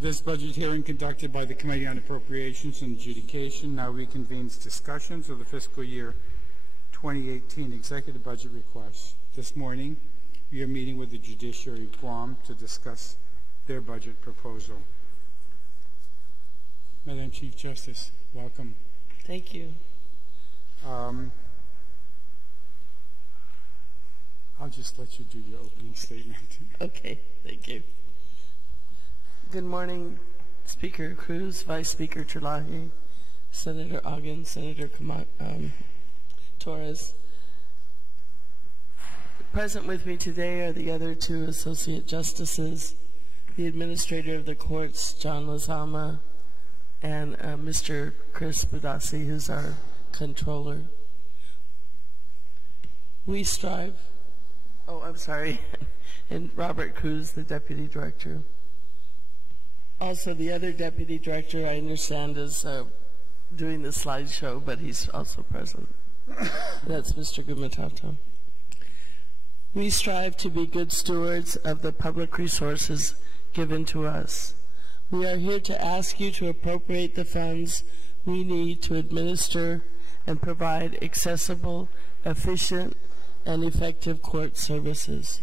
This budget hearing conducted by the Committee on Appropriations and Adjudication now reconvenes discussions of the fiscal year 2018 executive budget requests. This morning, we are meeting with the Judiciary of Guam to discuss their budget proposal. Madam Chief Justice, welcome. Thank you. I'll just let you do your opening statement. Okay, thank you. Good morning, Speaker Cruz, Vice Speaker Chalahi, Senator Ogden, Senator Torres. Present with me today are the other two Associate Justices, the Administrator of the Courts, John Lozama, and Mr. Chris Budasi, who's our Controller. We strive, and Robert Cruz, the Deputy Director. Also, the other Deputy Director, I understand, is doing the slideshow, but he's also present. That's Mr. Gumatato. We strive to be good stewards of the public resources given to us. We are here to ask you to appropriate the funds we need to administer and provide accessible, efficient, and effective court services.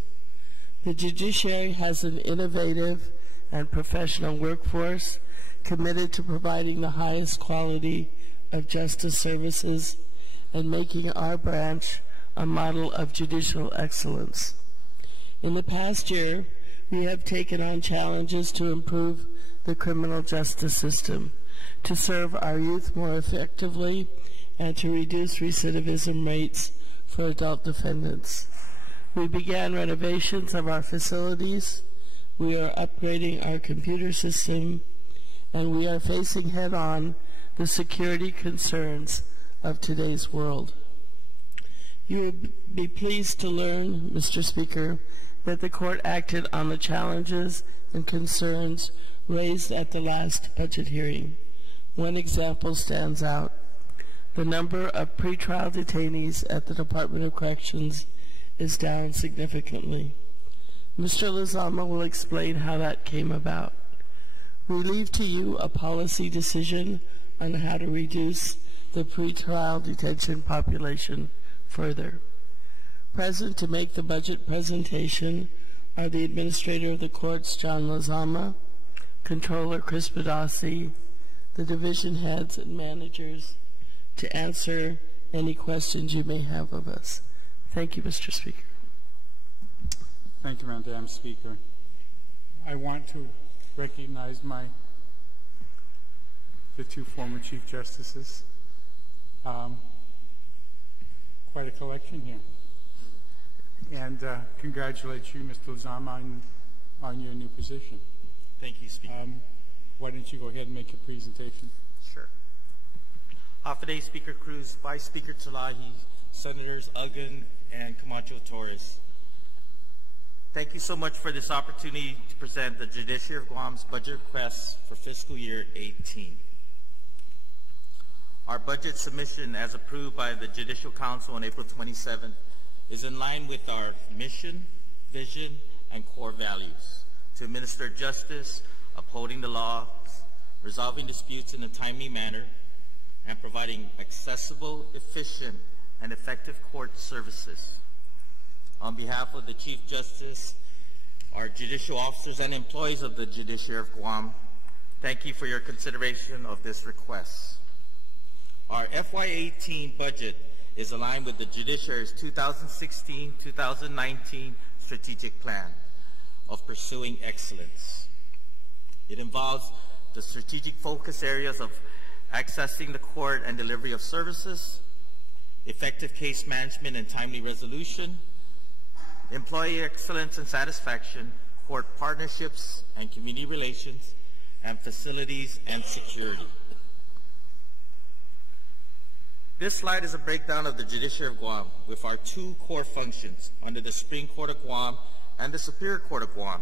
The judiciary has an innovative and professional workforce committed to providing the highest quality of justice services and making our branch a model of judicial excellence. In the past year, we have taken on challenges to improve the criminal justice system, to serve our youth more effectively, and to reduce recidivism rates for adult defendants. We began renovations of our facilities, we are upgrading our computer system, and we are facing head-on the security concerns of today's world. You will be pleased to learn, Mr. Speaker, that the Court acted on the challenges and concerns raised at the last budget hearing. One example stands out. The number of pretrial detainees at the Department of Corrections is down significantly. Mr. Lozama will explain how that came about. We leave to you a policy decision on how to reduce the pretrial detention population further. Present to make the budget presentation are the Administrator of the Courts, John Lozama, Controller Chris Budasi, the Division Heads and Managers, to answer any questions you may have of us. Thank you, Mr. Speaker. Thank you, Madam Speaker. I want to recognize the two former Chief Justices. Quite a collection here. And congratulate you, Mr. Lozama, on your new position. Thank you, Speaker. Why don't you go ahead and make your presentation? Sure. Today, Speaker Cruz, Vice Speaker Chalahi, Senators Ogden and Camacho Torres. Thank you so much for this opportunity to present the Judiciary of Guam's budget requests for fiscal year 18. Our budget submission, as approved by the Judicial Council on April 27th, is in line with our mission, vision, and core values to administer justice, upholding the law, resolving disputes in a timely manner, and providing accessible, efficient, and effective court services. On behalf of the Chief Justice, our judicial officers, and employees of the Judiciary of Guam, thank you for your consideration of this request. Our FY18 budget is aligned with the Judiciary's 2016-2019 strategic plan of pursuing excellence. It involves the strategic focus areas of accessing the court and delivery of services, effective case management and timely resolution, employee excellence and satisfaction, court partnerships and community relations, and facilities and security. This slide is a breakdown of the Judiciary of Guam with our two core functions under the Supreme Court of Guam and the Superior Court of Guam.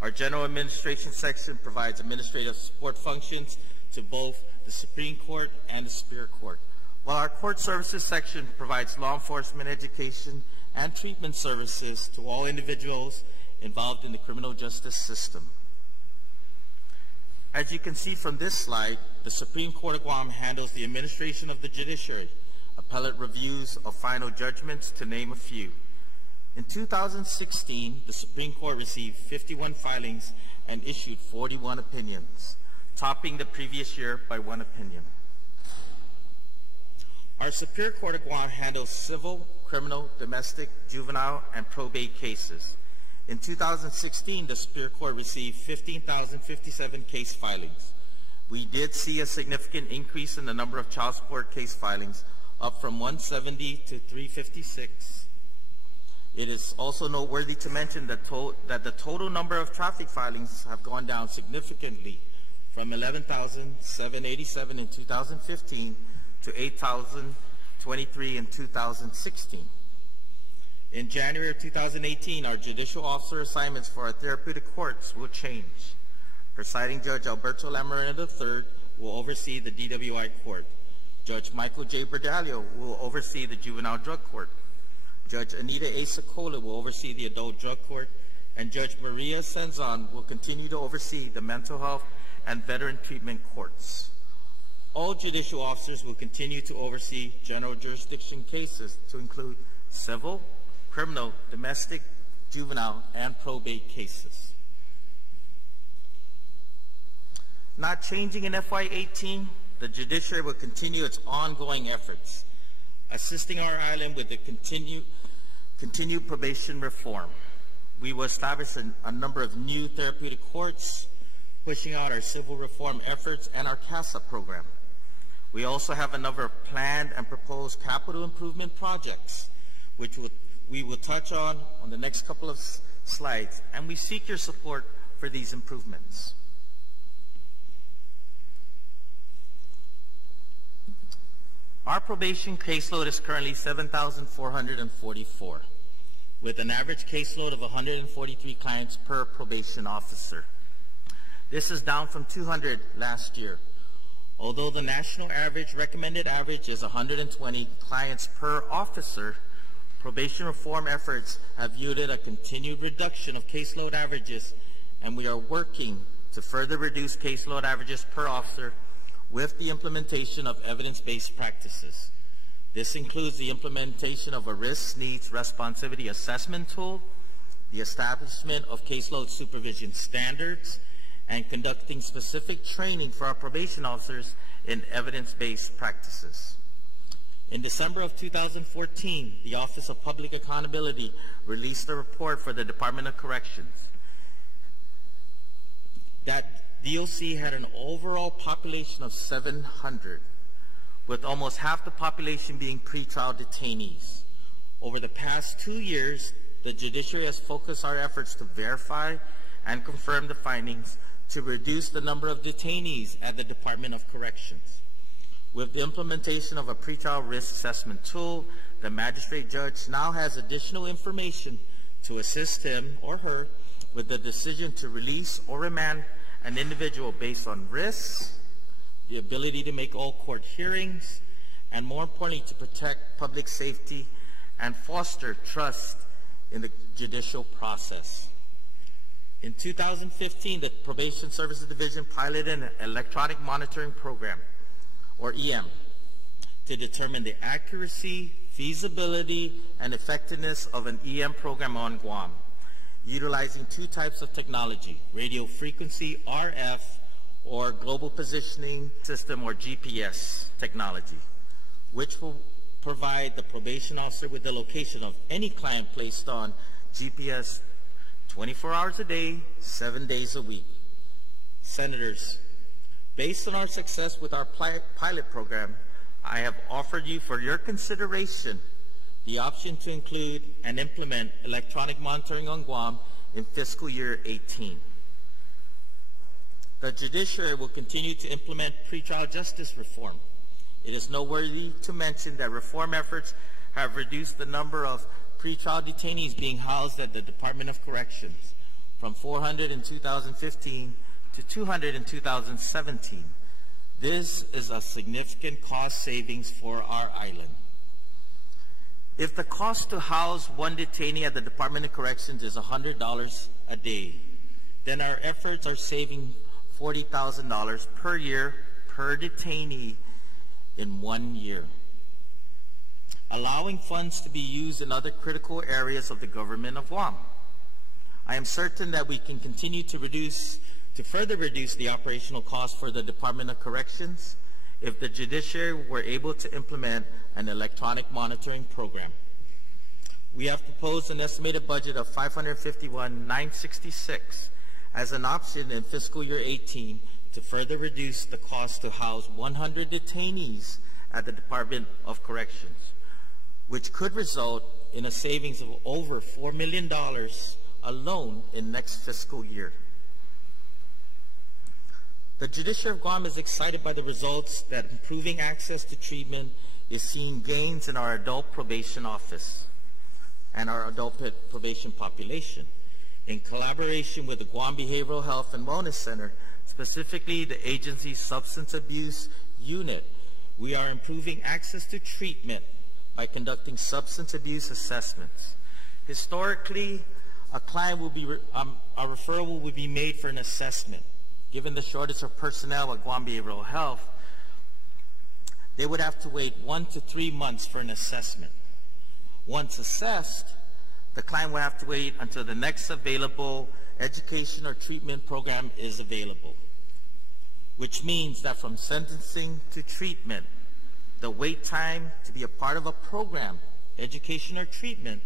Our General Administration section provides administrative support functions to both the Supreme Court and the Superior Court, while our Court Services section provides law enforcement education and treatment services to all individuals involved in the criminal justice system. As you can see from this slide, the Supreme Court of Guam handles the administration of the judiciary, appellate reviews of final judgments, to name a few. In 2016, the Supreme Court received 51 filings and issued 41 opinions, topping the previous year by 1 opinion. Our Superior Court of Guam handles civil, criminal, domestic, juvenile, and probate cases. In 2016, the Superior Court received 15,057 case filings. We did see a significant increase in the number of child support case filings, up from 170 to 356. It is also noteworthy to mention that the total number of traffic filings have gone down significantly, from 11,787 in 2015 to 8,023 in 2016. In January of 2018, our judicial officer assignments for our therapeutic courts will change. Presiding Judge Alberto Lamarena III will oversee the DWI court. Judge Michael J. Berdalio will oversee the juvenile drug court. Judge Anita A. Sokola will oversee the adult drug court, and Judge Maria Senzon will continue to oversee the mental health and veteran treatment courts. All judicial officers will continue to oversee general jurisdiction cases to include civil, criminal, domestic, juvenile, and probate cases. Not changing in FY18, the judiciary will continue its ongoing efforts, assisting our island with the continued probation reform. We will establish a number of new therapeutic courts, pushing out our civil reform efforts and our CASA program. We also have a number of planned and proposed capital improvement projects, which we will touch on the next couple of slides, and we seek your support for these improvements. Our probation caseload is currently 7,444, with an average caseload of 143 clients per probation officer. This is down from 200 last year. Although the national average, recommended average, is 120 clients per officer, probation reform efforts have yielded a continued reduction of caseload averages, and we are working to further reduce caseload averages per officer with the implementation of evidence-based practices. This includes the implementation of a risk needs responsivity assessment tool, the establishment of caseload supervision standards, and conducting specific training for our probation officers in evidence-based practices. In December of 2014, the Office of Public Accountability released a report for the Department of Corrections. That DOC had an overall population of 700, with almost half the population being pretrial detainees. Over the past 2 years, the judiciary has focused our efforts to verify and confirm the findings to reduce the number of detainees at the Department of Corrections. With the implementation of a pretrial risk assessment tool, the magistrate judge now has additional information to assist him or her with the decision to release or remand an individual based on risks, the ability to make all court hearings, and more importantly, to protect public safety and foster trust in the judicial process. In 2015, the Probation Services Division piloted an electronic monitoring program, or EM, to determine the accuracy, feasibility, and effectiveness of an EM program on Guam, utilizing 2 types of technology: radio frequency, RF, or global positioning system, or GPS technology, which will provide the probation officer with the location of any client placed on GPS 24 hours a day, 7 days a week. Senators, based on our success with our pilot program, I have offered you for your consideration the option to include and implement electronic monitoring on Guam in fiscal year 18. The judiciary will continue to implement pretrial justice reform. It is noteworthy to mention that reform efforts have reduced the number of pretrial detainees being housed at the Department of Corrections from 400 in 2015 to 200 in 2017. This is a significant cost savings for our island. If the cost to house one detainee at the Department of Corrections is $100 a day, then our efforts are saving $40,000 per year per detainee in 1 year, allowing funds to be used in other critical areas of the government of Guam. I am certain that we can continue to further reduce the operational costs for the Department of Corrections if the judiciary were able to implement an electronic monitoring program. We have proposed an estimated budget of $551,966 as an option in fiscal year 18 to further reduce the cost to house 100 detainees at the Department of Corrections, which could result in a savings of over $4 million alone in next fiscal year. The Judiciary of Guam is excited by the results that improving access to treatment is seeing gains in our adult probation office and our adult probation population. In collaboration with the Guam Behavioral Health and Wellness Center, specifically the agency's Substance Abuse Unit, we are improving access to treatment by conducting substance abuse assessments. Historically, a referral will be made for an assessment. Given the shortage of personnel at Guam Behavioral Health, they would have to wait 1 to 3 months for an assessment. Once assessed, the client will have to wait until the next available education or treatment program is available, which means that from sentencing to treatment, the wait time to be a part of a program, education or treatment,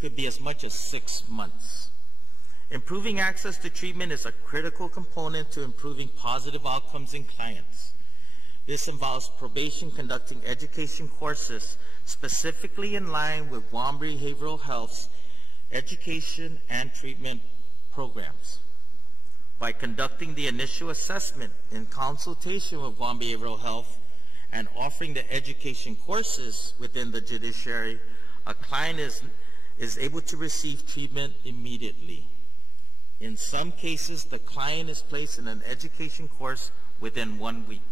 could be as much as 6 months. Improving access to treatment is a critical component to improving positive outcomes in clients. This involves probation conducting education courses specifically in line with Guam Behavioral Health's education and treatment programs. By conducting the initial assessment in consultation with Guam Behavioral Health and offering the education courses within the judiciary, a client is able to receive treatment immediately. In some cases, the client is placed in an education course within 1 week.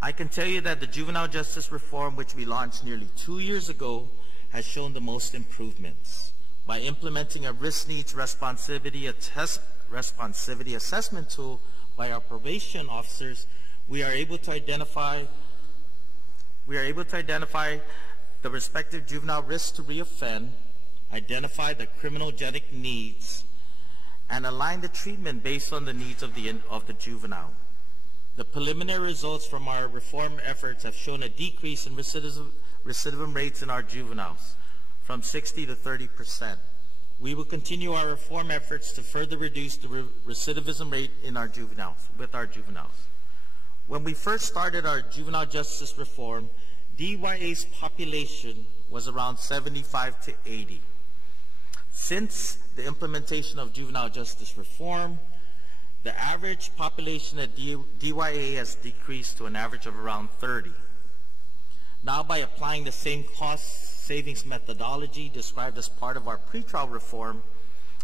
I can tell you that the juvenile justice reform, which we launched nearly 2 years ago, has shown the most improvements. By implementing a risk needs responsiveness assessment tool by our probation officers, we are able to identify the respective juvenile risks to reoffend, identify the criminogenic needs, and align the treatment based on the needs of the juvenile. The preliminary results from our reform efforts have shown a decrease in recidivism rates in our juveniles from 60 to 30%. We will continue our reform efforts to further reduce the recidivism rate in our juveniles, with our juveniles. When we first started our juvenile justice reform, DYA's population was around 75 to 80. Since the implementation of juvenile justice reform, the average population at DYA has decreased to an average of around 30. Now, by applying the same cost savings methodology described as part of our pretrial reform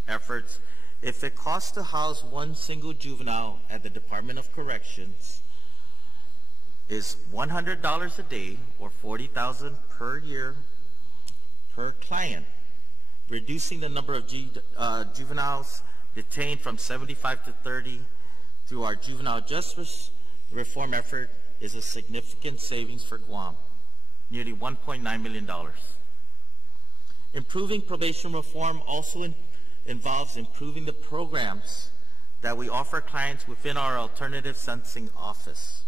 efforts, if it costs to house one single juvenile at the Department of Corrections is $100 a day, or $40,000 per year per client, reducing the number of juveniles detained from 75 to 30 through our juvenile justice reform effort is a significant savings for Guam, nearly $1.9 million. Improving probation reform also involves improving the programs that we offer clients within our alternative sentencing office.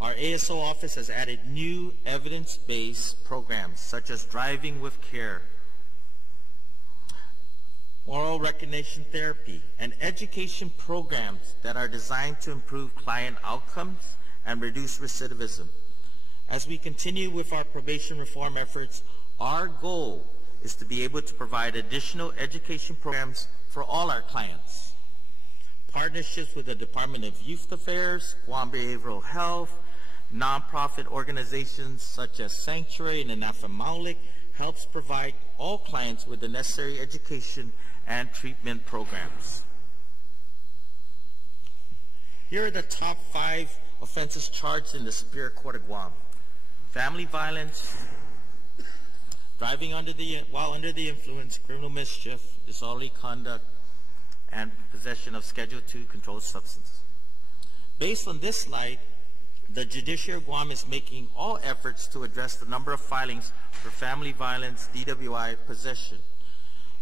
Our ASO office has added new evidence-based programs such as driving with care, moral recognition therapy, and education programs that are designed to improve client outcomes and reduce recidivism. As we continue with our probation reform efforts, our goal is to be able to provide additional education programs for all our clients. Partnerships with the Department of Youth Affairs, Guam Behavioral Health, nonprofit organizations such as Sanctuary and Anafa Maulik helps provide all clients with the necessary education and treatment programs. Here are the top 5 offenses charged in the Superior Court of Guam: family violence, driving while under the influence, criminal mischief, disorderly conduct, and possession of Schedule II controlled substances. Based on this slide, the Judiciary of Guam is making all efforts to address the number of filings for family violence, DWI, possession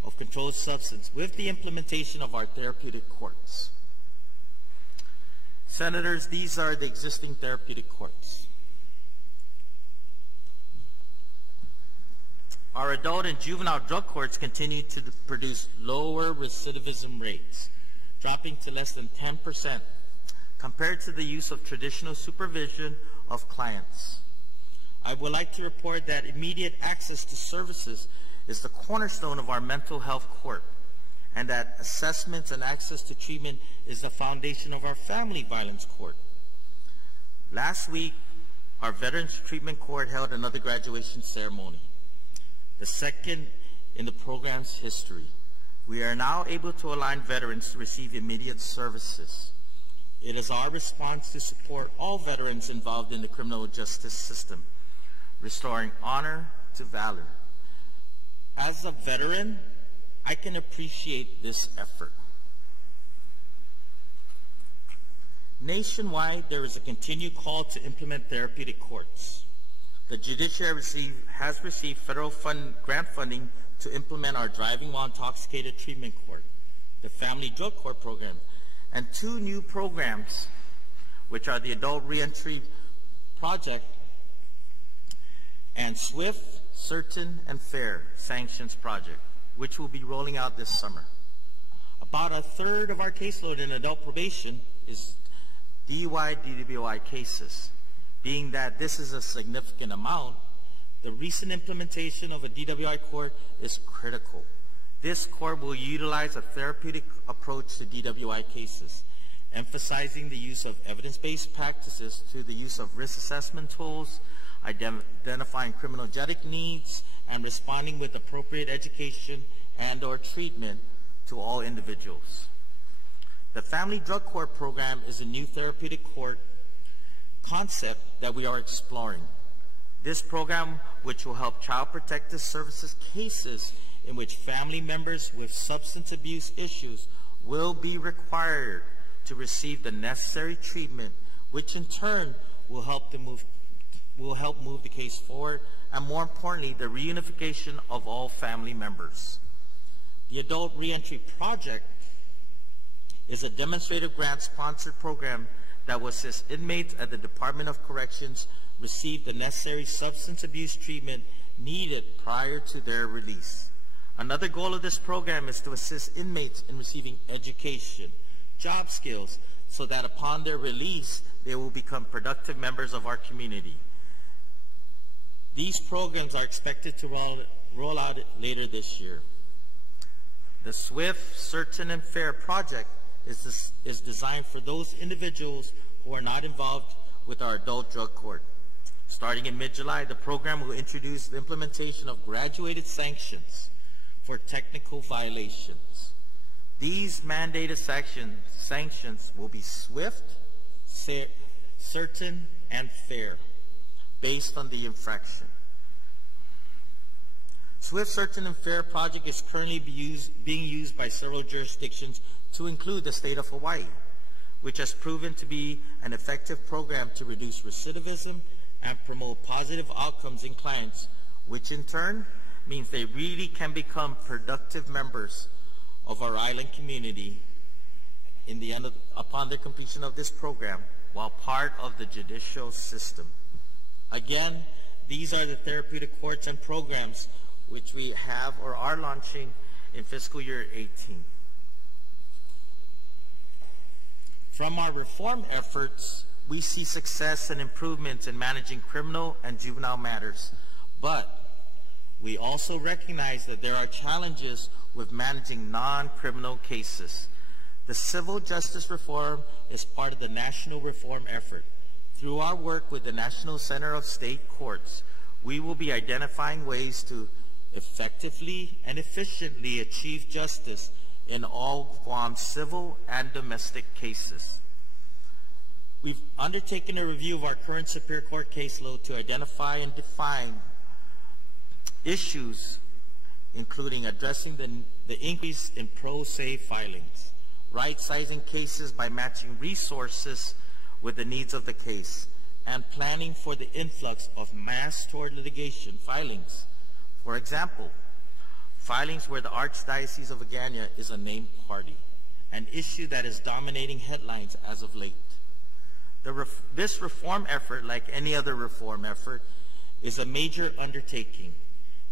of controlled substance with the implementation of our therapeutic courts. Senators, these are the existing therapeutic courts. Our adult and juvenile drug courts continue to produce lower recidivism rates, dropping to less than 10% compared to the use of traditional supervision of clients. I would like to report that immediate access to services is the cornerstone of our mental health court, and that assessments and access to treatment is the foundation of our family violence court. Last week, our Veterans Treatment Court held another graduation ceremony, the second in the program's history. We are now able to align veterans to receive immediate services. It is our response to support all veterans involved in the criminal justice system, restoring honor to valor. As a veteran, I can appreciate this effort. Nationwide, there is a continued call to implement therapeutic courts. The Judiciary has received federal grant funding to implement our driving while intoxicated treatment court, the Family Drug Court program, and 2 new programs, which are the Adult Reentry Project and Swift, Certain, and Fair Sanctions Project, which will be rolling out this summer. About a third of our caseload in adult probation is DUI, DWI cases. Being that this is a significant amount, the recent implementation of a DWI court is critical. This court will utilize a therapeutic approach to DWI cases, emphasizing the use of evidence-based practices through the use of risk assessment tools, identifying criminogenic needs, and responding with appropriate education and/or treatment to all individuals. The Family Drug Court program is a new therapeutic court concept that we are exploring. This program, which will help Child Protective Services cases in which family members with substance abuse issues will be required to receive the necessary treatment, which in turn will help move the case forward, and more importantly, the reunification of all family members. The Adult Reentry Project is a demonstrative grant-sponsored program that will assist inmates at the Department of Corrections receive the necessary substance abuse treatment needed prior to their release. Another goal of this program is to assist inmates in receiving education, job skills, so that upon their release, they will become productive members of our community. These programs are expected to roll out later this year. The Swift, Certain, and Fair project is designed for those individuals who are not involved with our adult drug court. Starting in mid-July, the program will introduce the implementation of graduated sanctions for technical violations. These mandated sanctions will be swift, certain, and fair, based on the infraction. Swift, Certain, and Fair project is currently being used by several jurisdictions, to include the state of Hawaii, which has proven to be an effective program to reduce recidivism and promote positive outcomes in clients, which in turn means they really can become productive members of our island community upon the completion of this program, while part of the judicial system. Again, these are the therapeutic courts and programs which we have or are launching in fiscal year 18. From our reform efforts, we see success and improvements in managing criminal and juvenile matters, but we also recognize that there are challenges with managing non-criminal cases. The civil justice reform is part of the national reform effort. Through our work with the National Center of State Courts, we will be identifying ways to effectively and efficiently achieve justice in all Guam civil and domestic cases. We've undertaken a review of our current Superior Court caseload to identify and define issues including addressing the increase in pro se filings, right-sizing cases by matching resources with the needs of the case, and planning for the influx of mass tort litigation filings. For example, filings where the Archdiocese of Agana is a named party, an issue that is dominating headlines as of late. This reform effort, like any other reform effort, is a major undertaking,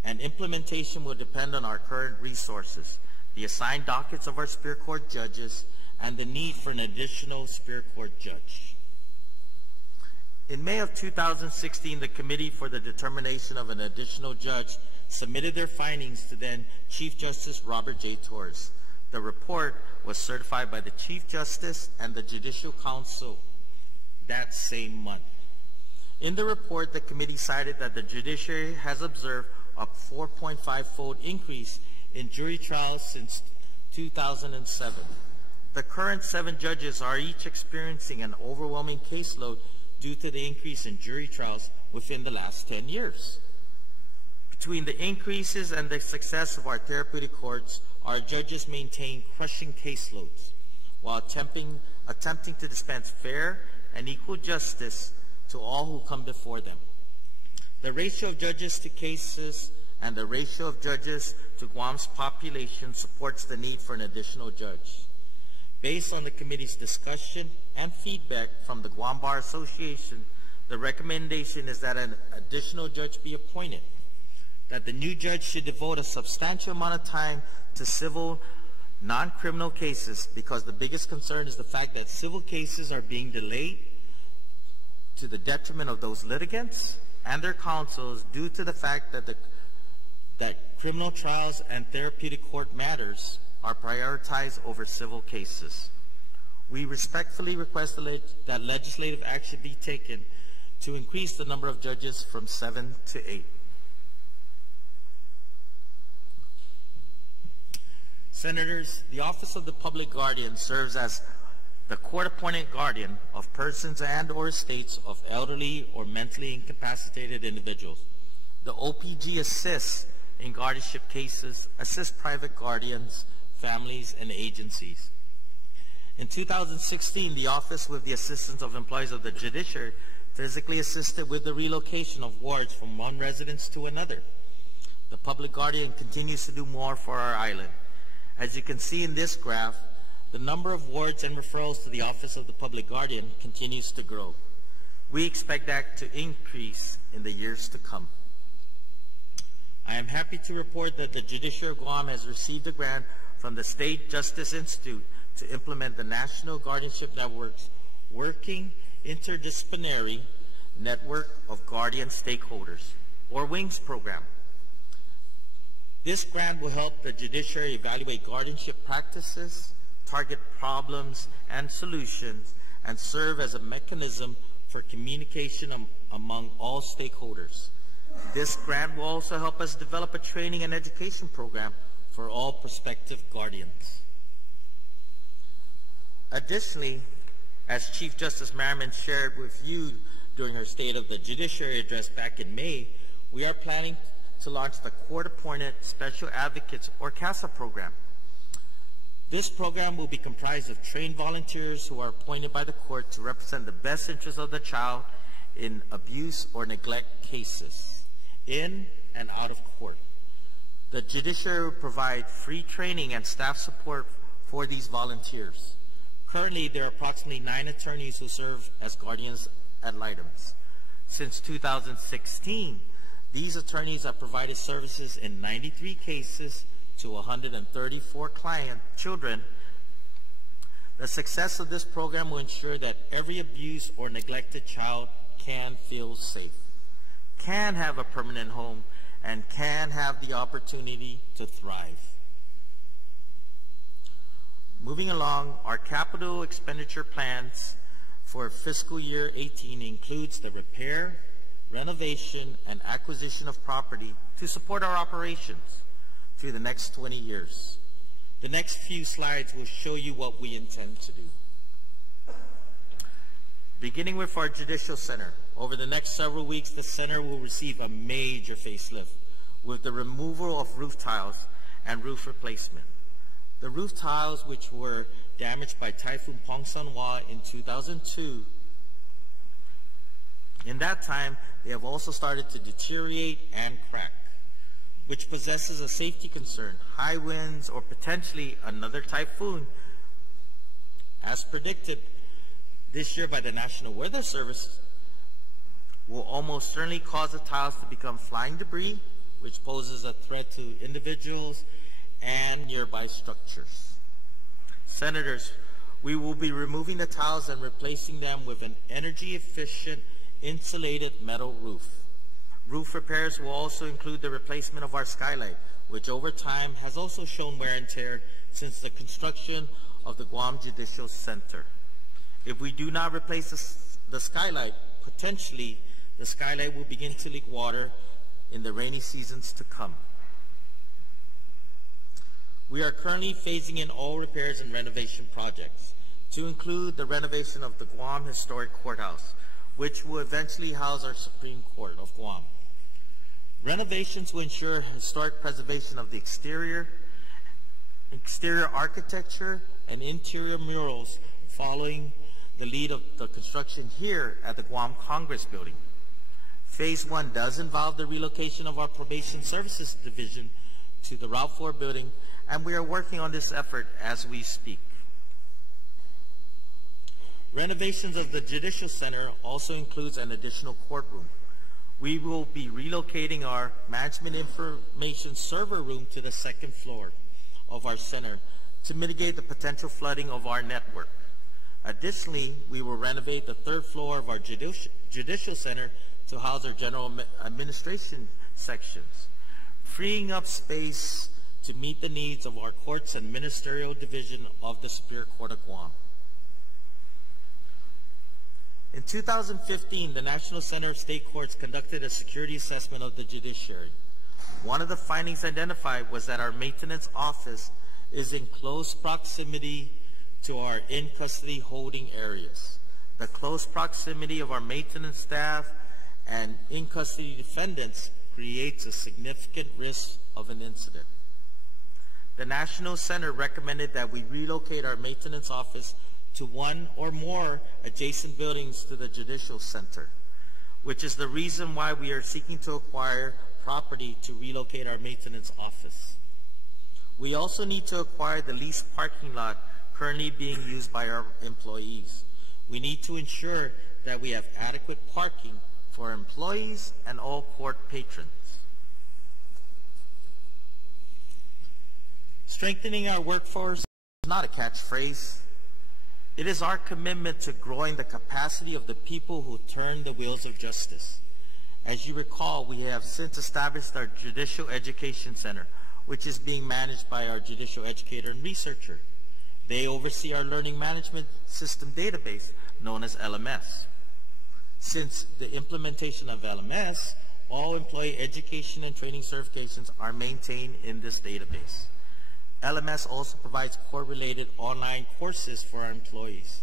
and implementation will depend on our current resources, the assigned dockets of our Superior Court judges, and the need for an additional Superior Court judge. In May of 2016, the Committee for the Determination of an Additional Judge submitted their findings to then Chief Justice Robert J. Torres. The report was certified by the Chief Justice and the Judicial Council that same month. In the report, the committee cited that the judiciary has observed a 4.5-fold increase in jury trials since 2007. The current 7 judges are each experiencing an overwhelming caseload due to the increase in jury trials within the last 10 years. Between the increases and the success of our therapeutic courts, our judges maintain crushing caseloads while attempting to dispense fair and equal justice to all who come before them. The ratio of judges to cases and the ratio of judges to Guam's population supports the need for an additional judge. Based on the committee's discussion and feedback from the Guam Bar Association, the recommendation is that an additional judge be appointed, that the new judge should devote a substantial amount of time to civil non-criminal cases, because the biggest concern is the fact that civil cases are being delayed to the detriment of those litigants and their counsels due to the fact that criminal trials and therapeutic court matters are prioritized over civil cases. We respectfully request that legislative action be taken to increase the number of judges from 7 to 8. Senators, the Office of the Public Guardian serves as the court-appointed guardian of persons and or estates of elderly or mentally incapacitated individuals. The OPG assists in guardianship cases, assists private guardians, families, and agencies. In 2016, the office, with the assistance of employees of the judiciary, physically assisted with the relocation of wards from one residence to another. The public guardian continues to do more for our island. As you can see in this graph, the number of wards and referrals to the Office of the Public Guardian continues to grow. We expect that to increase in the years to come. I am happy to report that the Judiciary of Guam has received a grant from the State Justice Institute to implement the National Guardianship Network's Working Interdisciplinary Network of Guardian Stakeholders, or WINGS program. This grant will help the judiciary evaluate guardianship practices, target problems and solutions, and serve as a mechanism for communication among all stakeholders. This grant will also help us develop a training and education program for all prospective guardians. Additionally, as Chief Justice Merriman shared with you during her State of the Judiciary address back in May, we are planning to launch the Court-Appointed Special Advocates, or CASA program. This program will be comprised of trained volunteers who are appointed by the court to represent the best interests of the child in abuse or neglect cases, in and out of court. The judiciary will provide free training and staff support for these volunteers. Currently, there are approximately 9 attorneys who serve as guardians ad litems. Since 2016, these attorneys have provided services in 93 cases to 134 children. The success of this program will ensure that every abused or neglected child can feel safe, can have a permanent home, and can have the opportunity to thrive. Moving along, our capital expenditure plans for fiscal year 18 includes the repair, renovation, and acquisition of property to support our operations through the next 20 years. The next few slides will show you what we intend to do. Beginning with our Judicial Center, over the next several weeks, the center will receive a major facelift with the removal of roof tiles and roof replacement. The roof tiles, which were damaged by Typhoon Pongsanhua in 2002, in that time, they have also started to deteriorate and crack, which possesses a safety concern. High winds or potentially another typhoon, as predicted this year by the National Weather Service, will almost certainly cause the tiles to become flying debris, which poses a threat to individuals and nearby structures. Senators, we will be removing the tiles and replacing them with an energy-efficient insulated metal roof. Roof repairs will also include the replacement of our skylight, which over time has also shown wear and tear since the construction of the Guam Judicial Center. If we do not replace the skylight, potentially the skylight will begin to leak water in the rainy seasons to come. We are currently phasing in all repairs and renovation projects, to include the renovation of the Guam Historic Courthouse, which will eventually house our Supreme Court of Guam. Renovations will ensure historic preservation of the exterior architecture, and interior murals following the lead of the construction here at the Guam Congress Building. Phase 1 does involve the relocation of our Probation Services Division to the Route 4 building, and we are working on this effort as we speak. Renovations of the Judicial Center also includes an additional courtroom. We will be relocating our Management Information Server room to the second floor of our center to mitigate the potential flooding of our network. Additionally, we will renovate the third floor of our Judicial Center to house our General Administration sections, freeing up space to meet the needs of our Courts and Ministerial Division of the Superior Court of Guam. In 2015, the National Center of State Courts conducted a security assessment of the judiciary. One of the findings identified was that our maintenance office is in close proximity to our in-custody holding areas. The close proximity of our maintenance staff and in-custody defendants creates a significant risk of an incident. The National Center recommended that we relocate our maintenance office to one or more adjacent buildings to the Judicial Center, which is the reason why we are seeking to acquire property to relocate our maintenance office. We also need to acquire the leased parking lot currently being used by our employees. We need to ensure that we have adequate parking for our employees and all court patrons. Strengthening our workforce is not a catchphrase. It is our commitment to growing the capacity of the people who turn the wheels of justice. As you recall, we have since established our Judicial Education Center, which is being managed by our judicial educator and researcher. They oversee our learning management system database, known as LMS. Since the implementation of LMS, all employee education and training certifications are maintained in this database. LMS also provides court-related online courses for our employees.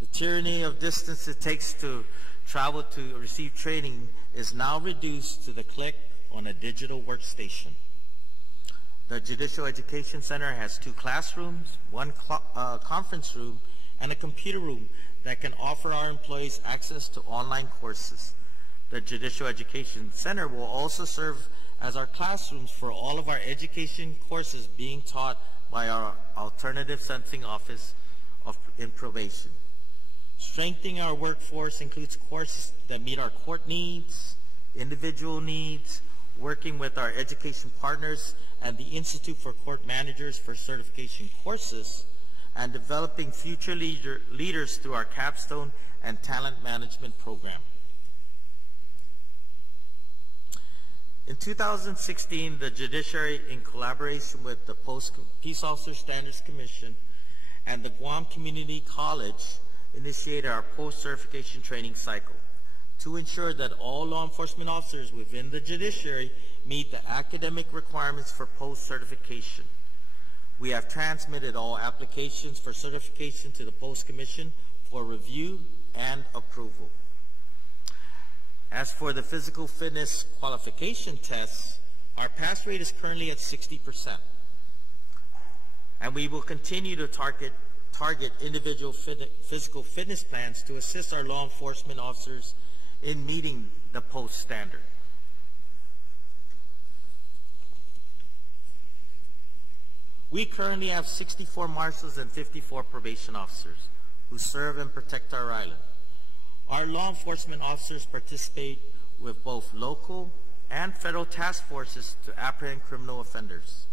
The tyranny of distance it takes to travel to receive training is now reduced to the click on a digital workstation. The Judicial Education Center has 2 classrooms, 1 conference room, and a computer room that can offer our employees access to online courses. The Judicial Education Center will also serve as our classrooms for all of our education courses being taught by our Alternative Sentencing Office in probation. Strengthening our workforce includes courses that meet our court needs, individual needs, working with our education partners and the Institute for Court Managers for certification courses, and developing future leaders through our capstone and talent management program. In 2016, the Judiciary, in collaboration with the Peace Officer Standards Commission and the Guam Community College, initiated our post-certification training cycle to ensure that all law enforcement officers within the judiciary meet the academic requirements for post-certification. We have transmitted all applications for certification to the Post Commission for review and approval. As for the physical fitness qualification tests, Our pass rate is currently at 60%, and we will continue to target individual physical fitness plans to assist our law enforcement officers in meeting the post standard. We currently have 64 marshals and 54 probation officers who serve and protect our island. Our law enforcement officers participate with both local and federal task forces to apprehend criminal offenders.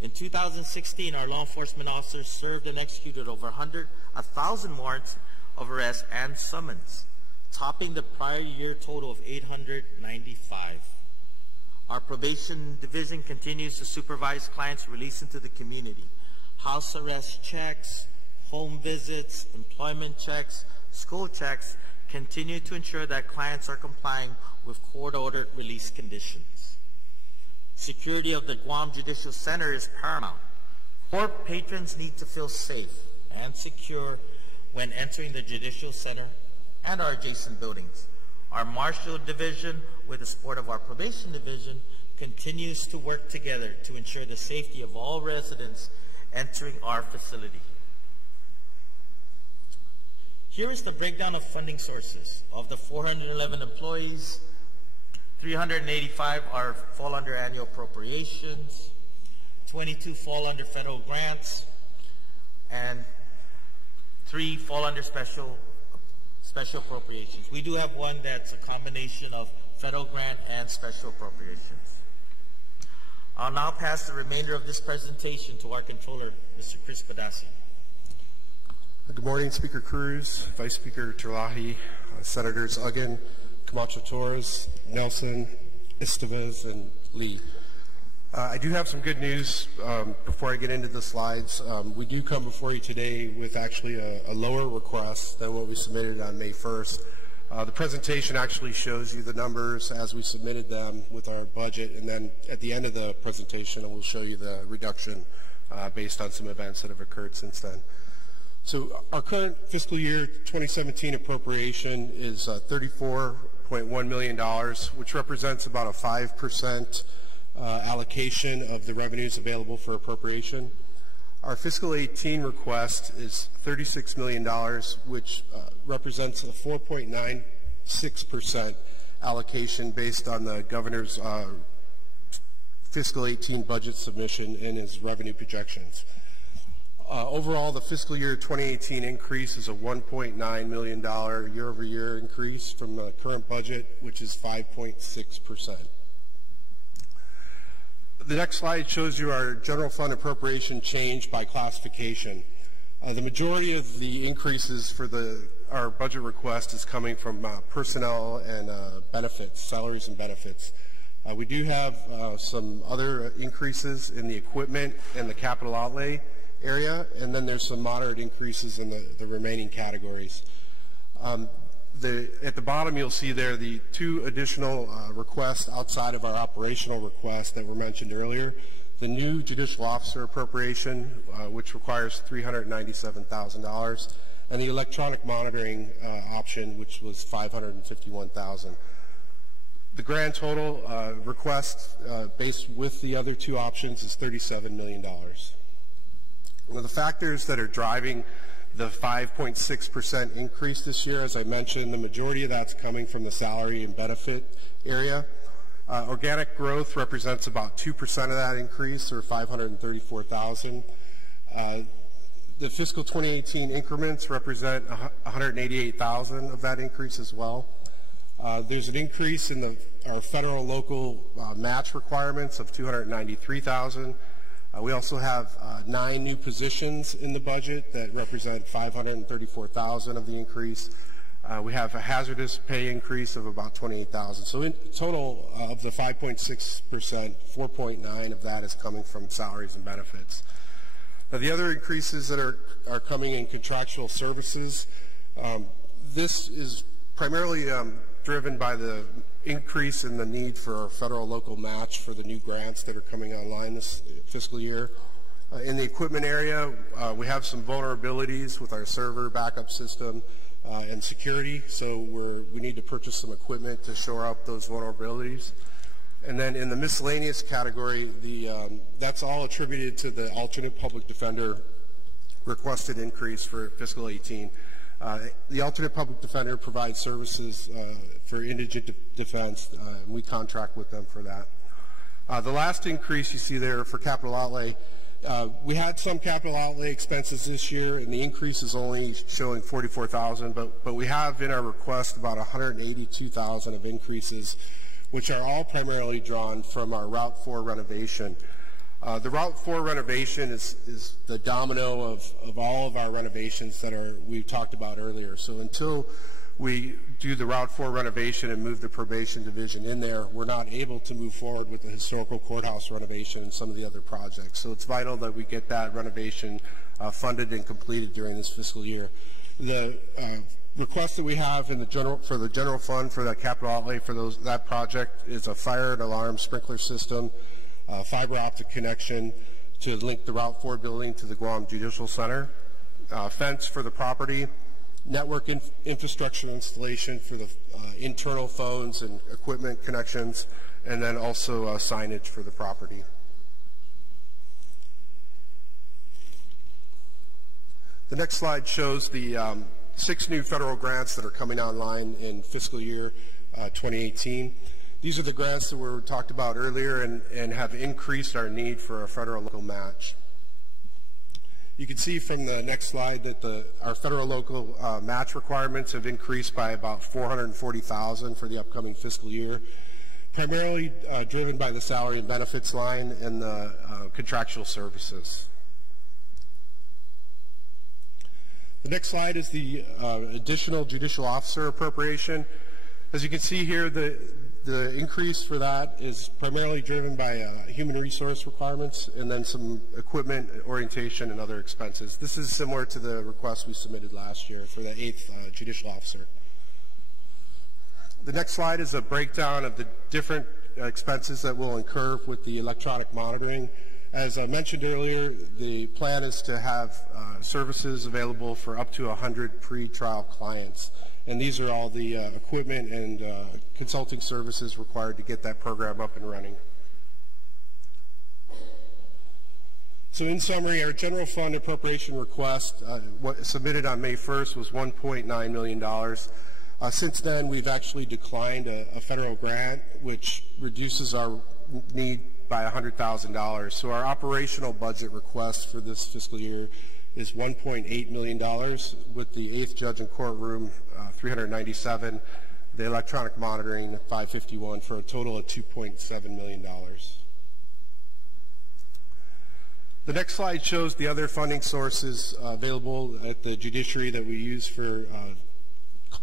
In 2016, our law enforcement officers served and executed over 1,000 warrants of arrest and summons, topping the prior year total of 895. Our probation division continues to supervise clients released into the community. House arrest checks, home visits, employment checks, school checks continue to ensure that clients are complying with court-ordered release conditions. Security of the Guam Judicial Center is paramount. Court patrons need to feel safe and secure when entering the Judicial Center and our adjacent buildings. Our Marshal Division, with the support of our Probation Division, continues to work together to ensure the safety of all residents entering our facility. Here is the breakdown of funding sources. Of the 411 employees, 385 fall under annual appropriations, 22 fall under federal grants, and 3 fall under special appropriations. We do have one that's a combination of federal grant and special appropriations. I'll now pass the remainder of this presentation to our controller, Mr. Chris Padassi. Good morning, Speaker Cruz, Vice Speaker Terlahi, Senators Uggan, Camacho Torres, Nelson, Estevez, and Lee. I do have some good news before I get into the slides. We do come before you today with actually a lower request than what we submitted on May 1st. The presentation actually shows you the numbers as we submitted them with our budget, and then at the end of the presentation I will show you the reduction based on some events that have occurred since then. So our current fiscal year 2017 appropriation is $34.1 million, which represents about a 5% allocation of the revenues available for appropriation. Our fiscal 18 request is $36 million, which represents a 4.96% allocation based on the governor's fiscal 18 budget submission in his revenue projections. Overall, the fiscal year 2018 increase is a $1.9 million year-over-year increase from the current budget, which is 5.6%. The next slide shows you our general fund appropriation change by classification. The majority of the increases for our budget request is coming from personnel and benefits, salaries and benefits. We do have some other increases in the equipment and the capital outlay area, and then there's some moderate increases in the remaining categories. At the bottom you'll see there the 2 additional requests outside of our operational requests that were mentioned earlier. The new judicial officer appropriation, which requires $397,000, and the electronic monitoring option, which was $551,000. The grand total request based with the other 2 options is $37 million. One of the factors that are driving the 5.6% increase this year, as I mentioned, the majority of that's coming from the salary and benefit area. Organic growth represents about 2% of that increase, or $534,000. The fiscal 2018 increments represent $188,000 of that increase as well. There's an increase in our federal local match requirements of $293,000. We also have 9 new positions in the budget that represent $534,000 of the increase. We have a hazardous pay increase of about $28,000. So in total of the 5.6%, 4.9% of that is coming from salaries and benefits. Now, the other increases that are coming in contractual services, this is primarily driven by the increase in the need for our federal local match for the new grants that are coming online this fiscal year. In the equipment area, we have some vulnerabilities with our server backup system and security, so we need to purchase some equipment to shore up those vulnerabilities. And then in the miscellaneous category, that's all attributed to the alternate public defender requested increase for fiscal 18. The alternate public defender provides services for indigent defense. We contract with them for that. The last increase you see there for capital outlay, we had some capital outlay expenses this year, and the increase is only showing $44,000, but we have in our request about $182,000 of increases, which are all primarily drawn from our Route 4 renovation. The Route 4 renovation is the domino of all of our renovations that we talked about earlier. So until we do the Route 4 renovation and move the probation division in there, we're not able to move forward with the historical courthouse renovation and some of the other projects. So it's vital that we get that renovation funded and completed during this fiscal year. The request that we have for the general fund for that capital outlay for that project is a fire and alarm sprinkler system, fiber optic connection to link the Route 4 building to the Guam Judicial Center, fence for the property, network infrastructure installation for the internal phones and equipment connections, and then also signage for the property. The next slide shows the 6 new federal grants that are coming online in fiscal year 2018. These are the grants that were talked about earlier and have increased our need for a federal local match. You can see from the next slide that our federal local match requirements have increased by about $440,000 for the upcoming fiscal year, primarily driven by the salary and benefits line and the contractual services. The next slide is the additional judicial officer appropriation. As you can see here, the increase for that is primarily driven by human resource requirements and then some equipment, orientation, and other expenses. This is similar to the request we submitted last year for the 8th judicial officer. The next slide is a breakdown of the different expenses that we'll incur with the electronic monitoring. As I mentioned earlier, the plan is to have services available for up to 100 pre-trial clients. And these are all the equipment and consulting services required to get that program up and running. So in summary, our general fund appropriation request submitted on May 1st was $1.9 million. Since then, we've actually declined a federal grant, which reduces our need by $100,000. So our operational budget request for this fiscal year is $1.8 million, with the 8th judge and courtroom $397, the electronic monitoring $551, for a total of $2.7 million. The next slide shows the other funding sources available at the judiciary that we use for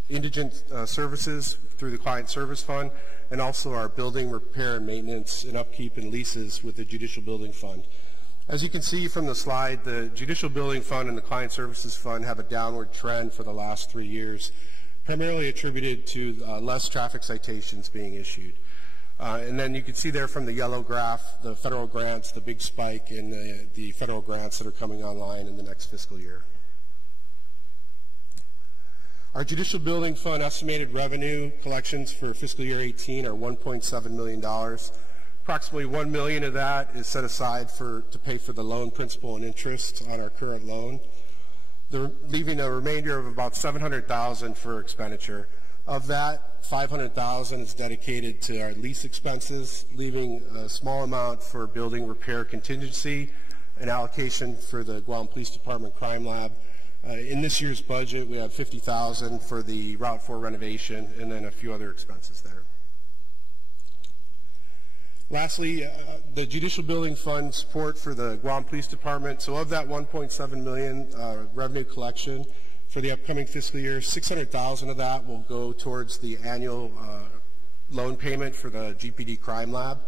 indigent services through the Client Service Fund, and also our building repair and maintenance and upkeep and leases with the Judicial Building Fund. As you can see from the slide, the Judicial Building Fund and the Client Services Fund have a downward trend for the last 3 years, primarily attributed to less traffic citations being issued. And then you can see there from the yellow graph, the federal grants, the big spike in the federal grants that are coming online in the next fiscal year. Our Judicial Building Fund estimated revenue collections for fiscal year 18 are $1.7 million. Approximately $1 million of that is set aside to pay for the loan principal and interest on our current loan, leaving a remainder of about $700,000 for expenditure. Of that, $500,000 is dedicated to our lease expenses, leaving a small amount for building repair contingency, an allocation for the Guam Police Department Crime Lab. In this year's budget, we have $50,000 for the Route 4 renovation, and then a few other expenses there. Lastly, the Judicial Building Fund support for the Guam Police Department. So of that $1.7 million revenue collection for the upcoming fiscal year, $600,000 of that will go towards the annual loan payment for the GPD Crime Lab.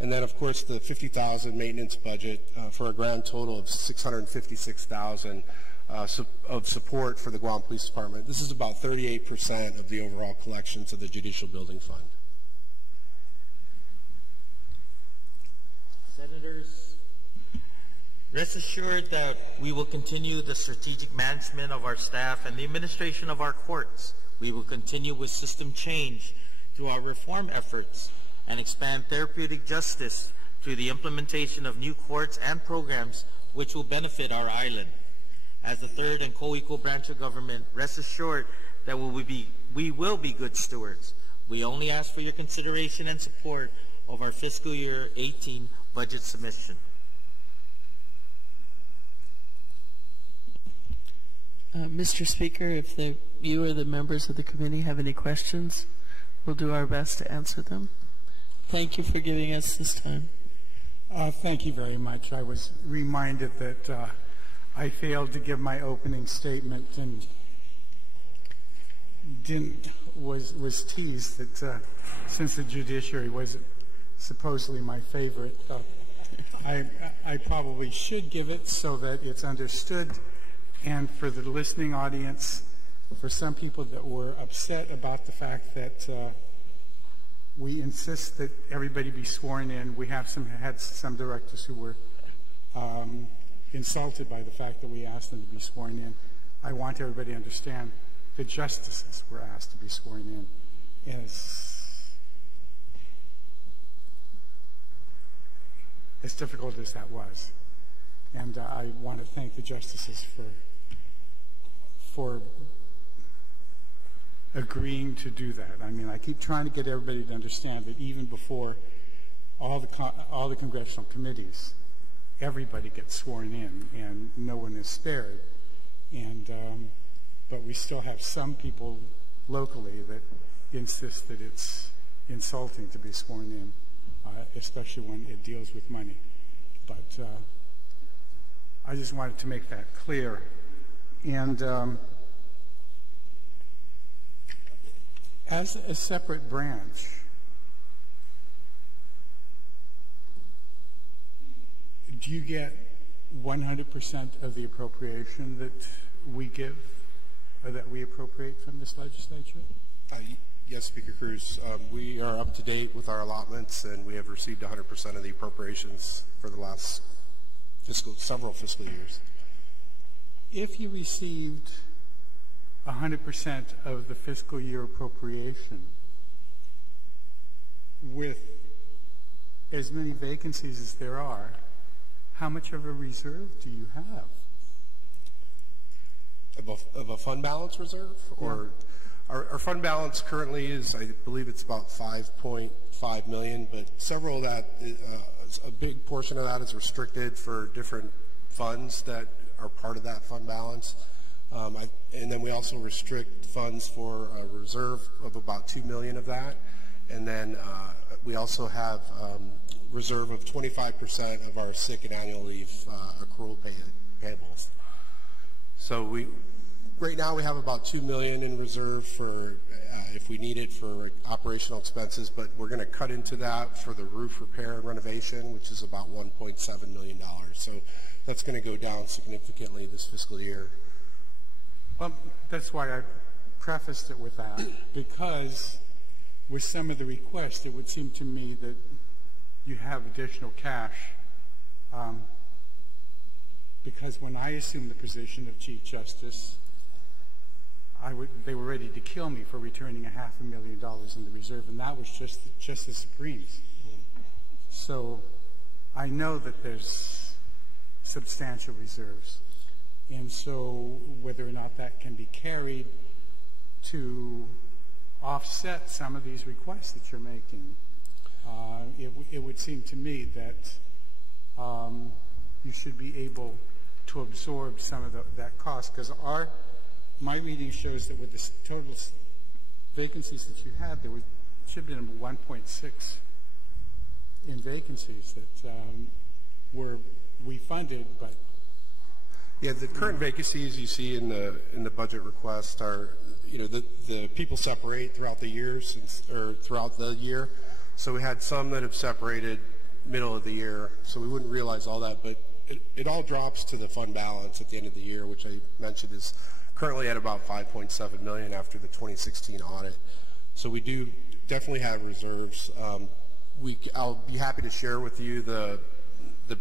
And then, of course, the $50,000 maintenance budget for a grand total of $656,000 of support for the Guam Police Department. This is about 38% of the overall collections of the Judicial Building Fund. Senators, rest assured that we will continue the strategic management of our staff and the administration of our courts. We will continue with system change through our reform efforts and expand therapeutic justice through the implementation of new courts and programs which will benefit our island. As the third and co-equal branch of government, rest assured that we will be good stewards. We only ask for your consideration and support of our fiscal year 18 budget submission. Mr. Speaker, if you or the members of the committee have any questions, we'll do our best to answer them. Thank you for giving us this time. Thank you very much. I was reminded that I failed to give my opening statement and was teased that since the judiciary was supposedly my favorite, I probably should give it so that it's understood. And for the listening audience, for some people that were upset about the fact that we insist that everybody be sworn in, we had some directors who were insulted by the fact that we asked them to be sworn in. I want everybody to understand the justices were asked to be sworn in. As difficult as that was. And I want to thank the justices for agreeing to do that. I mean, I keep trying to get everybody to understand that even before all the congressional committees, everybody gets sworn in, and no one is spared. And but we still have some people locally that insist that it's insulting to be sworn in, especially when it deals with money. But I just wanted to make that clear. And as a separate branch, do you get 100% of the appropriation that we give, or that we appropriate from this legislature? Yes, Speaker Cruz. We are up to date with our allotments, and we have received 100% of the appropriations for the last several fiscal years. If you received 100% of the fiscal year appropriation with as many vacancies as there are, how much of a reserve do you have? Of a fund balance reserve? Or our fund balance currently is, I believe it's about $5.5 million, but several of that, a big portion of that is restricted for different funds that are part of that fund balance. And then we also restrict funds for a reserve of about $2 million of that. And then we also have reserve of 25% of our sick and annual leave accrual payables. So right now we have about $2 million in reserve for if we need it for operational expenses, but we're going to cut into that for the roof repair and renovation, which is about $1.7 million. So that's going to go down significantly this fiscal year. Well, that's why I prefaced it with that, because with some of the requests, it would seem to me that you have additional cash, because when I assumed the position of Chief Justice, they were ready to kill me for returning $500,000 in the reserve, and that was just the Supremes. So I know that there's substantial reserves, and so whether or not that can be carried to offset some of these requests that you're making, it would seem to me that you should be able to absorb some of that cost, because my reading shows that with the total vacancies that you had, there should have been 1.6 in vacancies that were funded, but yeah, the current vacancies you see in the budget request are, the people separate throughout the years or throughout the year. So we had some that have separated middle of the year, so we wouldn't realize all that, but it all drops to the fund balance at the end of the year, which I mentioned is currently at about $5.7 million after the 2016 audit. So we do definitely have reserves. I'll be happy to share with you the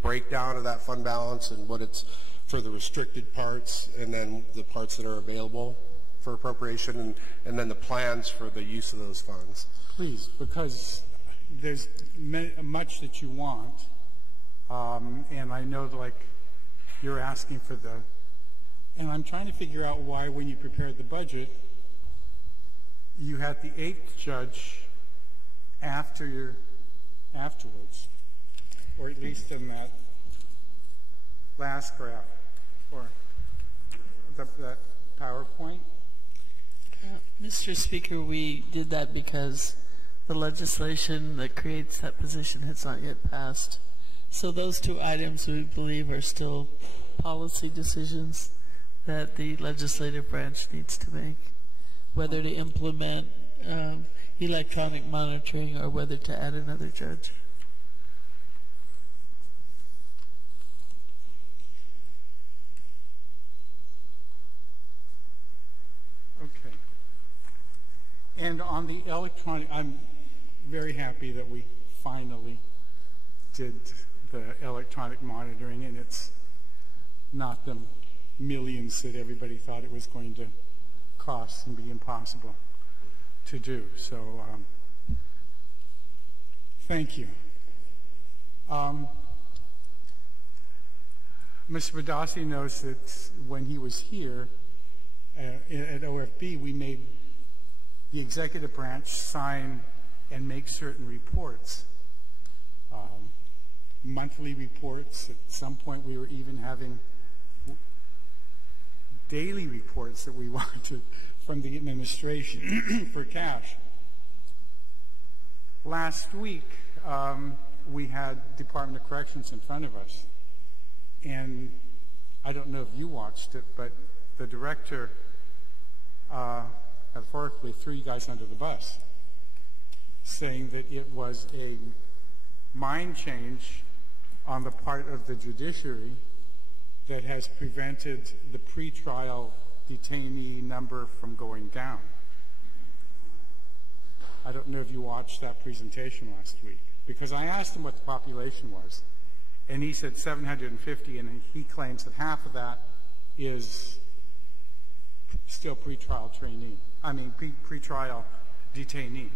breakdown of that fund balance and what it's for the restricted parts, and then the parts that are available for appropriation, and then the plans for the use of those funds. Please, because there's much that you want, and I know like you're asking for the, and I'm trying to figure out why when you prepared the budget, you had the 8th judge afterwards, or at least in that last graph, or that PowerPoint. Mr. Speaker, we did that because the legislation that creates that position has not yet passed. So those 2 items we believe are still policy decisions that the legislative branch needs to make, whether to implement electronic monitoring or whether to add another judge. Okay. And on the electronic, I'm very happy that we finally did the electronic monitoring, and it's not the millions that everybody thought it was going to cost and be impossible to do. So thank you. Mr. Badassi knows that when he was here at OFB, we made the executive branch sign and make certain reports, monthly reports. At some point, we were even having daily reports that we wanted from the administration for cash. Last week, we had Department of Corrections in front of us, and I don't know if you watched it, but the director metaphorically threw you guys under the bus, saying that it was a mind change on the part of the judiciary that has prevented the pretrial detainee number from going down. I don't know if you watched that presentation last week, because I asked him what the population was, and he said 750, and he claims that half of that is still pretrial pretrial detainee.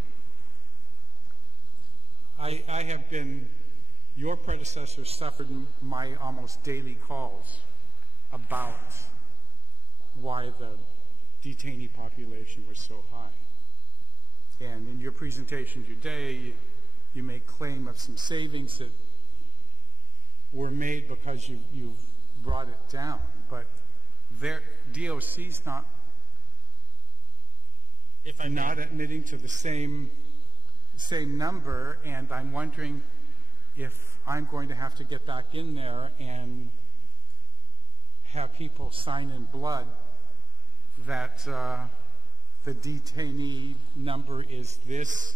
I have been, your predecessor suffered my almost daily calls about why the detainee population was so high. And in your presentation today, you make claim of some savings that were made because you've brought it down. But their DOC's not admitting to the same number, and I'm wondering if I'm going to have to get back in there and have people sign in blood that the detainee number is this,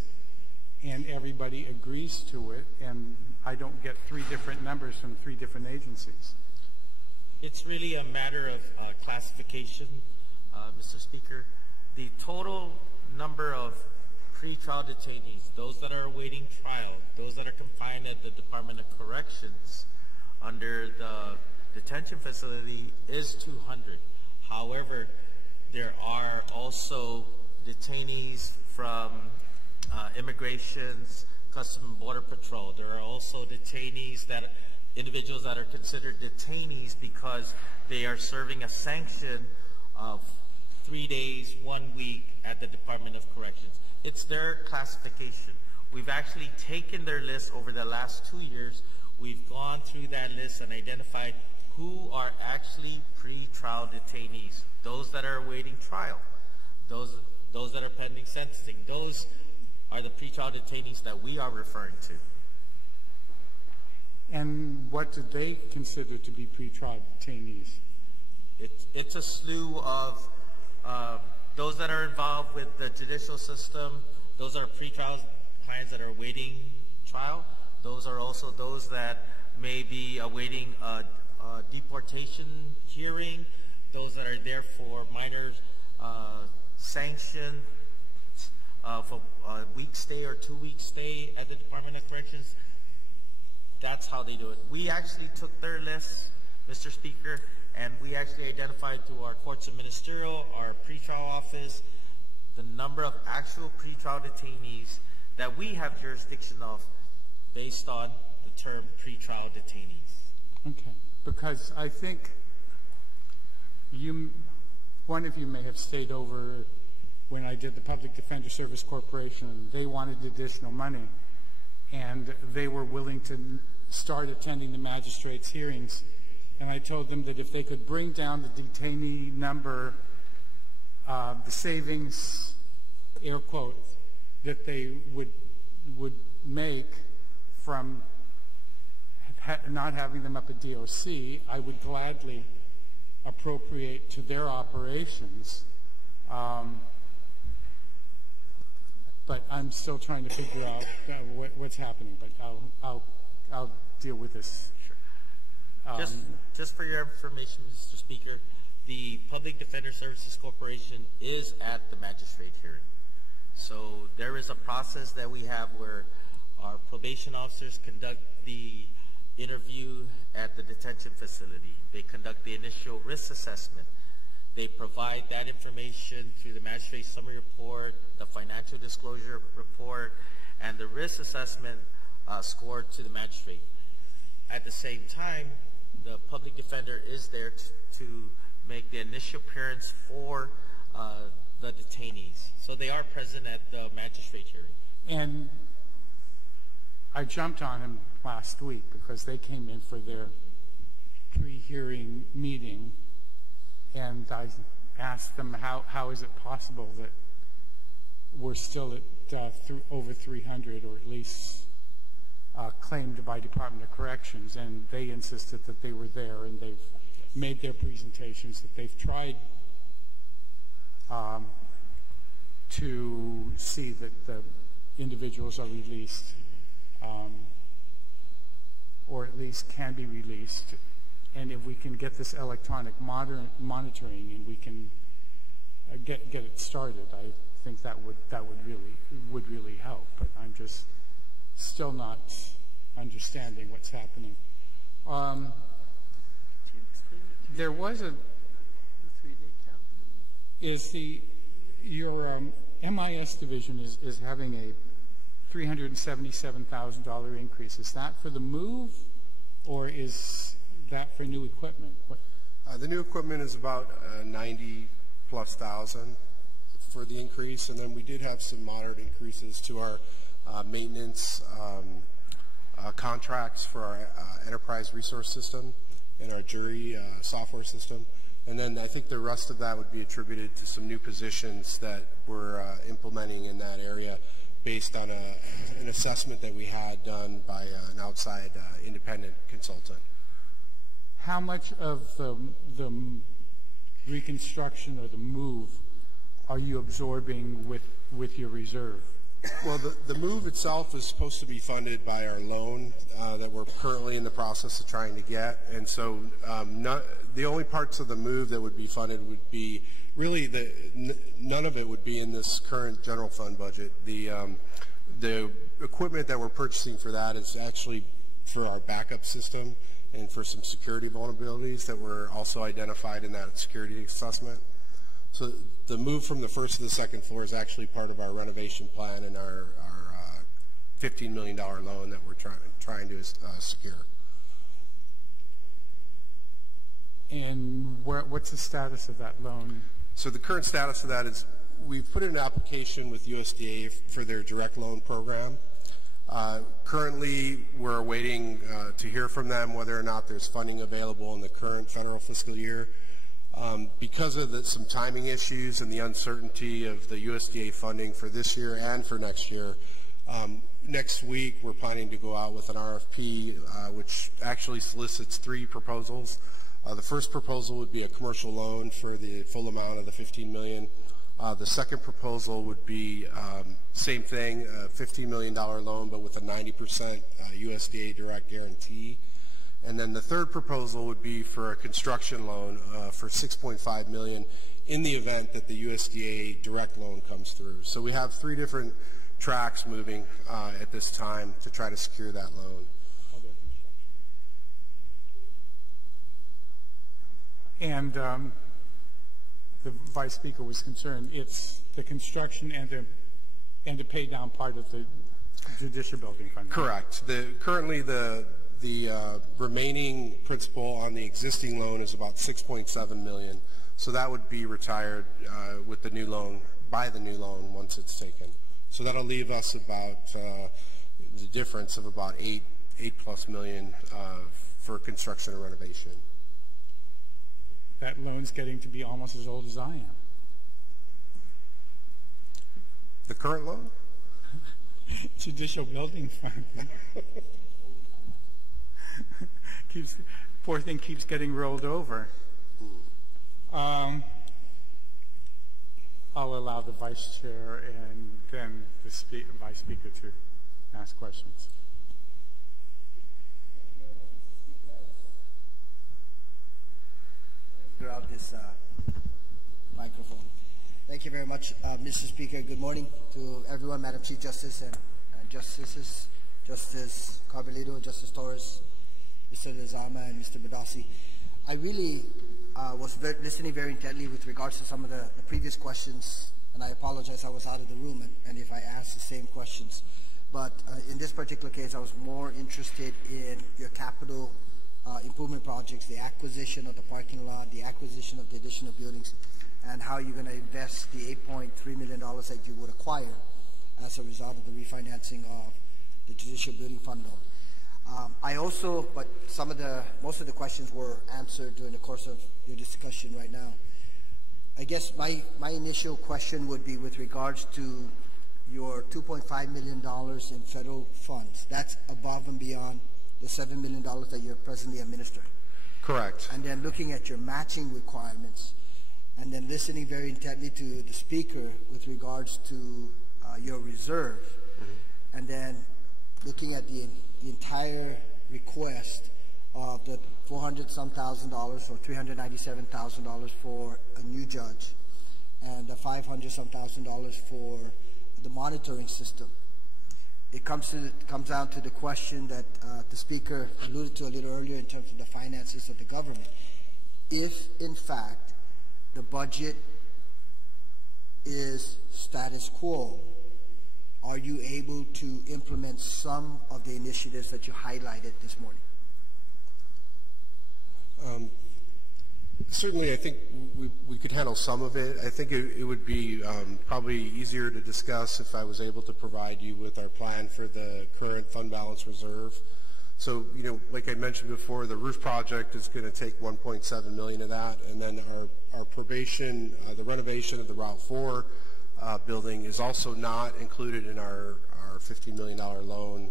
and everybody agrees to it, and I don't get 3 different numbers from 3 different agencies. It's really a matter of classification, Mr. Speaker. The total number of pretrial detainees, those that are awaiting trial, those that are confined at the Department of Corrections under the detention facility is 200. However, there are also detainees from immigrations, Customs and Border Patrol. There are also detainees individuals that are considered detainees because they are serving a sanction of 3 days, 1 week at the Department of Corrections. It's their classification. We've actually taken their list over the last 2 years. We've gone through that list and identified who are actually pre-trial detainees, those that are awaiting trial, those that are pending sentencing. Those are the pre-trial detainees that we are referring to. And what do they consider to be pre-trial detainees? It's a slew of those that are involved with the judicial system. Those are pre-trial clients that are awaiting trial. Those are also those that may be awaiting a deportation hearing. Those that are there for minor sanction for a week stay or 2 week stay at the Department of Corrections. That's how they do it. We actually took their list, Mr. Speaker, and we actually identified through our courts and ministerial, our pretrial office, the number of actual pretrial detainees that we have jurisdiction of based on the term pretrial detainees. Okay, because I think one of you may have stayed over when I did the Public Defender Service Corporation, and they wanted additional money, and they were willing to start attending the magistrate's hearings. And I told them that if they could bring down the detainee number, the savings, air quotes, that they would make from not having them up at DOC, I would gladly appropriate to their operations. But I'm still trying to figure out what's happening. But I'll deal with this. Sure. Just for your information, Mr. Speaker, the Public Defender Services Corporation is at the magistrate hearing. So there is a process that we have where our probation officers conduct the interview at the detention facility. They conduct the initial risk assessment. They provide that information through the magistrate summary report, the financial disclosure report, and the risk assessment scored to the magistrate. At the same time, the public defender is there to make the initial appearance for the detainees. So they are present at the magistrate hearing. And I jumped on him last week because they came in for their pre-hearing meeting, and I asked them how is it possible that we're still at over 300, or at least claimed by Department of Corrections, and they insisted that they were there, and they've made their presentations, that they've tried to see that the individuals are released, or at least can be released. And if we can get this electronic monitoring and we can get it started, I think that would really help. But I'm just still not understanding what's happening. There was your MIS division is having a $377,000 increase. Is that for the move, or is that for new equipment? The new equipment is about 90,000+ for the increase, and then we did have some moderate increases to our maintenance contracts for our enterprise resource system and our jury software system. And then I think the rest of that would be attributed to some new positions that we're implementing in that area based on an assessment that we had done by an outside independent consultant. How much of the reconstruction or the move are you absorbing with your reserve? Well, the move itself is supposed to be funded by our loan that we're currently in the process of trying to get, and so the only parts of the move that would be funded would be really none of it would be in this current general fund budget. The equipment that we're purchasing for that is actually for our backup system and for some security vulnerabilities that were also identified in that security assessment. So the move from the first to the second floor is actually part of our renovation plan and our $15 million loan that we're trying to secure. And what's the status of that loan? So the current status of that is we've put in an application with USDA for their direct loan program. Currently, we're waiting to hear from them whether or not there's funding available in the current federal fiscal year. Because of some timing issues and the uncertainty of the USDA funding for this year and for next year, next week we're planning to go out with an RFP which actually solicits 3 proposals. The first proposal would be a commercial loan for the full amount of the $15 million. The second proposal would be same thing, a $15 million loan, but with a 90% USDA direct guarantee. And then the third proposal would be for a construction loan for $6.5 million in the event that the USDA direct loan comes through. So we have 3 different tracks moving at this time to try to secure that loan. And the Vice Speaker was concerned. It's the construction and the And to pay down part of the judicial building fund. Correct. Currently, the remaining principal on the existing loan is about $6.7 million. So that would be retired with the new loan, by the new loan once it's taken. So that'll leave us about the difference of about $8+ million for construction and renovation. That loan's getting to be almost as old as I am. The current loan? Judicial building fund. Poor thing keeps getting rolled over. I'll allow the vice chair and then the vice speaker to ask questions. Throughout this microphone. Thank you very much, Mr. Speaker. Good morning to everyone, Madam Chief Justice and Justices, Justice Carbolito, Justice Torres, Mr. Lezama, and Mr. Badassi. I really was listening very intently with regards to some of the previous questions, and I apologize I was out of the room and if I asked the same questions. But in this particular case, I was more interested in your capital improvement projects, the acquisition of the parking lot, the acquisition of the additional buildings, and how you're going to invest the $8.3 million that you would acquire as a result of the refinancing of the judicial building fund loan. But most of the questions were answered during the course of your discussion right now. I guess my initial question would be with regards to your $2.5 million in federal funds. That's above and beyond the $7 million that you're presently administering. Correct. And then looking at your matching requirements, and then listening very intently to the speaker with regards to your reserve, and then looking at the entire request of the $400-some thousand or $397,000 for a new judge, and the $500-some thousand for the monitoring system. It comes down to the question that the speaker alluded to a little earlier in terms of the finances of the government. If, in fact, the budget is status quo, are you able to implement some of the initiatives that you highlighted this morning? Certainly, I think we could handle some of it. I think it would be probably easier to discuss if I was able to provide you with our plan for the current fund balance reserve. So, like I mentioned before, the roof project is going to take $1.7 million of that, and then our probation, the renovation of the Route 4 building is also not included in our $15 million loan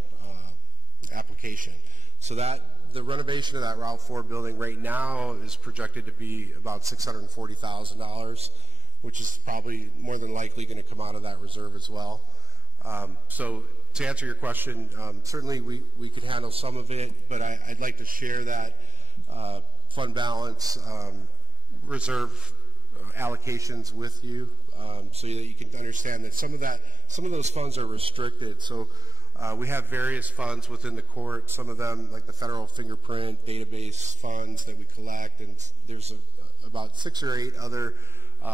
application. So the renovation of that Route 4 building right now is projected to be about $640,000, which is probably more than likely going to come out of that reserve as well. So to answer your question, certainly we could handle some of it, but I'd like to share that fund balance reserve allocations with you so that you can understand that some of those funds are restricted. So we have various funds within the court, some of them like the federal fingerprint database funds that we collect, and there's about 6 or 8 other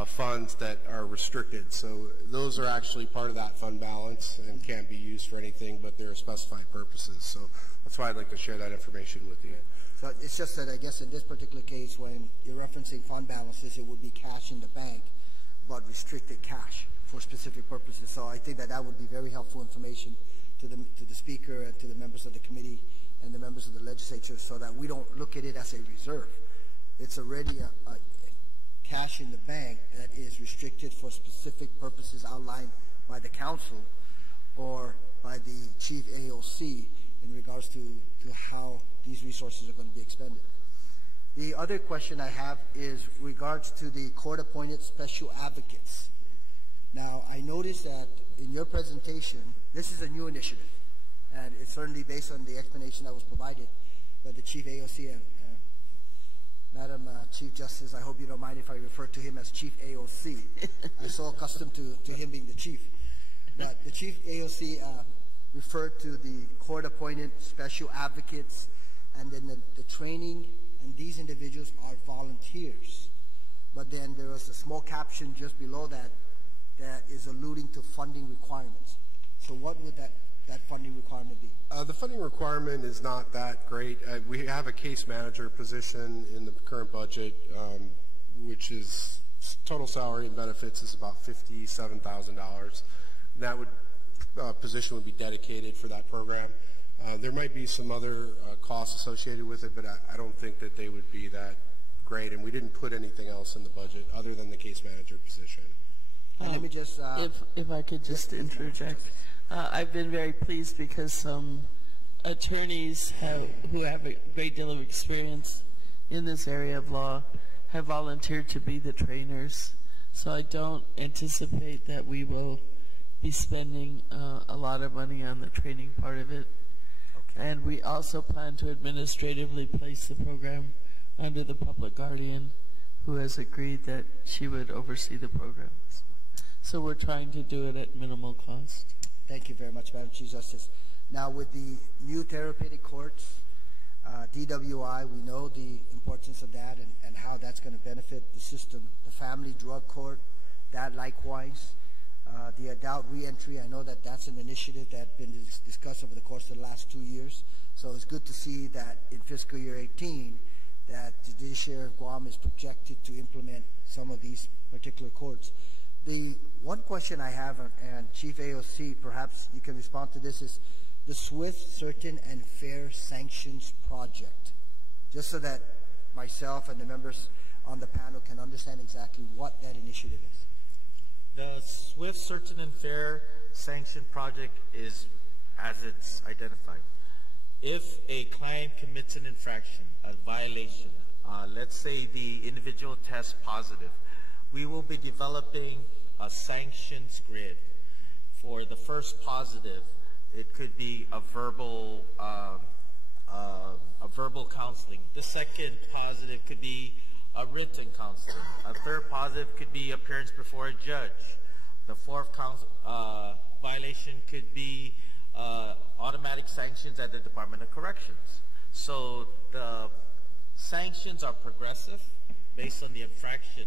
funds that are restricted. So those are actually part of that fund balance and can't be used for anything, but they're specified purposes. So that's why I'd like to share that information with you. So it's just that I guess in this particular case, when you're referencing fund balances, it would be cash in the bank, but restricted cash for specific purposes. So I think that would be very helpful information to the speaker and to the members of the committee and the members of the legislature, so that we don't look at it as a reserve. It's already a cash in the bank that is restricted for specific purposes outlined by the council or by the chief AOC in regards to how these resources are going to be expended. The other question I have is regards to the court-appointed special advocates. Now, I noticed that in your presentation, this is a new initiative, and it's certainly based on the explanation that was provided by the chief AOC and Madam Chief Justice. I hope you don't mind if I refer to him as Chief AOC. I'm so accustomed to him being the chief. But the Chief AOC referred to the court-appointed special advocates, and then the training, and these individuals are volunteers. But then there was a small caption just below that that is alluding to funding requirements. So what would that funding requirement be? The funding requirement is not that great. We have a case manager position in the current budget, which is total salary and benefits is about $57,000. That position would be dedicated for that program. There might be some other costs associated with it, but I don't think that they would be that great. And we didn't put anything else in the budget other than the case manager position. And let me just... if I could just interject. I've been very pleased because some attorneys who have a great deal of experience in this area of law have volunteered to be the trainers. So I don't anticipate that we will be spending a lot of money on the training part of it. Okay. And we also plan to administratively place the program under the public guardian, who has agreed that she would oversee the programs. So we're trying to do it at minimal cost. Thank you very much, Madam Chief Justice. Now, with the new therapeutic courts, DWI, we know the importance of that and how that's going to benefit the system. The family drug court, that likewise. The adult reentry, I know that that's an initiative that's been discussed over the course of the last 2 years. So it's good to see that in fiscal year 18, that the Judiciary of Guam is projected to implement some of these particular courts. The one question I have, and Chief AOC, perhaps you can respond to this, is the Swift, Certain, and Fair Sanctions Project, just so that myself and the members on the panel can understand exactly what that initiative is. The Swift, Certain, and Fair Sanction Project is as it's identified. If a client commits an infraction, a violation, let's say the individual tests positive, we will be developing a sanctions grid. For the first positive, it could be a verbal counseling. The second positive could be a written counseling. A third positive could be appearance before a judge. The fourth violation could be automatic sanctions at the Department of Corrections. So the sanctions are progressive based on the infraction.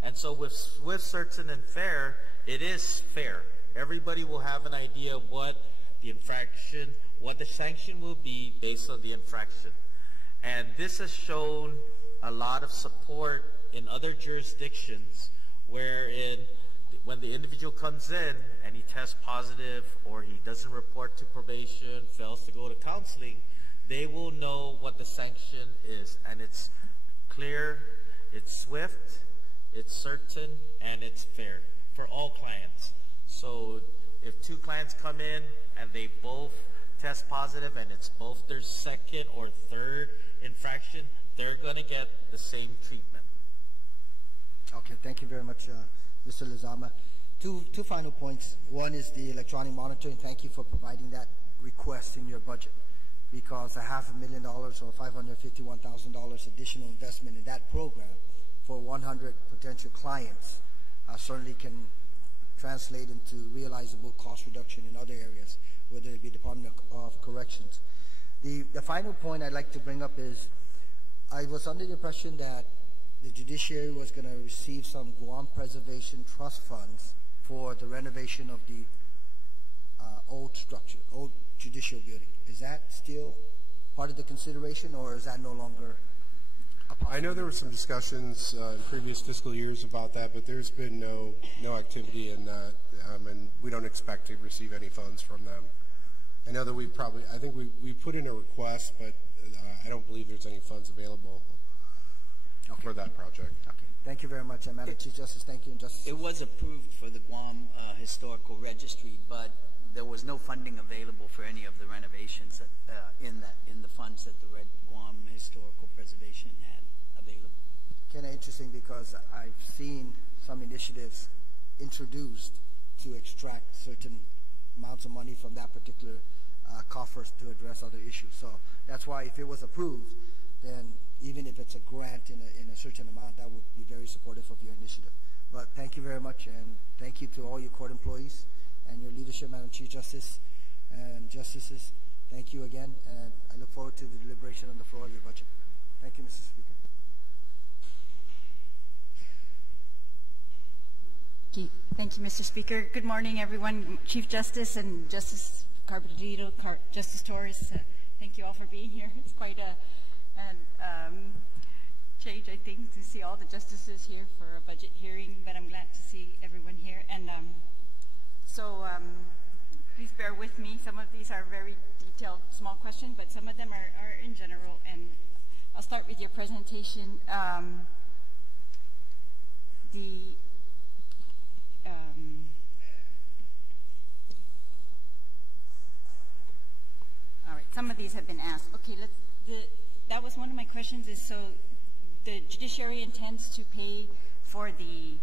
And so with Swift, Certain, and Fair, it is fair. Everybody will have an idea of what the infraction, what the sanction will be based on the infraction. And this has shown a lot of support in other jurisdictions wherein when the individual comes in and he tests positive or he doesn't report to probation, fails to go to counseling, they will know what the sanction is. And it's clear, it's swift, it's certain, and it's fair for all clients. So if two clients come in and they both test positive and it's both their second or third infraction, they're going to get the same treatment. Okay, thank you very much, Mr. Lizama. Two final points. One is the electronic monitoring. Thank you for providing that request in your budget, because $500,000 or $551,000 additional investment in that program for 100 potential clients certainly can translate into realizable cost reduction in other areas, whether it be Department of Corrections. The final point I'd like to bring up is I was under the impression that the judiciary was going to receive some Guam Preservation Trust funds for the renovation of the old structure, old judicial building. Is that still part of the consideration, or is that no longer a possibility? I know there were some discussions in previous fiscal years about that, but there's been no activity in that, and we don't expect to receive any funds from them. I know that I think we put in a request, but I don't believe there's any funds available for that project. Okay. Thank you very much, Madam Chief Justice. Thank you, Justice. It was approved for the Guam Historical Registry, but there was no funding available for any of the renovations in the funds that the Guam Historical Preservation had available. Kind of interesting, because I've seen some initiatives introduced to extract certain amounts of money from that particular coffers to address other issues. So that's why if it was approved, then even if it's a grant in a certain amount, that would be very supportive of your initiative. But thank you very much, and thank you to all your court employees and your leadership, Madam Chief Justice and Justices. Thank you again, and I look forward to the deliberation on the floor of your budget. Thank you, Mr. Speaker. Thank you, Mr. Speaker. Good morning, everyone. Chief Justice and Justice Carbotillo, Justice Torres, thank you all for being here. It's quite a change, I think, to see all the justices here for a budget hearing, but I'm glad to see everyone here. And please bear with me. Some of these are very detailed, small questions, but some of them are in general. And I'll start with your presentation. All right, some of these have been asked. Okay, that was one of my questions. Is so the judiciary intends to pay for the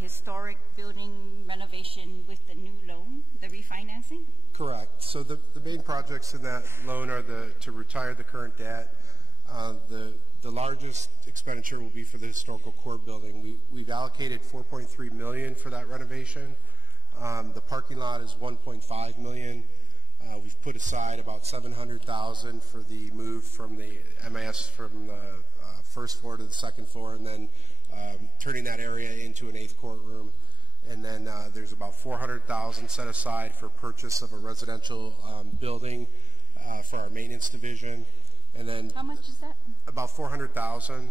historic building renovation with the new loan, the refinancing? Correct. So the main projects in that loan are to retire the current debt. The largest expenditure will be for the historical court building. We've allocated $4.3 million for that renovation. The parking lot is $1.5 million. We've put aside about $700,000 for the move from the MIS from the first floor to the second floor, and then turning that area into an 8th courtroom. And then there's about $400,000 set aside for purchase of a residential building for our maintenance division. And then how much is that? About $400,000.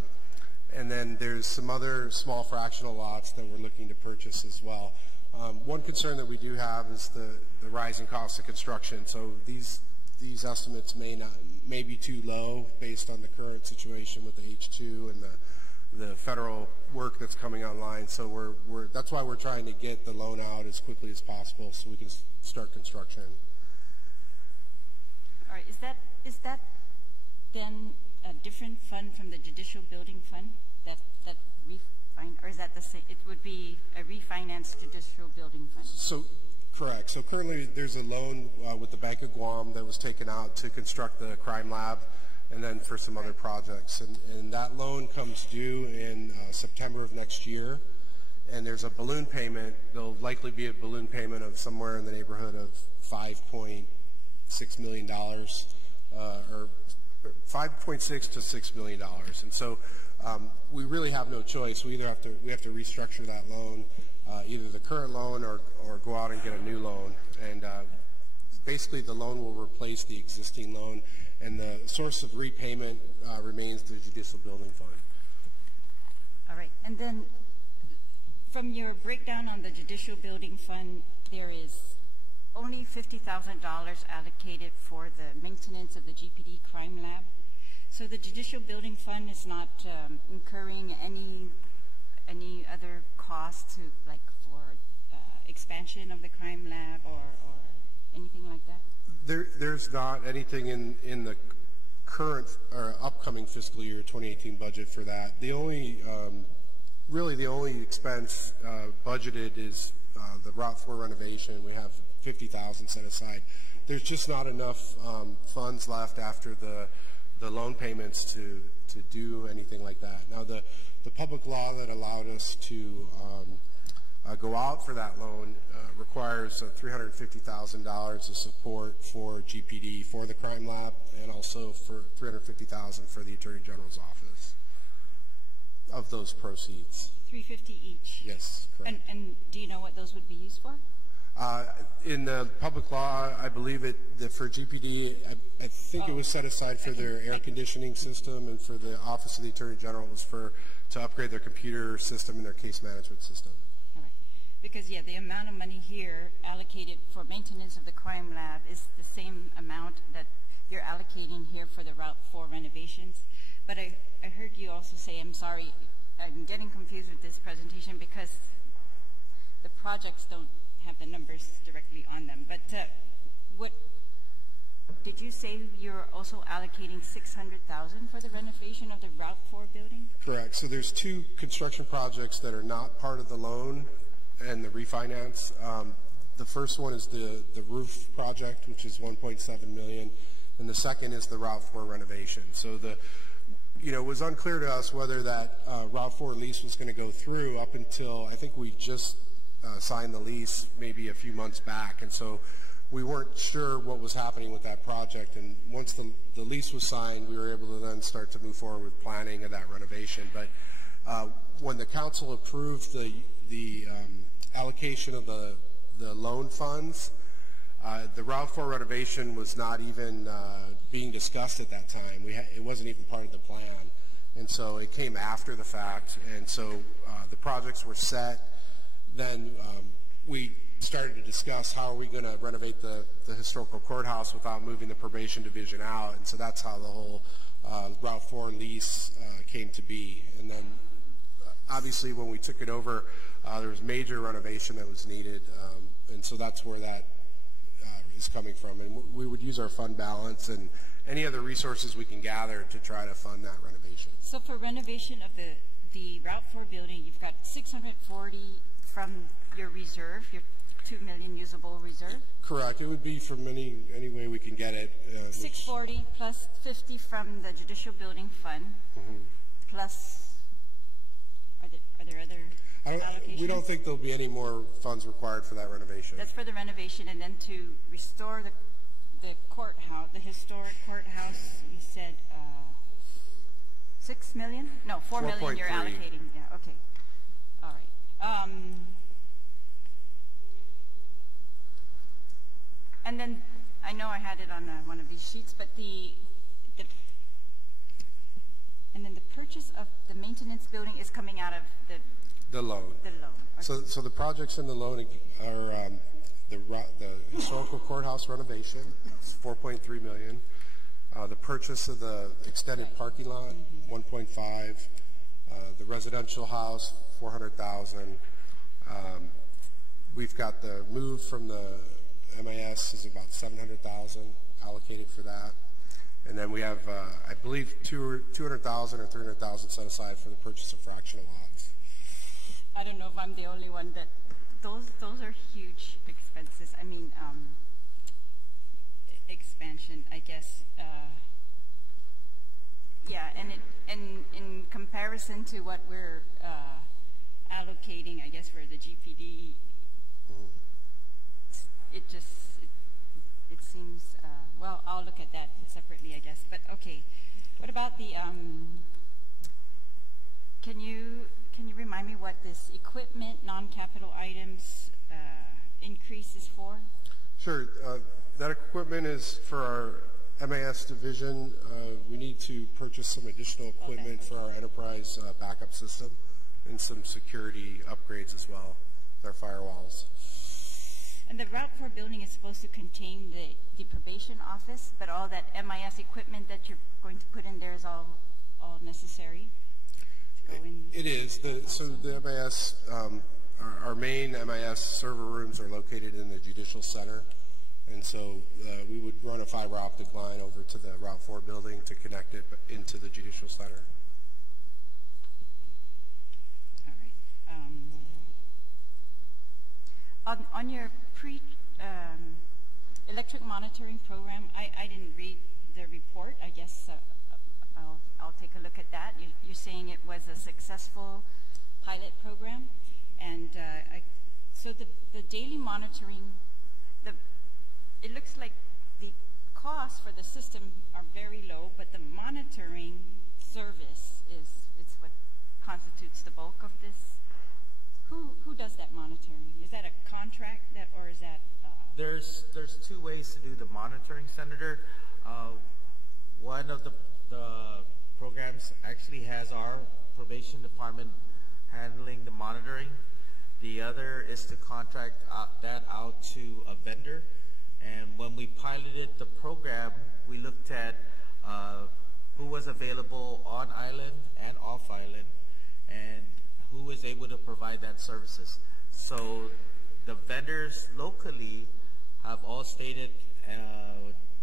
And then there's some other small fractional lots that we're looking to purchase as well. One concern that we do have is the rising cost of construction. So these estimates may be too low based on the current situation with the H2 and the federal work that's coming online. So that's why we're trying to get the loan out as quickly as possible so we can start construction. All right. Is that then a different fund from the judicial building fund or is that the same? It would be a refinanced judicial building fund. So, correct. So currently there's a loan with the Bank of Guam that was taken out to construct the crime lab and then for some other projects. And that loan comes due in September of next year. And there's a balloon payment. There'll likely be a balloon payment of somewhere in the neighborhood of $5.6 million or $5.6 to $6 million. And so we really have no choice. We have to restructure that loan, either the current loan or go out and get a new loan. And basically the loan will replace the existing loan, and the source of repayment remains the judicial building fund. All right. And then from your breakdown on the judicial building fund, there is only $50,000 allocated for the maintenance of the GPD crime lab. So the judicial building fund is not incurring any other costs for expansion of the crime lab or anything like that? There's not anything in the current or upcoming fiscal year 2018 budget for that. The only really the only expense budgeted is the Route 4 renovation. We have $50,000 set aside. There's just not enough funds left after the loan payments to do anything like that. Now, the public law that allowed us to go out for that loan requires $350,000 of support for GPD for the crime lab, and also for $350,000 for the Attorney General's office of those proceeds. $350 each. Yes, correct. And do you know what those would be used for? In the public law, I believe for GPD, I think it was set aside for their air conditioning system, and for the Office of the Attorney General it was to upgrade their computer system and their case management system. All right. Because, yeah, the amount of money here allocated for maintenance of the crime lab is the same amount that you're allocating here for the Route 4 renovations. But I heard you also say, I'm sorry, I'm getting confused with this presentation because the projects don't have the numbers directly on them. But what did you say you're also allocating $600,000 for the renovation of the Route 4 building? Correct. So there's two construction projects that are not part of the loan and the refinance. The first one is the roof project, which is $1.7 million, and the second is the Route 4 renovation. So it was unclear to us whether that Route 4 lease was going to go through up until I think we just signed the lease maybe a few months back, and so we weren't sure what was happening with that project. And once the lease was signed, we were able to then start to move forward with planning of that renovation. But when the council approved the the allocation of the loan funds, the Route 4 renovation was not even being discussed at that time. It wasn't even part of the plan. And so it came after the fact. And so the projects were set. Then we started to discuss how are we going to renovate the historical courthouse without moving the probation division out. And so that's how the whole Route 4 lease came to be. And then obviously when we took it over, there was major renovation that was needed. And so that's where that is coming from. And we would use our fund balance and any other resources we can gather to try to fund that renovation. So for renovation of the Route 4 building, you've got 640 from your reserve, your $2 million usable reserve? Correct. It would be from any way we can get it. 640 plus 50 from the Judicial Building Fund, plus, are there other allocations? We don't think there'll be any more funds required for that renovation. That's for the renovation, and then to restore the courthouse, the historic courthouse, you said $6 million? No, $4 million you're allocating. Yeah, okay. All right. And then I know I had it on one of these sheets, but and then the purchase of the maintenance building is coming out of the loan. The loan. Okay. So the projects in the loan are the historical courthouse renovation, $4.3 million. The purchase of the extended parking lot, $1.5. The residential house, $400,000. We've got the move from the MAS is about $700,000 allocated for that, and then we have, I believe, $200,000 or $300,000 set aside for the purchase of fractional lots. I don't know if I'm the only one that those are huge expenses. I mean, expansion, I guess. Yeah, and in comparison to what we're allocating, I guess, for the GPD. It seems, well, I'll look at that separately, I guess. But okay, what about the, can you remind me what this equipment, non-capital items increase is for? Sure. That equipment is for our MAS division. We need to purchase some additional equipment for our enterprise backup system and some security upgrades as well with our firewalls. And the Route 4 building is supposed to contain the probation office, but all that MIS equipment that you're going to put in there is all necessary? It is. So the MIS, our main MIS server rooms are located in the Judicial Center, and so we would run a fiber optic line over to the Route 4 building to connect it into the Judicial Center. On your electric monitoring program, I didn't read the report. I guess I'll take a look at that. You're saying it was a successful pilot program, and so the daily monitoring, it looks like the costs for the system are very low, but the monitoring service it's what constitutes the bulk of this. Who does that monitoring? Is that a contract or is that? There's two ways to do the monitoring, Senator. One of the programs actually has our probation department handling the monitoring. The other is to contract that out to a vendor. And when we piloted the program, we looked at who was available on island and off island, and who was able to provide that services. So the vendors locally have all stated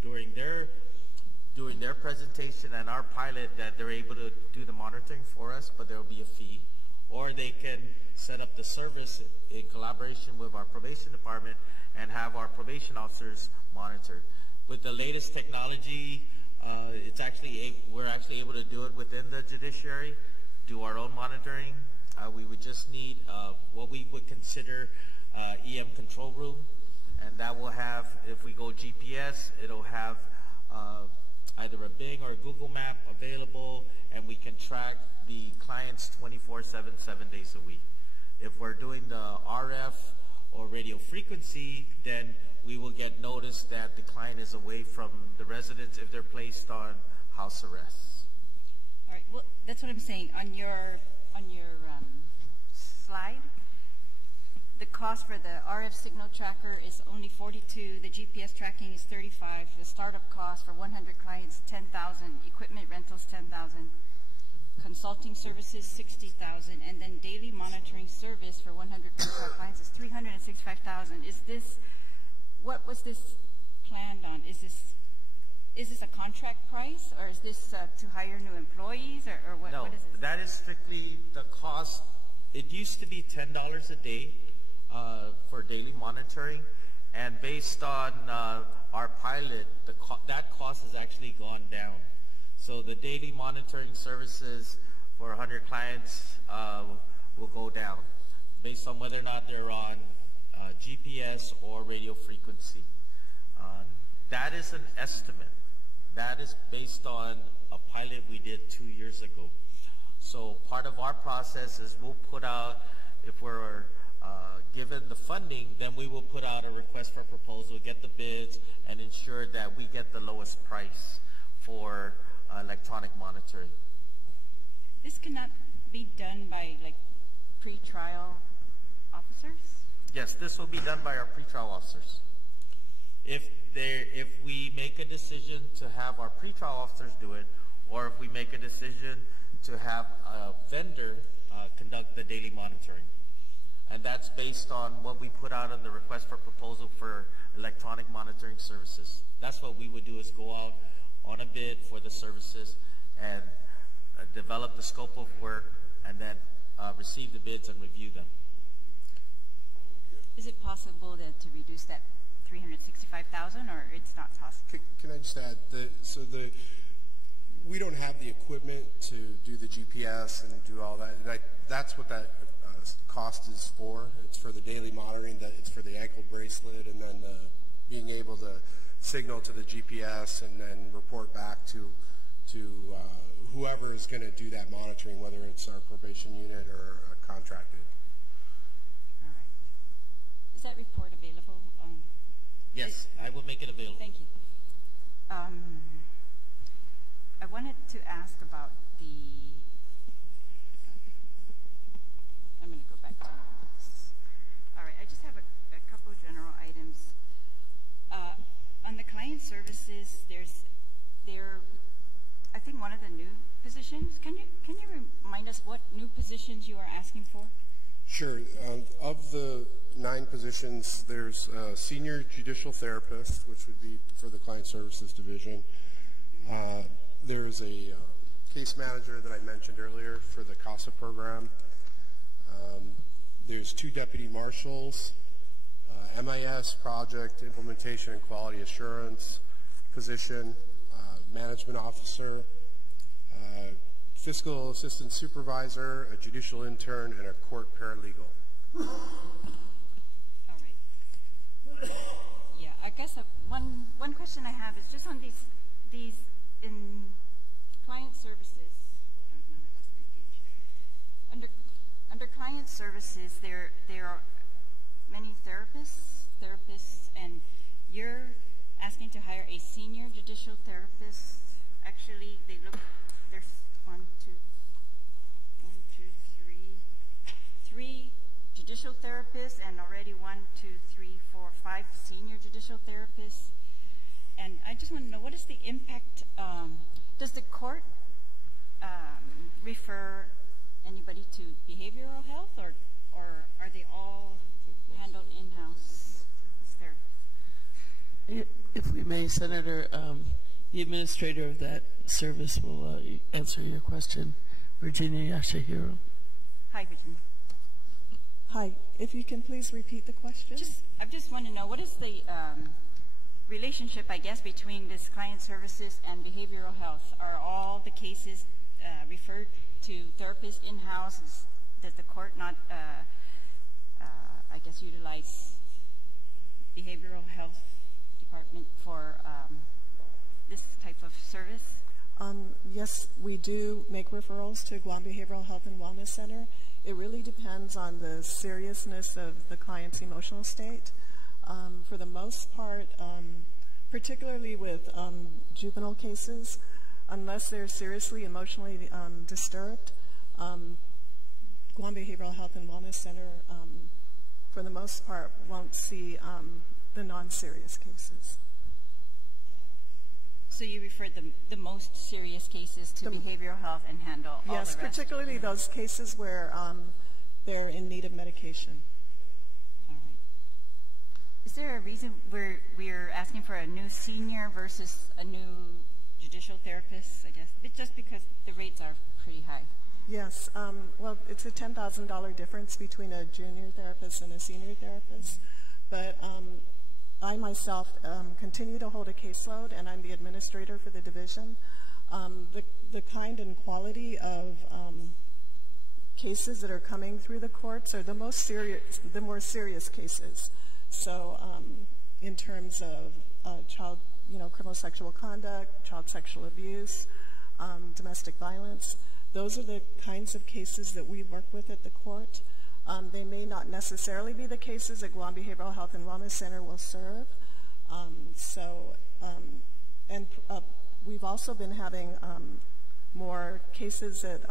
during their presentation and our pilot that they're able to do the monitoring for us, but there will be a fee. Or they can set up the service in collaboration with our probation department and have our probation officers monitored. With the latest technology, we're actually able to do it within the judiciary, do our own monitoring. We would just need what we would consider EM control room, and that will have, if we go GPS, it'll have either a Bing or a Google map available, and we can track the clients 24/7, 7 days a week. If we're doing the RF or radio frequency, then we will get notice that the client is away from the residence if they're placed on house arrest. All right. Well, that's what I'm saying. On your slide, the cost for the RF signal tracker is only $42. The GPS tracking is $35. The startup cost for 100 clients, $10,000. Equipment rentals, $10,000. Consulting services, $60,000, and then daily monitoring service for 100 clients is $365,000. Is this, what was this planned on? Is this a contract price, or is this to hire new employees, or what? No, what is this? that is strictly the cost. It used to be $10 a day for daily monitoring, and based on our pilot, that cost has actually gone down. So the daily monitoring services for 100 clients will go down based on whether or not they're on GPS or radio frequency. That is an estimate. That is based on a pilot we did 2 years ago. So part of our process is we'll put out, if we're given the funding, then we will put out a request for proposal, get the bids, and ensure that we get the lowest price for electronic monitoring. This cannot be done by like pre-trial officers? Yes, this will be done by our pretrial officers. If we make a decision to have our pretrial officers do it, or if we make a decision to have a vendor conduct the daily monitoring. And that's based on what we put out on the request for proposal for electronic monitoring services. That's what we would do, is go out on a bid for the services and develop the scope of work, and then receive the bids and review them. Is it possible then to reduce that $365,000, or it's not possible? Can I just add, we don't have the equipment to do the GPS and do all that. And that's what that cost is for. It's for the daily monitoring, that it's for the ankle bracelet, and then being able to signal to the GPS and then report back to whoever is going to do that monitoring, whether it's our probation unit or contracted. All right. Is that report available? Yes, I will make it available. Thank you. I wanted to ask about I'm going to go back to this. All right, I just have a couple of general items. On the client services, I think one of the new positions. Can you remind us what new positions you are asking for? Sure. Of the 9 positions, there's a senior judicial therapist, which would be for the client services division. There's a case manager that I mentioned earlier for the CASA program. There's 2 deputy marshals, MIS project implementation and quality assurance position, management officer, fiscal assistant supervisor, a judicial intern, and a court paralegal. All right. Yeah, I guess one question I have is just on these in client services. Under client services, there are many therapists, and you're asking to hire a senior judicial therapist. Actually, there's 3 judicial therapists, and already 5 senior judicial therapists. And I just want to know, what is the impact? Does the court refer anybody to behavioral health, or are they all handled in-house therapy? If we may, Senator, the administrator of that service will answer your question, Virginia Yashahiro. Hi, Virginia. Hi. If you can please repeat the question. I just want to know, what is the relationship, I guess, between this client services and behavioral health? Are all the cases referred to therapists in-house? Does the court not, I guess, utilize behavioral health department for this type of service? Yes, we do make referrals to Guam Behavioral Health and Wellness Center, It really depends on the seriousness of the client's emotional state. For the most part, particularly with juvenile cases, unless they're seriously emotionally disturbed, Guam Behavioral Health and Wellness Center, for the most part, won't see the non-serious cases. So you refer the most serious cases to behavioral health and handle all the rest? Yes, particularly those cases where they're in need of medication. All right. Is there a reason we're asking for a new senior versus a new judicial therapist, I guess? It's just because the rates are pretty high. Yes, well, it's a $10,000 difference between a junior therapist and a senior therapist, but I myself continue to hold a caseload, and I'm the administrator for the division. The kind and quality of cases that are coming through the courts are the more serious cases. So, in terms of child, criminal sexual conduct, child sexual abuse, domestic violence, those are the kinds of cases that we work with at the court. They may not necessarily be the cases that Guam Behavioral Health and Wellness Center will serve. We've also been having more cases that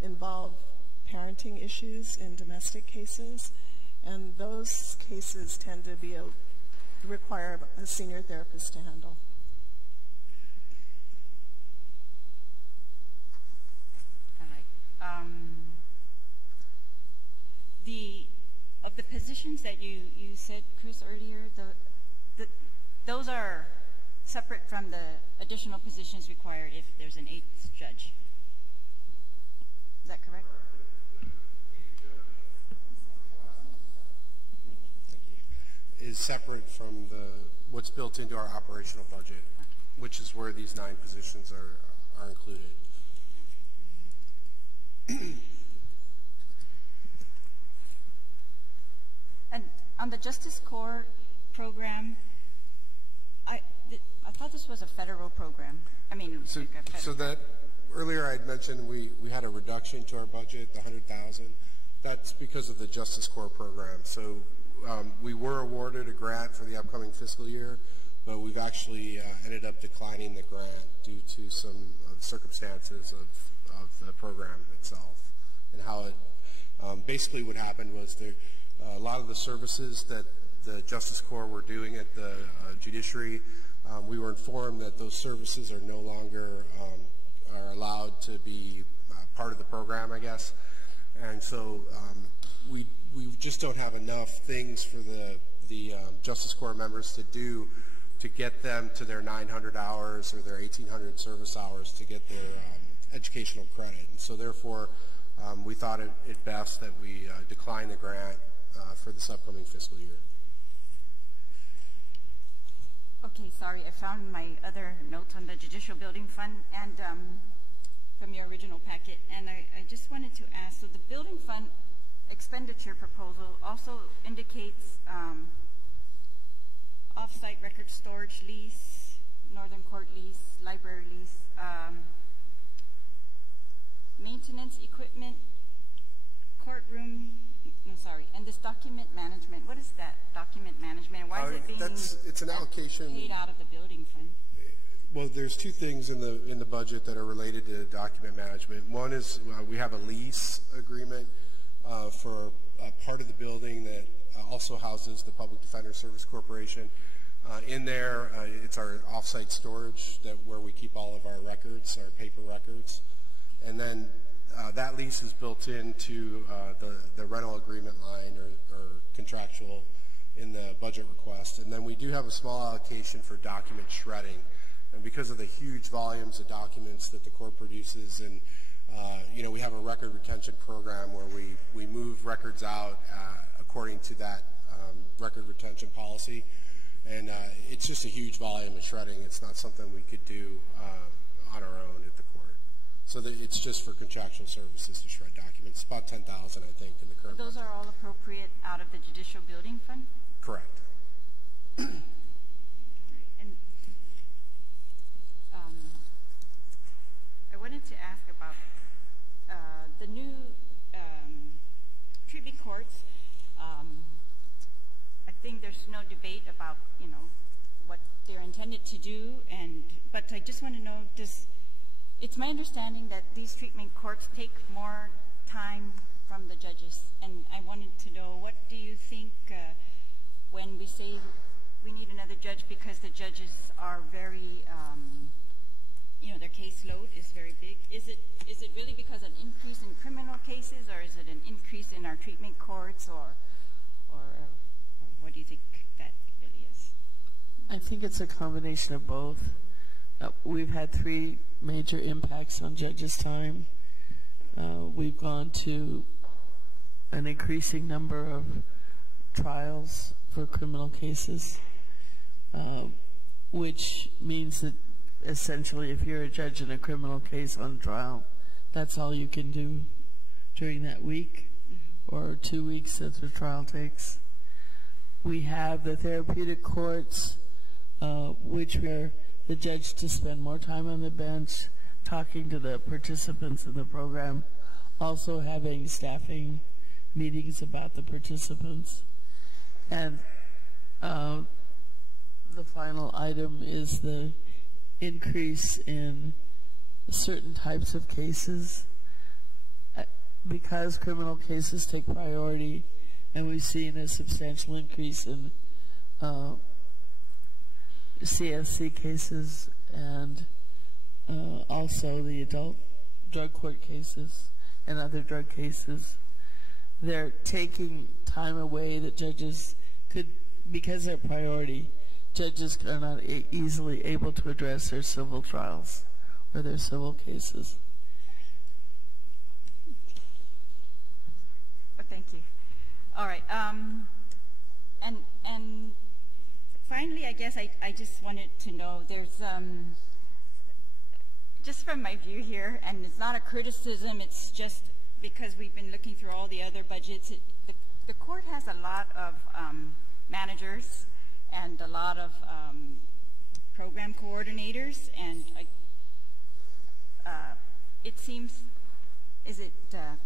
involve parenting issues in domestic cases, and those cases tend to require a senior therapist to handle. Of the positions that you said, Cruz, earlier, those are separate from the additional positions required if there's an 8th judge. Is that correct? Is separate from what's built into our operational budget, which is where these 9 positions are included. And on the Justice Corps program, I thought this was a federal program. So that earlier I'd mentioned we had a reduction to our budget, the $100,000. That's because of the Justice Corps program. So we were awarded a grant for the upcoming fiscal year, but we've actually ended up declining the grant due to some circumstances of the program itself and how it basically what happened was a lot of the services that the Justice Corps were doing at the judiciary, we were informed that those services are no longer are allowed to be part of the program, I guess. And so we just don't have enough things for the Justice Corps members to do to get them to their 900 hours or their 1,800 service hours to get their educational credit. And so therefore, we thought it best that we decline the grant for this upcoming fiscal year. Okay, sorry, I found my other notes on the Judicial Building Fund and from your original packet, and I just wanted to ask, so the Building Fund expenditure proposal also indicates off-site record storage lease, Northern Court lease, library lease, maintenance equipment, courtroom, and this document management. What is that, document management, and why is it being it's an allocation paid out of the Building Fund? Well, there's 2 things in the budget that are related to document management. One is we have a lease agreement for a part of the building that also houses the Public Defender Service Corporation. In there, it's our off-site storage where we keep all of our records, our paper records. And then that lease is built into the rental agreement line or contractual in the budget request. And then we do have a small allocation for document shredding. And because of the huge volumes of documents that the Corps produces, and we have a record retention program where we move records out according to that record retention policy. And it's just a huge volume of shredding. It's not something we could do on our own at the court. So it's just for contractual services to shred documents. It's about $10,000, I think, in the current. Those are all appropriate out of the Judicial Building Fund? Correct. And I wanted to ask about the new think there's no debate about, you know, what they're intended to do, but I just want to know, it's my understanding that these treatment courts take more time from the judges, and I wanted to know, what do you think when we say we need another judge because the judges are very, you know, their caseload is very big? Is it really because of an increase in criminal cases, or is it an increase in our treatment courts, or what do you think that really is? I think it's a combination of both. We've had 3 major impacts on judges' time. We've gone to an increasing number of trials for criminal cases, which means that essentially if you're a judge in a criminal case on trial, that's all you can do during that week or 2 weeks that the trial takes. We have the therapeutic courts, which were the judge to spend more time on the bench talking to the participants in the program, also having staffing meetings about the participants. And the final item is the increase in certain types of cases. Because criminal cases take priority, and we've seen a substantial increase in CSC cases and also the adult drug court cases and other drug cases. They're taking time away that judges could, because they're priority, judges are not easily able to address their civil trials or their civil cases. Thank you. All right. And finally, I guess I just wanted to know, there's just from my view here, and it's not a criticism, it's just because we've been looking through all the other budgets. The court has a lot of managers and a lot of program coordinators, and it seems, is it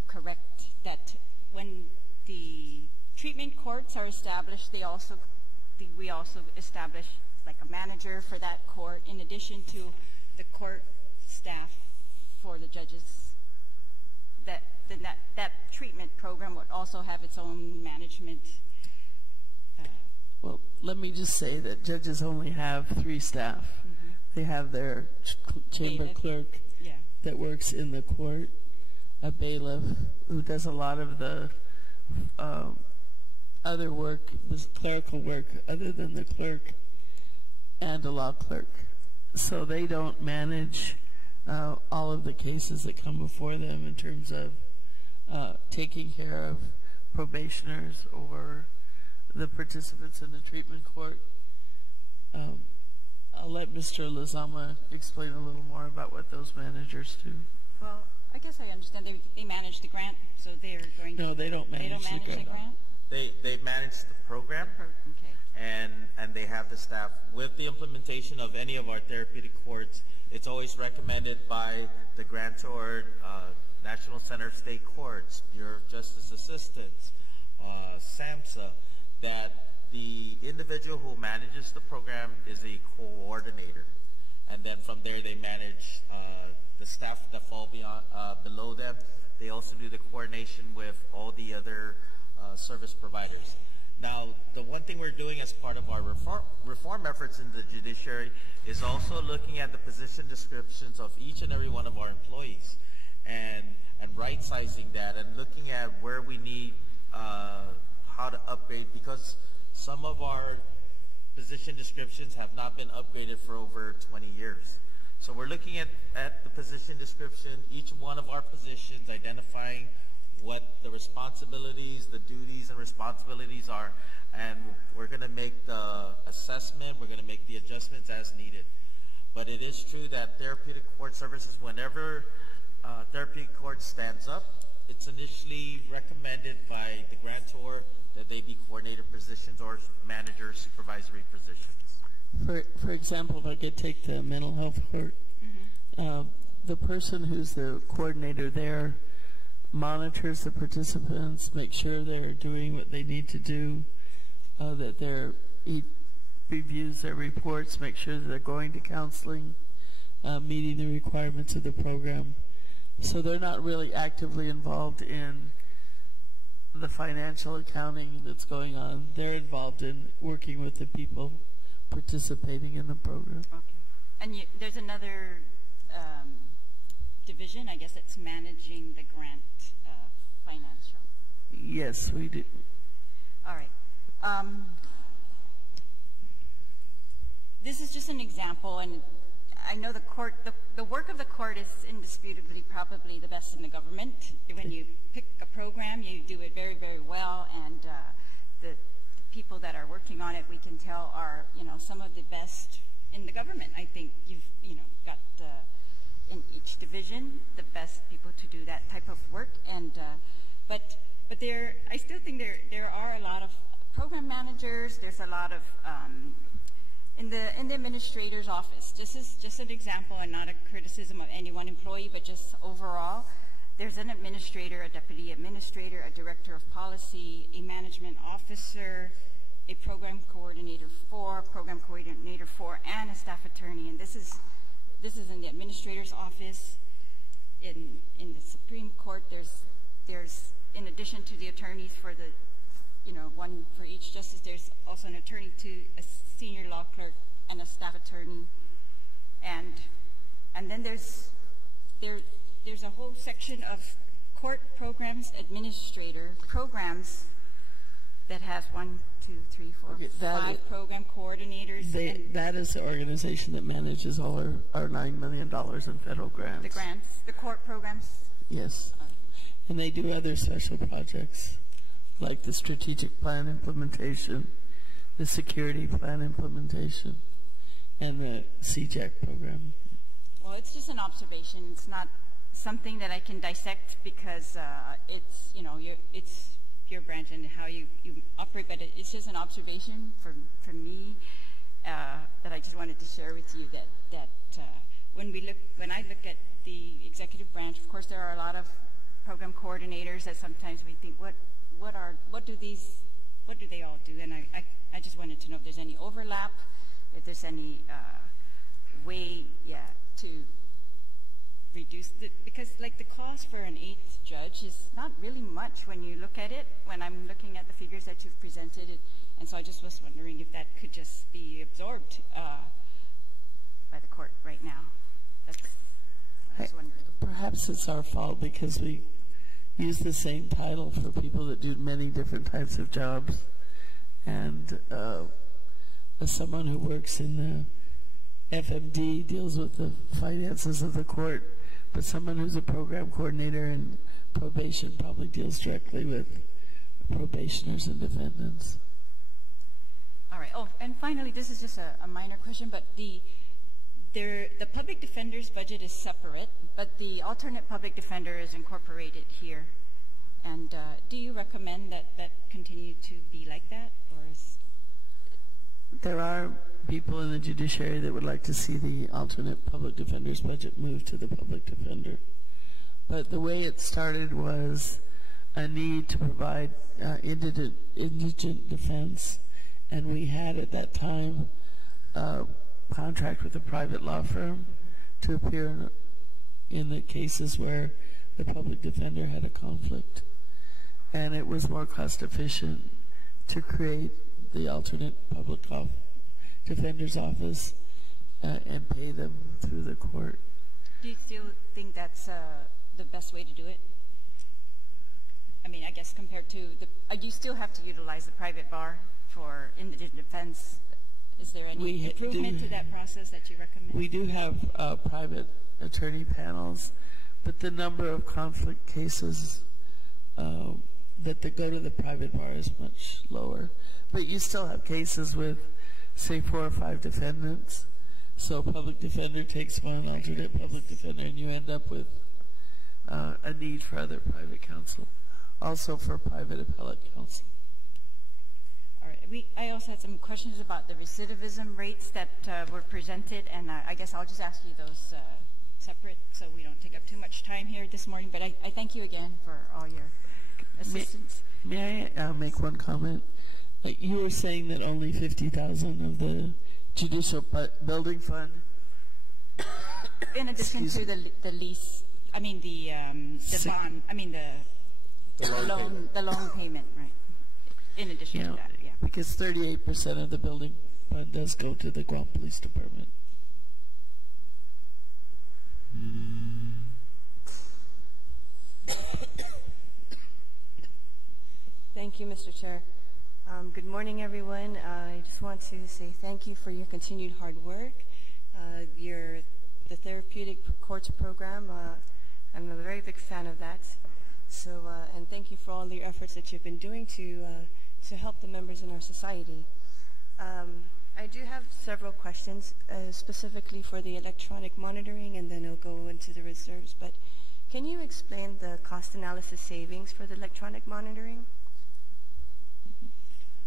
correct that when the treatment courts are established, we also establish like a manager for that court in addition to the court staff for the judges? That treatment program would also have its own management. Well, let me just say that judges only have 3 staff. They have their chamber clerk that works in the court, a bailiff who does a lot of the other work, clerical work other than the clerk, and a law clerk. So they don't manage all of the cases that come before them in terms of taking care of probationers or the participants in the treatment court. I'll let Mr. Lozama explain a little more about what those managers do. Well, I guess I understand they manage the grant, so they're going to... No, they don't manage the grant. They manage the program, okay. and they have the staff. With the implementation of any of our therapeutic courts, it's always recommended by the grantor, National Center of State Courts, Bureau of Justice Assistants, SAMHSA, that the individual who manages the program is a coordinator. And then from there they manage the staff that fall below them. They also do the coordination with all the other service providers. Now, the one thing we're doing as part of our reform efforts in the judiciary is also looking at the position descriptions of each and every one of our employees and right-sizing that and looking at where we need how to upgrade, because some of our position descriptions have not been upgraded for over 20 years. So we're looking at the position description, each one of our positions, identifying what the responsibilities, the duties and responsibilities are, and we're going to make the assessment, we're going to make the adjustments as needed. But it is true that therapeutic court services, whenever therapeutic court stands up, it's initially recommended by the grantor that they be coordinator positions or manager supervisory positions. For example, if I could take the mental health court, the person who's the coordinator there monitors the participants, make sure they're doing what they need to do, that he reviews their reports, make sure that they're going to counseling, meeting the requirements of the program. So they're not really actively involved in the financial accounting that's going on. They're involved in working with the people participating in the program. Okay. And there's another division, I guess, that's managing the grant financial. Yes, we do. All right. This is just an example, and I know the court, the work of the court is indisputably probably the best in the government. When you pick a program, you do it very, very well, and the people that are working on it, we can tell are, some of the best in the government. I think you've, got in each division the best people to do that type of work, and but I still think there are a lot of program managers. There's a lot of in the administrator's office. This is just an example and not a criticism of any one employee, but just overall. There's an administrator, a deputy administrator, a director of policy, a management officer, a program coordinator 4, and a staff attorney. And this is in the administrator's office. In the Supreme Court, there's in addition to the attorneys for the, one for each justice, there's also an attorney to a senior law clerk and a staff attorney, and then there's a whole section of court programs administrator programs that has 1, 2, 3, 4, 5 program coordinators. That is the organization that manages all our $9 million in federal grants. The grants, the court programs. Yes, and they do other special projects like the strategic plan implementation, the security plan implementation, and the CJAC program. Well, it's just an observation. It's not something that I can dissect because it's, it's your branch and how you operate, but it's just an observation for me that I just wanted to share with you that when I look at the executive branch, of course there are a lot of program coordinators that sometimes we think, what do they all do? And I just wanted to know if there's any overlap, if there's any way, to reduce because like the cost for an 8th judge is not really much when you look at it, when I'm looking at the figures that you've presented, and so I just was wondering if that could just be absorbed by the court right now. I was wondering. Perhaps it's our fault because we use the same title for people that do many different types of jobs, and as someone who works in the FMD deals with the finances of the court, but someone who's a program coordinator in probation probably deals directly with probationers and defendants. All right. Oh, and finally, this is just a minor question, but the public defender's budget is separate, but the alternate public defender is incorporated here. And do you recommend that continue to be like that, or is... There are people in the judiciary that would like to see the alternate public defender's budget move to the public defender. But the way it started was a need to provide indigent defense, and we had at that time a contract with a private law firm to appear in the cases where the public defender had a conflict. And it was more cost efficient to create the alternate public defender's office and pay them through the court. Do you still think that's the best way to do it? I mean, I guess compared to you still have to utilize the private bar for indigent defense. Is there any improvement to that process that you recommend? We do have private attorney panels, but the number of conflict cases that go to the private bar is much lower. But you still have cases with, say, 4 or 5 defendants. So a public defender takes one alternate public defender, and you end up with a need for other private counsel, also for private appellate counsel. All right. I also had some questions about the recidivism rates that were presented, and I guess I'll just ask you those separate so we don't take up too much time here this morning. But I thank you again for all your assistance. May I make one comment? You were saying that only 50,000 of the judicial building fund. In addition to the lease, I mean the bond, I mean the loan payment, right? In addition to that, yeah. Because 38% of the building fund does go to the Guam Police Department. Thank you, Mr. Chair. Good morning, everyone. I just want to say thank you for your continued hard work. The Therapeutic Courts program, I'm a very big fan of that. So, and thank you for all the efforts that you've been doing to help the members in our society. I do have several questions, specifically for the electronic monitoring, and then I'll go into the reserves. But can you explain the cost analysis savings for the electronic monitoring?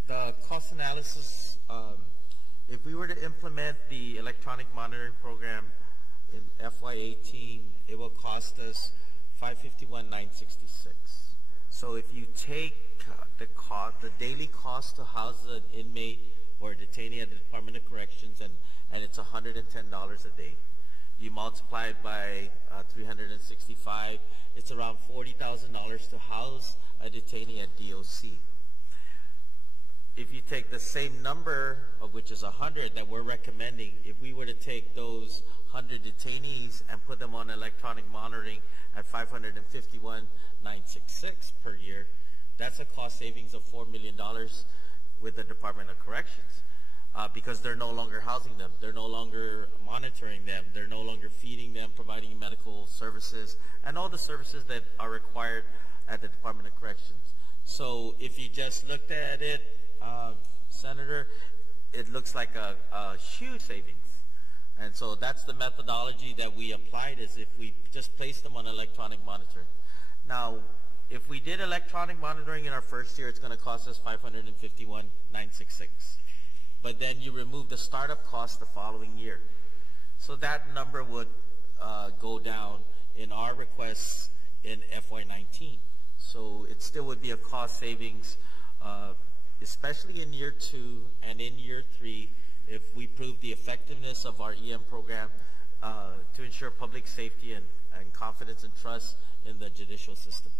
The cost analysis, if we were to implement the electronic monitoring program in FY18, it will cost us $551,966. So if you take the daily cost to house an inmate or a detainee at the Department of Corrections, and it's $110 a day, you multiply it by 365, it's around $40,000 to house a detainee at DOC. If you take the same number, of which is 100 that we're recommending, if we were to take those 100 detainees and put them on electronic monitoring at $551,966 per year, that's a cost savings of $4 million with the Department of Corrections, because they're no longer housing them, they're no longer monitoring them, they're no longer feeding them, providing medical services, and all the services that are required at the Department of Corrections. So if you just looked at it, Senator, it looks like a huge savings. And so that's the methodology that we applied, is if we just placed them on electronic monitoring. Now, if we did electronic monitoring in our first year, it's going to cost us $551,966. But then you remove the startup cost the following year. So that number would go down in our requests in FY19. So it still would be a cost savings, especially in year 2 and in year 3, if we prove the effectiveness of our EM program to ensure public safety and confidence and trust in the judicial system.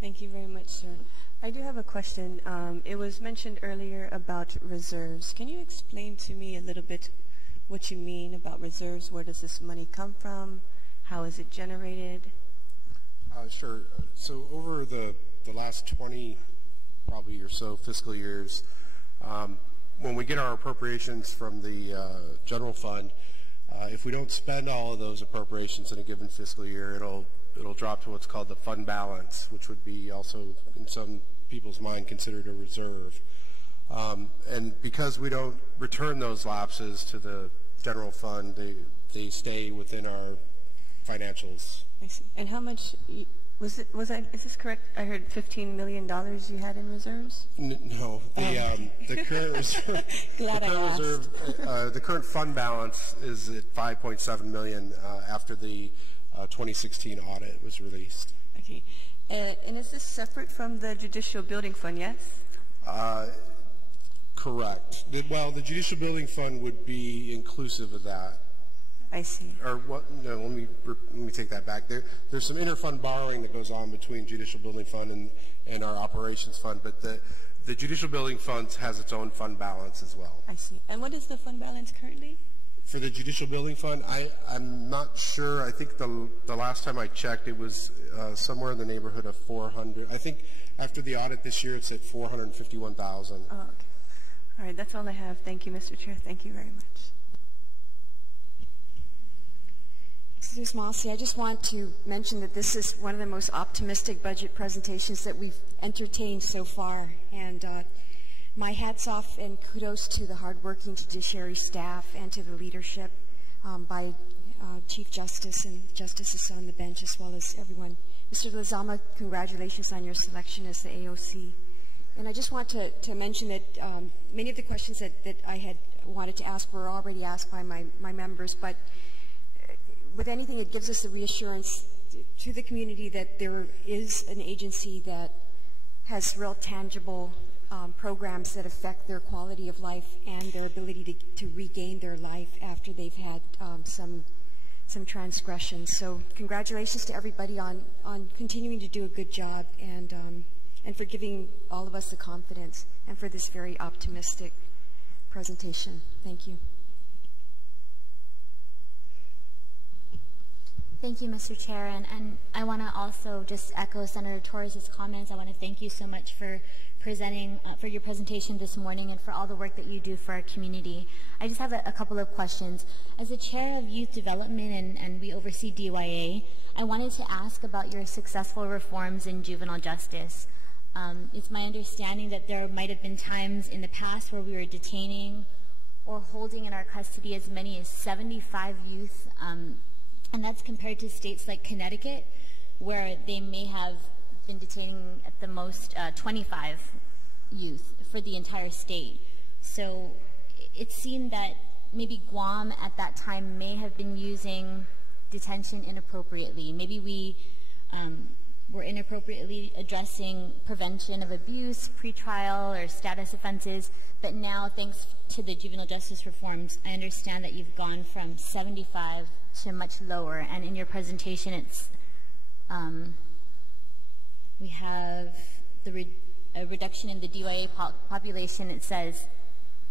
Thank you very much, sir. I do have a question. It was mentioned earlier about reserves. Can you explain to me a little bit what you mean about reserves? Where does this money come from? How is it generated? Sure. So over the last 20, probably or so, fiscal years, when we get our appropriations from the general fund, if we don't spend all of those appropriations in a given fiscal year, it'll drop to what's called the fund balance, which would be also, in some people's mind, considered a reserve. And because we don't return those lapses to the general fund, they stay within our financials. I see. And how much is this correct? I heard $15 million you had in reserves? No, the current reserve, the current fund balance is at $5.7 million after the 2016 audit was released. Okay, and is this separate from the Judicial Building Fund? Yes. Correct. Well, the Judicial Building Fund would be inclusive of that. I see. Or what? No, let me take that back. There's some interfund borrowing that goes on between Judicial Building Fund and our Operations Fund, but the Judicial Building Fund has its own fund balance as well. I see. And what is the fund balance currently? For the Judicial Building Fund, I'm not sure. I think the last time I checked, it was somewhere in the neighborhood of 400. I think after the audit this year, it's at 451,000. Oh, okay. All right. That's all I have. Thank you, Mr. Chair. Thank you very much. Ms. Mossy, I just want to mention that this is one of the most optimistic budget presentations that we've entertained so far. And my hat's off and kudos to the hardworking judiciary staff and to the leadership by Chief Justice and justices on the bench, as well as everyone. Mr. Lezama, congratulations on your selection as the AOC. And I just want to mention that many of the questions that I had wanted to ask were already asked by my members, but with anything, it gives us the reassurance to the community that there is an agency that has real tangible programs that affect their quality of life and their ability to regain their life after they've had some transgressions. So congratulations to everybody on continuing to do a good job and for giving all of us the confidence and for this very optimistic presentation. Thank you. Thank you, Mr. Chair, and I want to also just echo Senator Torres' comments. I want to thank you so much for presenting, for your presentation this morning and for all the work that you do for our community. I just have a couple of questions. As the Chair of Youth Development and we oversee DYA, I wanted to ask about your successful reforms in juvenile justice. It's my understanding that there might have been times in the past where we were detaining or holding in our custody as many as 75 youth, and that's compared to states like Connecticut, where they may have been detaining at the most 25 youth for the entire state. So it seemed that maybe Guam at that time may have been using detention inappropriately. Maybe we were inappropriately addressing prevention of abuse, pretrial or status offenses, but now thanks to the juvenile justice reforms, I understand that you've gone from 75 to much lower, and in your presentation it's we have a reduction in the DYA population. It says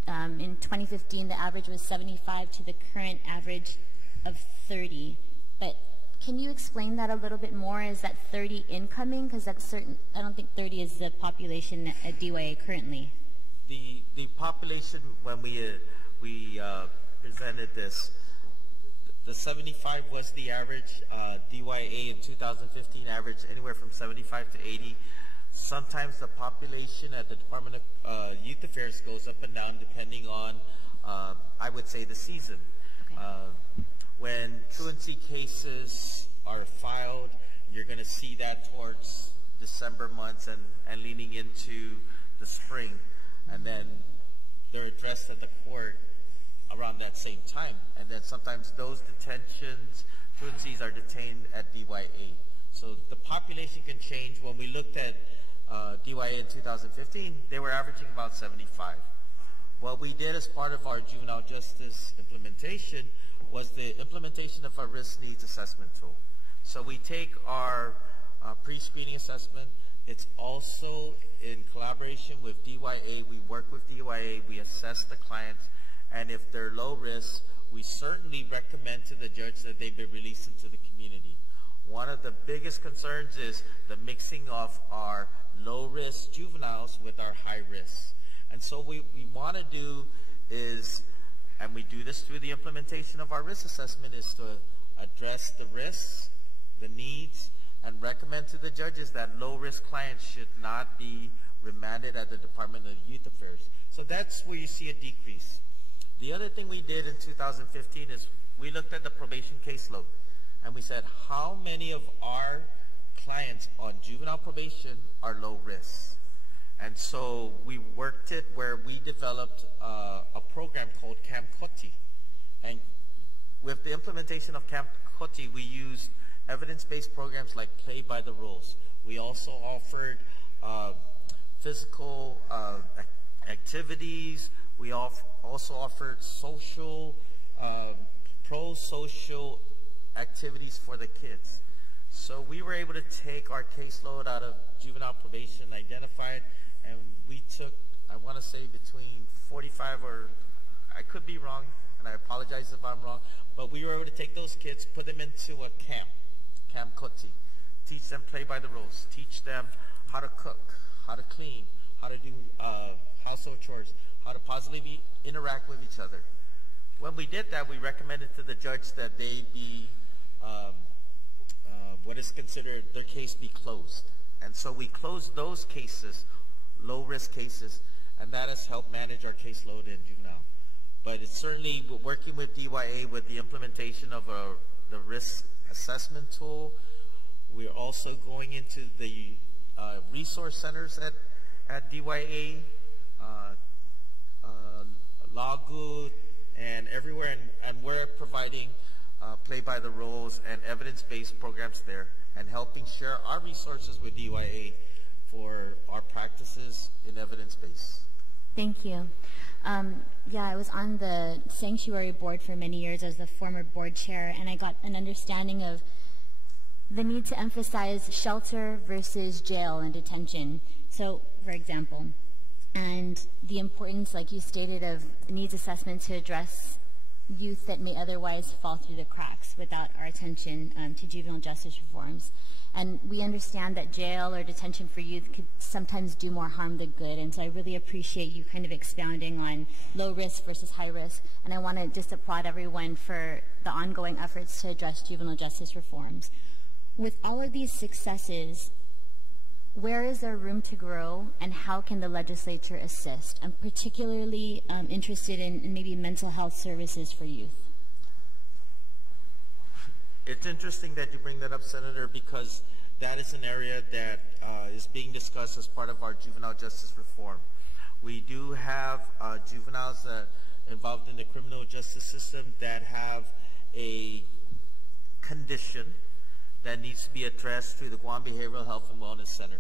in 2015 the average was 75 to the current average of 30. But can you explain that a little bit more? Is that 30 incoming? Because that's certain. I don't think 30 is the population at DYA currently. The population when we presented this, the 75 was the average. DYA in 2015 averaged anywhere from 75 to 80. Sometimes the population at the Department of Youth Affairs goes up and down depending on, I would say, the season. Okay. When truancy cases are filed, you're going to see that towards December months and leaning into the spring. And then they're addressed at the court around that same time. And then sometimes those detentions, truancies are detained at DYA. So the population can change. When we looked at DYA in 2015, they were averaging about 75. What we did as part of our juvenile justice implementation was the implementation of our risk needs assessment tool. So we take our pre-screening assessment. It's also in collaboration with DYA. We work with DYA. We assess the clients. And if they're low risk, we certainly recommend to the judge that they be released into the community. One of the biggest concerns is the mixing of our low-risk juveniles with our high-risk. And so what we want to do is, and we do this through the implementation of our risk assessment, is to address the risks, the needs, and recommend to the judges that low-risk clients should not be remanded at the Department of Youth Affairs. So that's where you see a decrease. The other thing we did in 2015 is we looked at the probation caseload, and we said, how many of our clients on juvenile probation are low risk? And so we worked it where we developed a program called Camp Koti. And with the implementation of Camp Koti, we used evidence-based programs like Play by the Rules. We also offered physical activities. We also offered social, pro-social activities for the kids. So we were able to take our caseload out of juvenile probation, identify it, and we took, I want to say, between 45 or, I could be wrong, and I apologize if I'm wrong, but we were able to take those kids, put them into a camp, Camp Koti, teach them play by the rules, teach them how to cook, how to clean, how to do household chores, how to positively interact with each other. When we did that, we recommended to the judge that they be, what is considered, their case be closed. And so we closed those cases, low-risk cases, and that has helped manage our caseload in juvenile. But it's certainly working with DYA with the implementation of the risk assessment tool. We're also going into the resource centers at DYA, Lagu, and everywhere, and we're providing play by the rules and evidence-based programs there, and helping share our resources with DYA for our practices in evidence base. Thank you. Yeah, I was on the sanctuary board for many years as the former board chair, and I got an understanding of the need to emphasize shelter versus jail and detention. So, for example, and the importance, like you stated, of needs assessment to address youth that may otherwise fall through the cracks without our attention to juvenile justice reforms. And we understand that jail or detention for youth could sometimes do more harm than good, and so I really appreciate you kind of expounding on low risk versus high risk, and I want to just applaud everyone for the ongoing efforts to address juvenile justice reforms. With all of these successes, where is there room to grow, and how can the legislature assist? I'm particularly interested in maybe mental health services for youth. It's interesting that you bring that up, Senator, because that is an area that is being discussed as part of our juvenile justice reform. We do have juveniles involved in the criminal justice system that have a condition that needs to be addressed through the Guam Behavioral Health and Wellness Center.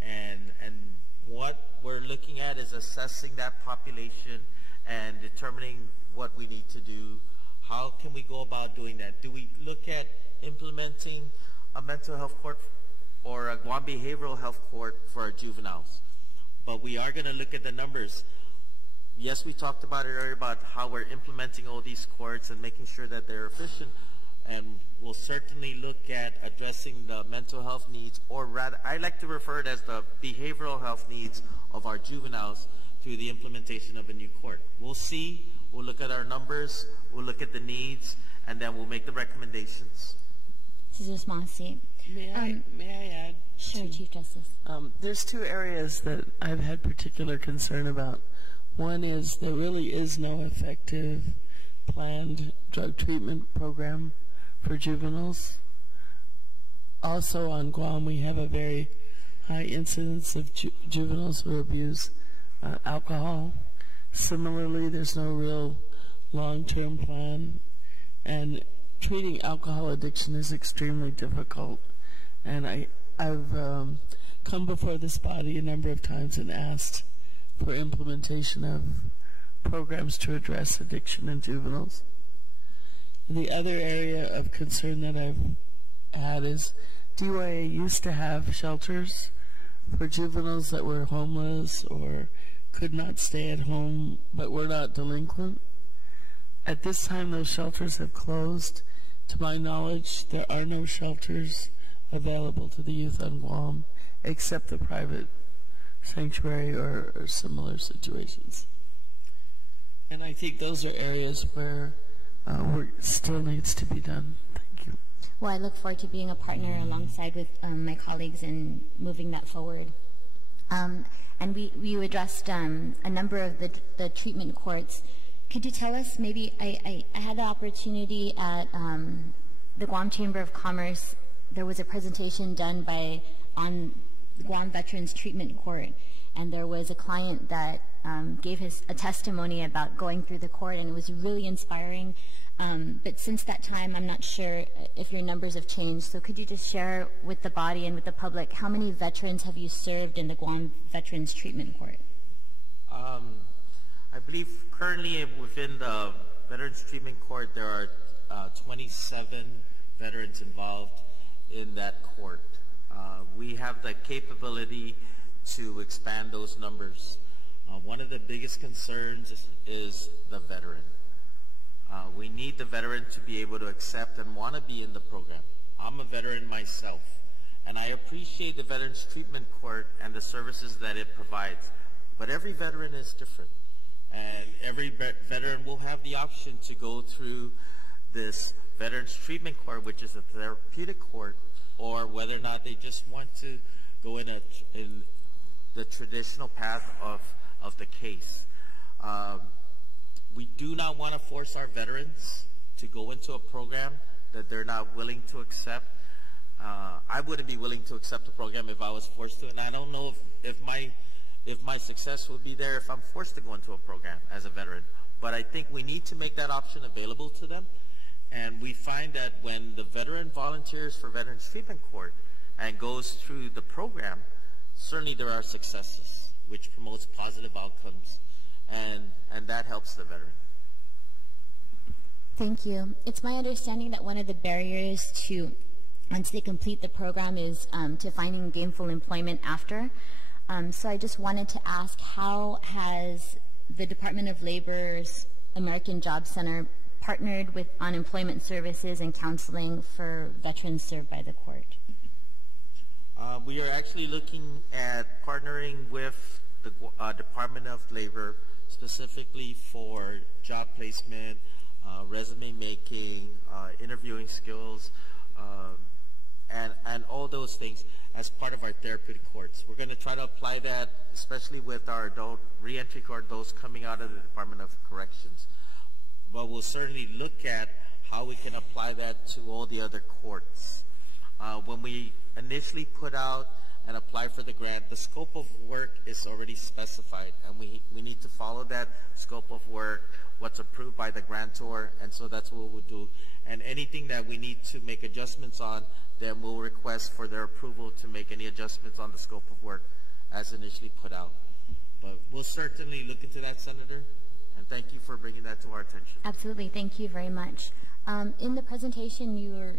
And what we're looking at is assessing that population and determining what we need to do. How can we go about doing that? Do we look at implementing a mental health court or a Guam Behavioral Health Court for our juveniles? But we are going to look at the numbers. Yes, we talked about it earlier about how we're implementing all these courts and making sure that they're efficient. And we'll certainly look at addressing the mental health needs, or rather, I like to refer it as the behavioral health needs of our juveniles through the implementation of a new court. We'll see, we'll look at our numbers, we'll look at the needs, and then we'll make the recommendations. Mrs. Masi. May I add? Sure, Chief Justice. There's two areas that I've had particular concern about. One is there really is no effective planned drug treatment program for juveniles. Also on Guam, we have a very high incidence of juveniles who abuse alcohol. Similarly, there's no real long-term plan, and treating alcohol addiction is extremely difficult. And I've come before this body a number of times and asked for implementation of programs to address addiction in juveniles. The other area of concern that I've had is DYA used to have shelters for juveniles that were homeless or could not stay at home but were not delinquent. At this time, those shelters have closed. To my knowledge, there are no shelters available to the youth on Guam except the private sanctuary or similar situations. And I think those are areas where work still needs to be done. Thank you. Well, I look forward to being a partner alongside with my colleagues in moving that forward. And we addressed a number of the treatment courts. Could you tell us, maybe, I had the opportunity at the Guam Chamber of Commerce. There was a presentation done on the Guam Veterans Treatment Court, and there was a client that gave a testimony about going through the court, and it was really inspiring. But since that time, I'm not sure if your numbers have changed. So could you just share with the body and with the public, how many veterans have you served in the Guam Veterans Treatment Court? I believe currently within the Veterans Treatment Court, there are 27 veterans involved in that court. We have the capability to expand those numbers. One of the biggest concerns is the veteran. We need the veteran to be able to accept and want to be in the program. I'm a veteran myself, and I appreciate the Veterans Treatment Court and the services that it provides, but every veteran is different, and every veteran will have the option to go through this Veterans Treatment Court, which is a therapeutic court, or whether or not they just want to go in the traditional path of the case. We do not want to force our veterans to go into a program that they're not willing to accept. I wouldn't be willing to accept a program if I was forced to, and I don't know if my success would be there if I'm forced to go into a program as a veteran. But I think we need to make that option available to them. And we find that when the veteran volunteers for Veterans Treatment Court and goes through the program, certainly there are successes, which promotes positive outcomes, and that helps the veteran. Thank you. It's my understanding that one of the barriers to, once they complete the program, is to finding gainful employment after. So I just wanted to ask, how has the Department of Labor's American Job Center partnered with unemployment services and counseling for veterans served by the court? We are actually looking at partnering with the Department of Labor specifically for job placement, resume making, interviewing skills, and all those things as part of our therapeutic courts. We're going to try to apply that, especially with our adult reentry court, those coming out of the Department of Corrections. But we'll certainly look at how we can apply that to all the other courts. When we initially put out and apply for the grant, the scope of work is already specified, and we need to follow that scope of work, what's approved by the grantor, and so that's what we'll do. And anything that we need to make adjustments on, then we'll request for their approval to make any adjustments on the scope of work as initially put out. But we'll certainly look into that, Senator, and thank you for bringing that to our attention. Absolutely. Thank you very much. In the presentation, you were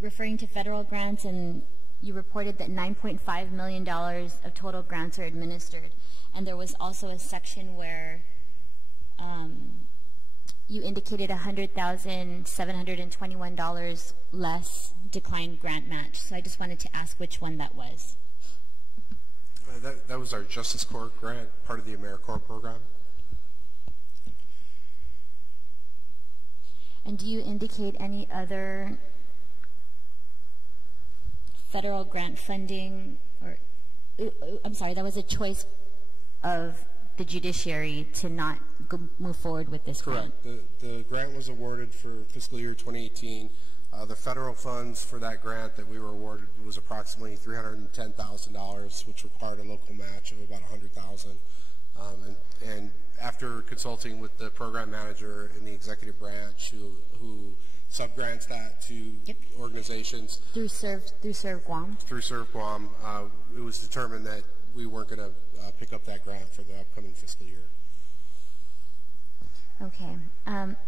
referring to federal grants, and you reported that $9.5 million of total grants are administered. And there was also a section where you indicated $100,721 less declined grant match. So I just wanted to ask which one that was. That was our Justice Corps grant, part of the AmeriCorps program. And do you indicate any other federal grant funding, or I'm sorry, that was a choice of the judiciary to not move forward with this grant? Correct. The grant was awarded for fiscal year 2018. The federal funds for that grant that we were awarded was approximately $310,000, which required a local match of about $100,000. And after consulting with the program manager in the executive branch, who subgrants that to organizations through Serve Guam. Through Serve Guam, it was determined that we weren't going to pick up that grant for the upcoming fiscal year. Okay.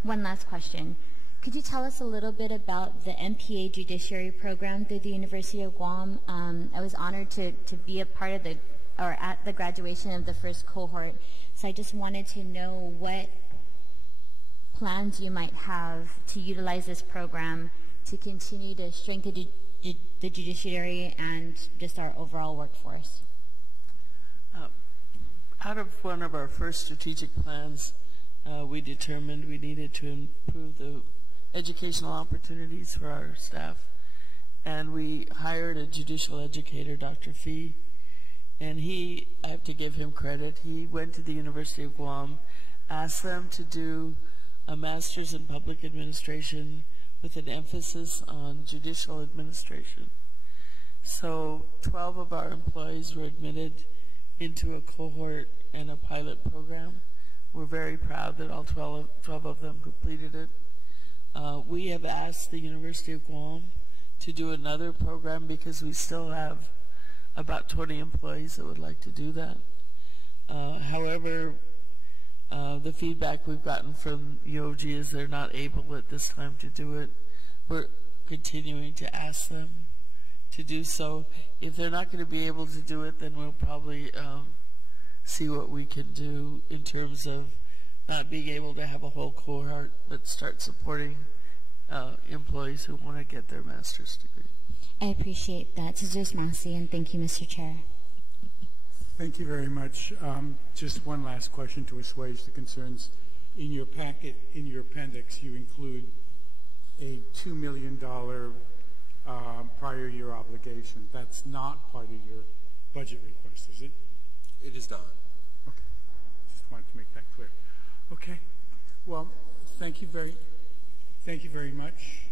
One last question. Could you tell us a little bit about the MPA Judiciary Program through the University of Guam? I was honored to be a part of at the graduation of the first cohort. So I just wanted to know what plans you might have to utilize this program to continue to strengthen the judiciary and just our overall workforce. Out of one of our first strategic plans, we determined we needed to improve the educational opportunities for our staff, and we hired a judicial educator, Dr. Fee, and I have to give him credit, he went to the University of Guam, asked them to do a master's in public administration with an emphasis on judicial administration. So 12 of our employees were admitted into a cohort and a pilot program. We're very proud that all 12 of them completed it. We have asked the University of Guam to do another program because we still have about 20 employees that would like to do that. However, the feedback we've gotten from UOG is they're not able at this time to do it. We're continuing to ask them to do so. If they're not going to be able to do it, then we'll probably see what we can do in terms of not being able to have a whole cohort, but start supporting employees who want to get their master's degree. I appreciate that. Tzuz Masi, and thank you, Mr. Chair. Thank you very much. Just one last question to assuage the concerns. In your packet, in your appendix, you include a $2 million prior year obligation. That's not part of your budget request, is it? It is not. Okay. Just wanted to make that clear. Okay. Well, thank you very much.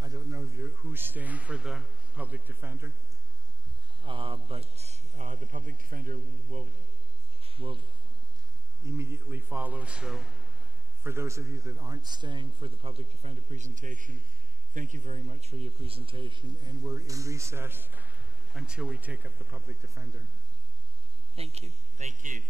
I don't know who's staying for the public defender, but the public defender will immediately follow. So for those of you that aren't staying for the public defender presentation, thank you very much for your presentation, and we're in recess until we take up the public defender. Thank you. Thank you.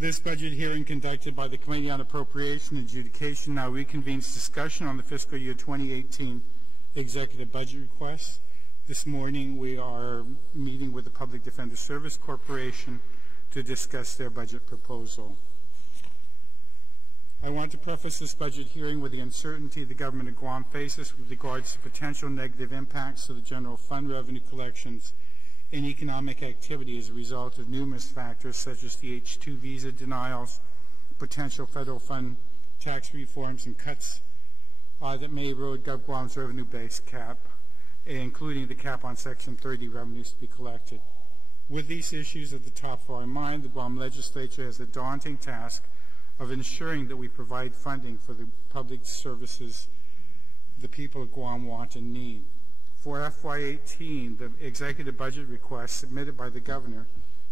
This budget hearing conducted by the Committee on Appropriation and Adjudication now reconvenes discussion on the fiscal year 2018 executive budget requests. This morning we are meeting with the Public Defender Service Corporation to discuss their budget proposal. I want to preface this budget hearing with the uncertainty the government of Guam faces with regards to potential negative impacts to the general fund revenue collections in economic activity as a result of numerous factors such as the H-2 visa denials, potential federal fund tax reforms, and cuts that may erode Guam's revenue-based cap, including the cap on Section 30 revenues to be collected. With these issues at the top of our mind, the Guam Legislature has the daunting task of ensuring that we provide funding for the public services the people of Guam want and need. For FY18, the executive budget request submitted by the governor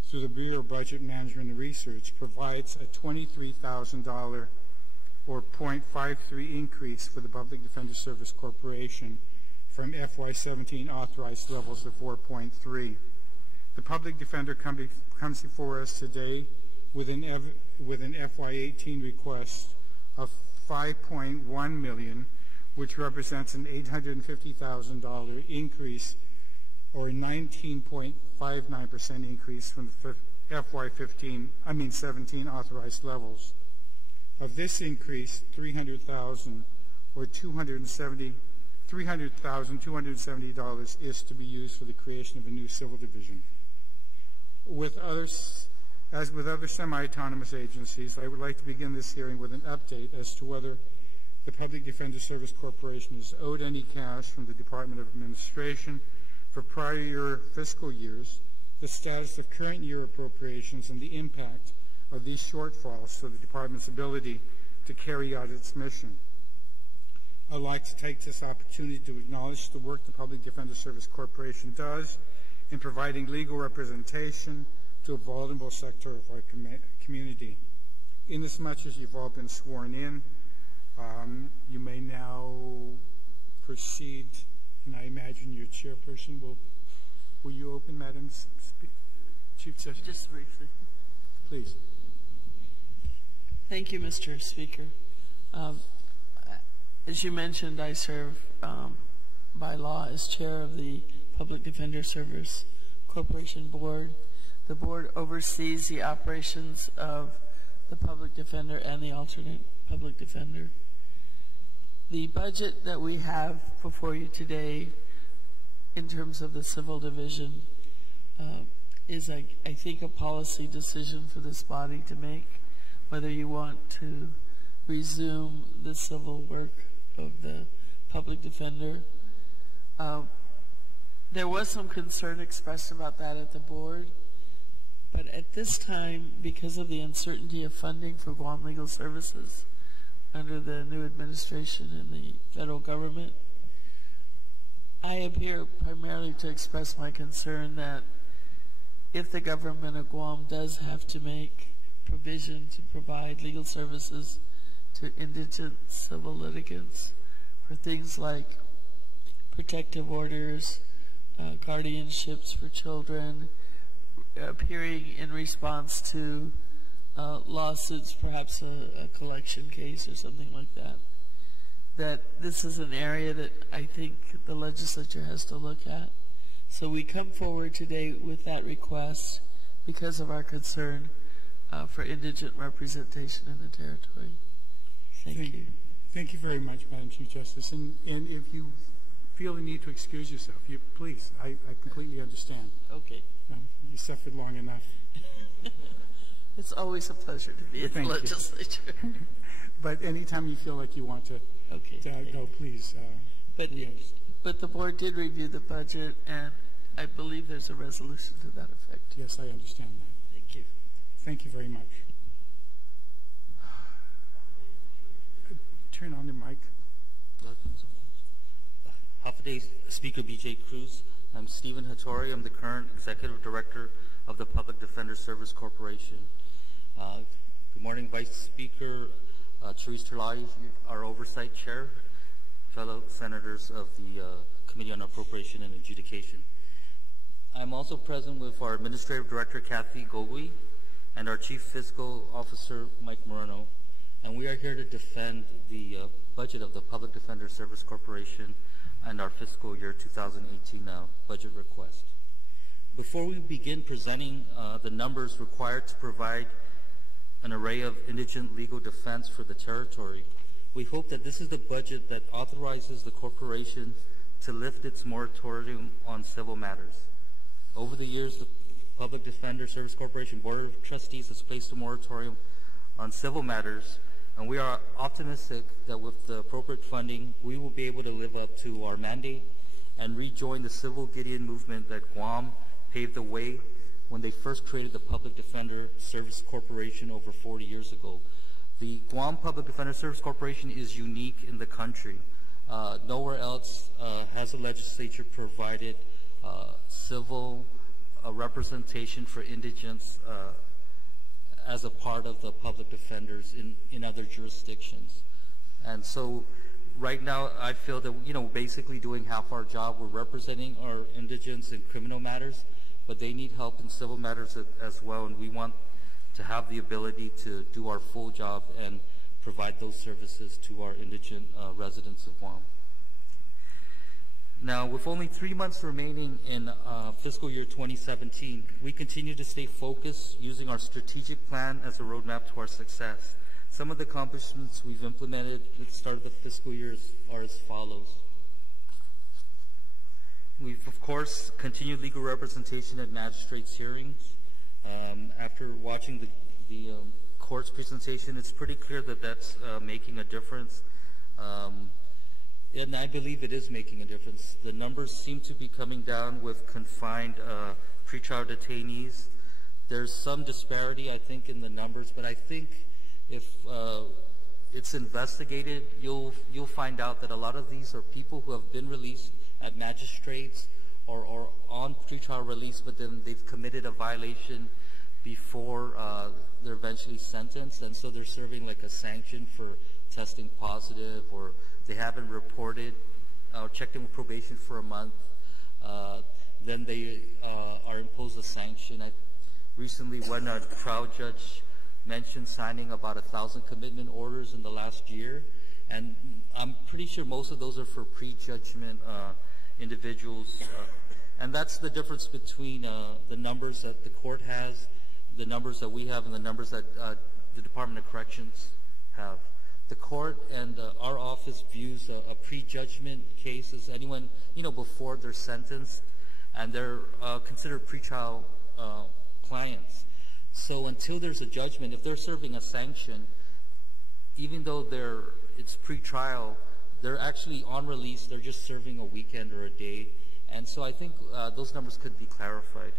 through the Bureau of Budget Management and Research provides a $23,000 or 0.53 increase for the Public Defender Service Corporation from FY17 authorized levels of 4.3. The public defender comes before us today with an FY18 request of $5.1 million, which represents an $850,000 increase or a 19.59% increase from the FY17 authorized levels. Of this increase, $300,270 is to be used for the creation of a new civil division. As with other semi-autonomous agencies, I would like to begin this hearing with an update as to whether the Public Defender Service Corporation is owed any cash from the Department of Administration for prior year fiscal years, the status of current year appropriations, and the impact of these shortfalls for the department's ability to carry out its mission. I'd like to take this opportunity to acknowledge the work the Public Defender Service Corporation does in providing legal representation to a vulnerable sector of our community. Inasmuch as you've all been sworn in, you may now proceed, and I imagine your chairperson will you open, Madam Chief Justice? Just briefly. Please. Thank you, Mr. Speaker. As you mentioned, I serve by law as chair of the Public Defender Service Corporation Board. The board oversees the operations of the public defender and the alternate public defender. The budget that we have before you today in terms of the civil division is, I think, a policy decision for this body to make, whether you want to resume the civil work of the public defender. There was some concern expressed about that at the board, but at this time, because of the uncertainty of funding for Guam Legal Services under the new administration in the federal government, I am here primarily to express my concern that if the government of Guam does have to make provision to provide legal services to indigent civil litigants for things like protective orders, guardianships for children, appearing in response to lawsuits, perhaps a collection case or something like that, that this is an area that I think the legislature has to look at. So we come forward today with that request because of our concern for indigent representation in the territory. Thank you. Thank you very much, Madam Chief Justice. And if you feel the need to excuse yourself, please, I completely understand. Okay. You suffered long enough. It's always a pleasure to be in the legislature. But anytime you feel like you want to go, please. But the board did review the budget, and I believe there's a resolution to that effect. Yes, I understand that. Thank you. Thank you very much. Turn on the mic. Half-a-day Speaker B.J. Cruz. I'm Stephen Hattori. I'm the current Executive Director of the Public Defender Service Corporation. Good morning, Vice Speaker Therese Terlai, our Oversight Chair, fellow Senators of the Committee on Appropriation and Adjudication. I'm also present with our Administrative Director, Kathy Gogui, and our Chief Fiscal Officer, Mike Moreno. And we are here to defend the budget of the Public Defender Service Corporation and our fiscal year 2018 budget request. Before we begin presenting the numbers required to provide an array of indigent legal defense for the territory, we hope that this is the budget that authorizes the corporation to lift its moratorium on civil matters. Over the years, the Public Defender Service Corporation Board of Trustees has placed a moratorium on civil matters, and we are optimistic that with the appropriate funding, we will be able to live up to our mandate and rejoin the civil Gideon movement that Guam paved the way when they first created the Public Defender Service Corporation over 40 years ago. The Guam Public Defender Service Corporation is unique in the country. Nowhere else has the legislature provided civil representation for indigents as a part of the public defenders in other jurisdictions. And so right now I feel that, you know, basically doing half our job. We're representing our indigents in criminal matters, but they need help in civil matters as well, and we want to have the ability to do our full job and provide those services to our indigent residents of Guam. Now, with only 3 months remaining in fiscal year 2017, we continue to stay focused using our strategic plan as a roadmap to our success. Some of the accomplishments we've implemented at the start of the fiscal year are as follows. We've, of course, continued legal representation at magistrates' hearings. After watching the court's presentation, it's pretty clear that that's making a difference. And I believe it is making a difference. The numbers seem to be coming down with confined pretrial detainees. There's some disparity, I think, in the numbers, but I think if it's investigated, you'll find out that a lot of these are people who have been released at magistrates or on pretrial release, but then they've committed a violation before they're eventually sentenced, and so they're serving like a sanction for testing positive, or they haven't reported or checked in with probation for a month. Then they are imposed a sanction. Recently, when a trial judge mentioned signing about 1,000 commitment orders in the last year, and I'm pretty sure most of those are for prejudgment individuals. And that's the difference between the numbers that the court has, the numbers that we have, and the numbers that the Department of Corrections have. The court and our office views a prejudgment case as anyone, you know, before they're sentenced, and they're considered pretrial clients. So until there's a judgment, if they're serving a sanction, even though it's pretrial, they're actually on release. They're just serving a weekend or a day. And so I think those numbers could be clarified.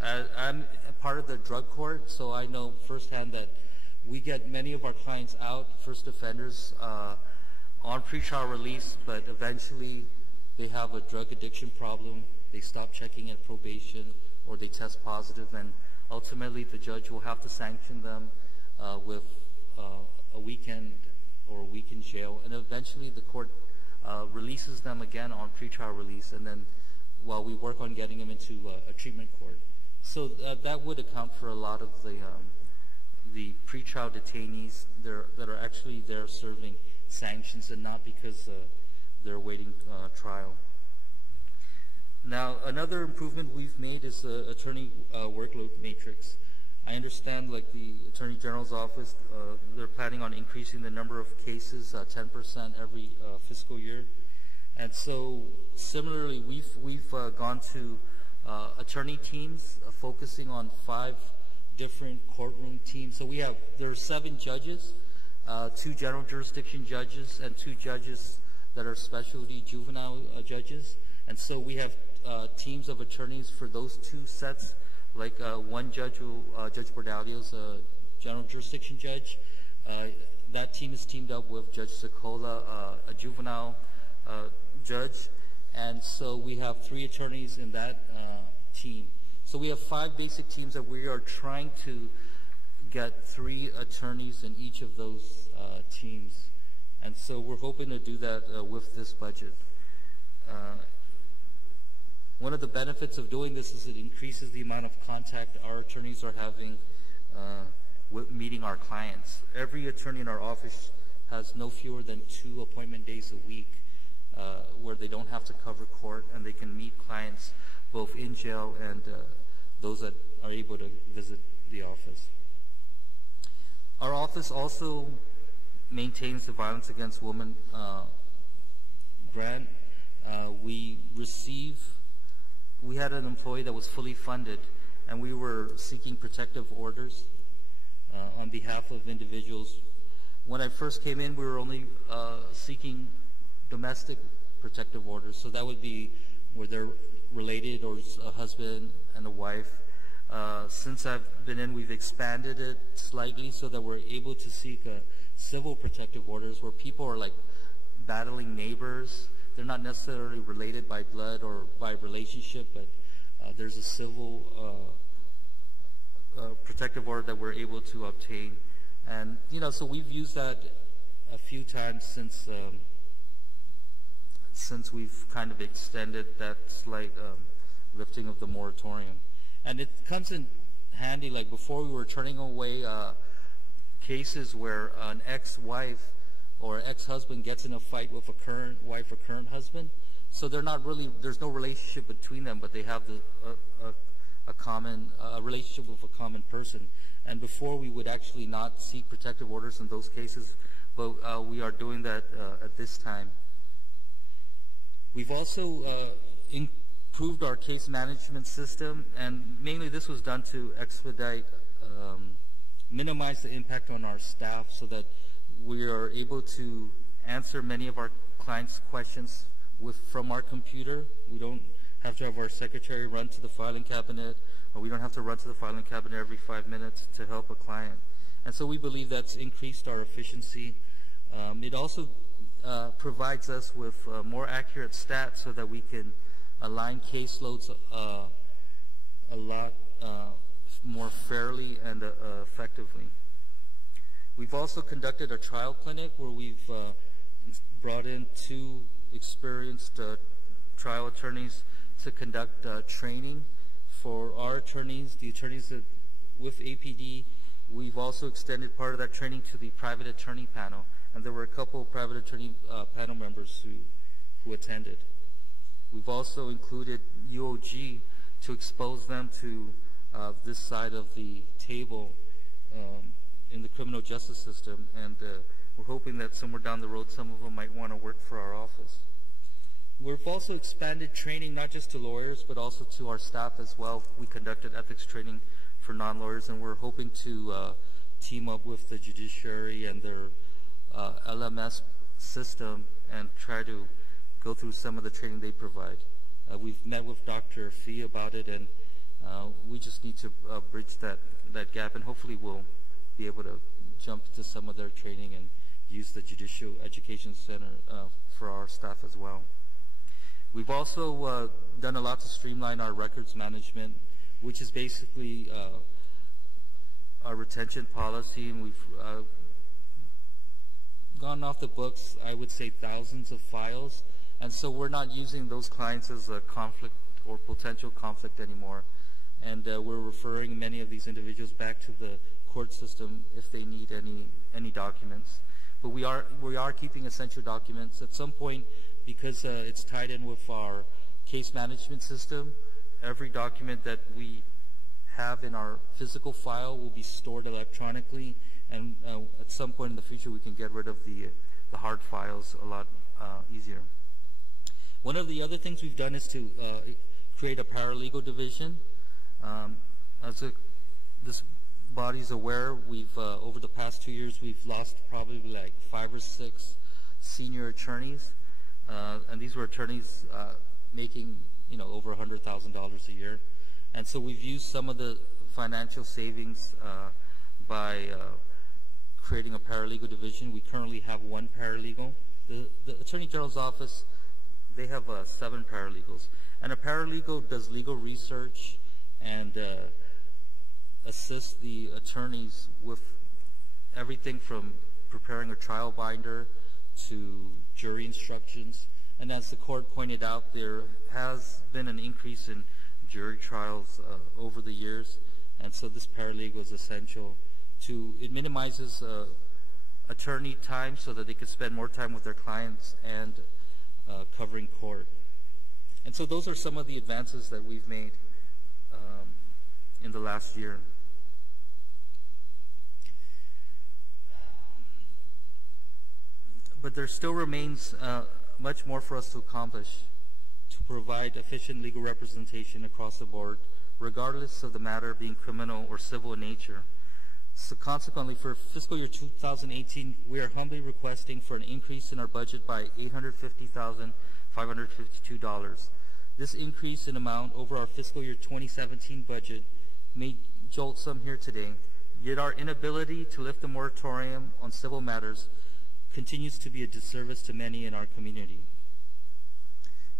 I'm a part of the drug court, so I know firsthand that we get many of our clients out, first offenders, on pretrial release, but eventually they have a drug addiction problem. They stop checking at probation, or they test positive, and ultimately the judge will have to sanction them with a weekend or a week in jail, and eventually the court releases them again on pretrial release, and then while we work on getting them into a treatment court. So that would account for a lot of the pretrial detainees that are actually there serving sanctions, and not because they're awaiting trial. Now, another improvement we've made is the attorney workload matrix. I understand, like the Attorney General's office, they're planning on increasing the number of cases 10% every fiscal year. And so, similarly, we've gone to attorney teams focusing on 5 different courtroom teams. So there are 7 judges, 2 general jurisdiction judges, and 2 judges that are specialty juvenile judges. And so we have teams of attorneys for those 2 sets. Like one judge, Judge Bordalio, is a general jurisdiction judge. That team is teamed up with Judge Sokola, a juvenile judge. And so we have 3 attorneys in that team. So we have 5 basic teams that we are trying to get 3 attorneys in each of those teams. And so we're hoping to do that with this budget. One of the benefits of doing this is it increases the amount of contact our attorneys are having with meeting our clients. Every attorney in our office has no fewer than 2 appointment days a week where they don't have to cover court, and they can meet clients both in jail and those that are able to visit the office. Our office also maintains the Violence Against Women grant. We receive we had an employee that was fully funded, and we were seeking protective orders on behalf of individuals. When I first came in, we were only seeking domestic protective orders, so that would be where they're related or a husband and a wife. Since I've been in, we've expanded it slightly so that we're able to seek civil protective orders where people are like battling neighbors. They're not necessarily related by blood or by relationship, but there's a civil protective order that we're able to obtain. And, you know, so we've used that a few times since we've kind of extended that slight lifting of the moratorium. And it comes in handy, like before we were turning away cases where an ex-wife or ex-husband gets in a fight with a current wife or current husband. So they're not really, there's no relationship between them, but they have a common relationship with a common person. And before we would actually not seek protective orders in those cases, but we are doing that at this time. We've also improved our case management system, and mainly this was done to expedite, minimize the impact on our staff so that we are able to answer many of our clients' questions from our computer. We don't have to have our secretary run to the filing cabinet, or we don't have to run to the filing cabinet every 5 minutes to help a client. And so we believe that's increased our efficiency. It also provides us with more accurate stats so that we can align caseloads a lot more fairly and effectively. We've also conducted a trial clinic where we've brought in 2 experienced trial attorneys to conduct training for our attorneys, the attorneys that, with APD. We've also extended part of that training to the private attorney panel, and there were a couple of private attorney panel members who attended. We've also included UOG to expose them to this side of the table in the criminal justice system, and we're hoping that somewhere down the road some of them might want to work for our office. We've also expanded training not just to lawyers but also to our staff as well. We conducted ethics training for non-lawyers, and we're hoping to team up with the judiciary and their LMS system and try to go through some of the training they provide. We've met with Dr. Fee about it, and we just need to bridge that gap, and hopefully we'll be able to jump to some of their training and use the Judicial Education Center for our staff as well. We've also done a lot to streamline our records management, which is basically our retention policy, and we've gone off the books, I would say, thousands of files, and so we're not using those clients as a conflict or potential conflict anymore, and we're referring many of these individuals back to the court system if they need any documents. But we are keeping essential documents. At some point, because it's tied in with our case management system, every document that we have in our physical file will be stored electronically, and at some point in the future we can get rid of the hard files a lot easier. One of the other things we've done is to create a paralegal division. As this body's aware, we've over the past 2 years we've lost probably like 5 or 6 senior attorneys, and these were attorneys making over $100,000 a year, and so we've used some of the financial savings by creating a paralegal division. We currently have 1 paralegal. The Attorney General's office, they have 7 paralegals, and a paralegal does legal research and assists the attorneys with everything from preparing a trial binder to jury instructions. And as the court pointed out, there has been an increase in jury trials over the years, and so this paralegal is essential. It minimizes attorney time so that they can spend more time with their clients and covering court. And so those are some of the advances that we've made in the last year. But there still remains much more for us to accomplish. to provide efficient legal representation across the board, regardless of the matter being criminal or civil in nature. So consequently, for fiscal year 2018, we are humbly requesting for an increase in our budget by $850,552. This increase in amount over our fiscal year 2017 budget may jolt some here today, yet our inability to lift the moratorium on civil matters continues to be a disservice to many in our community.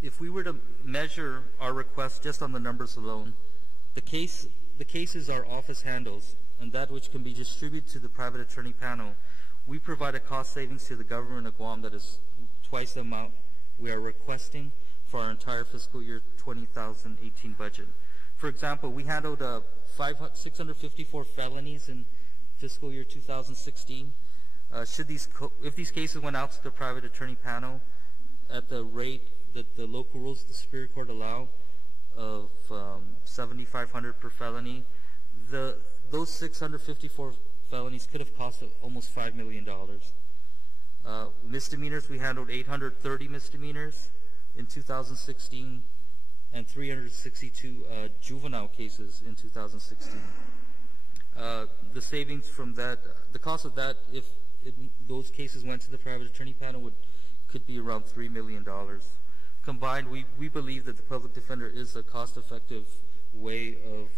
If we were to measure our request just on the numbers alone, the cases our office handles and that which can be distributed to the private attorney panel, we provide a cost savings to the government of Guam that is twice the amount we are requesting for our entire fiscal year 2018 budget. For example, we handled 654 felonies in fiscal year 2016. If these cases went out to the private attorney panel at the rate that the local rules of the Superior Court allow of $7,500 per felony, those 654 felonies could have cost almost $5 million. Misdemeanors, we handled 830 misdemeanors in 2016 and 362 juvenile cases in 2016. The savings from that, the cost of that, if those cases went to the private attorney panel, could be around $3 million. Combined, we believe that the public defender is a cost-effective way of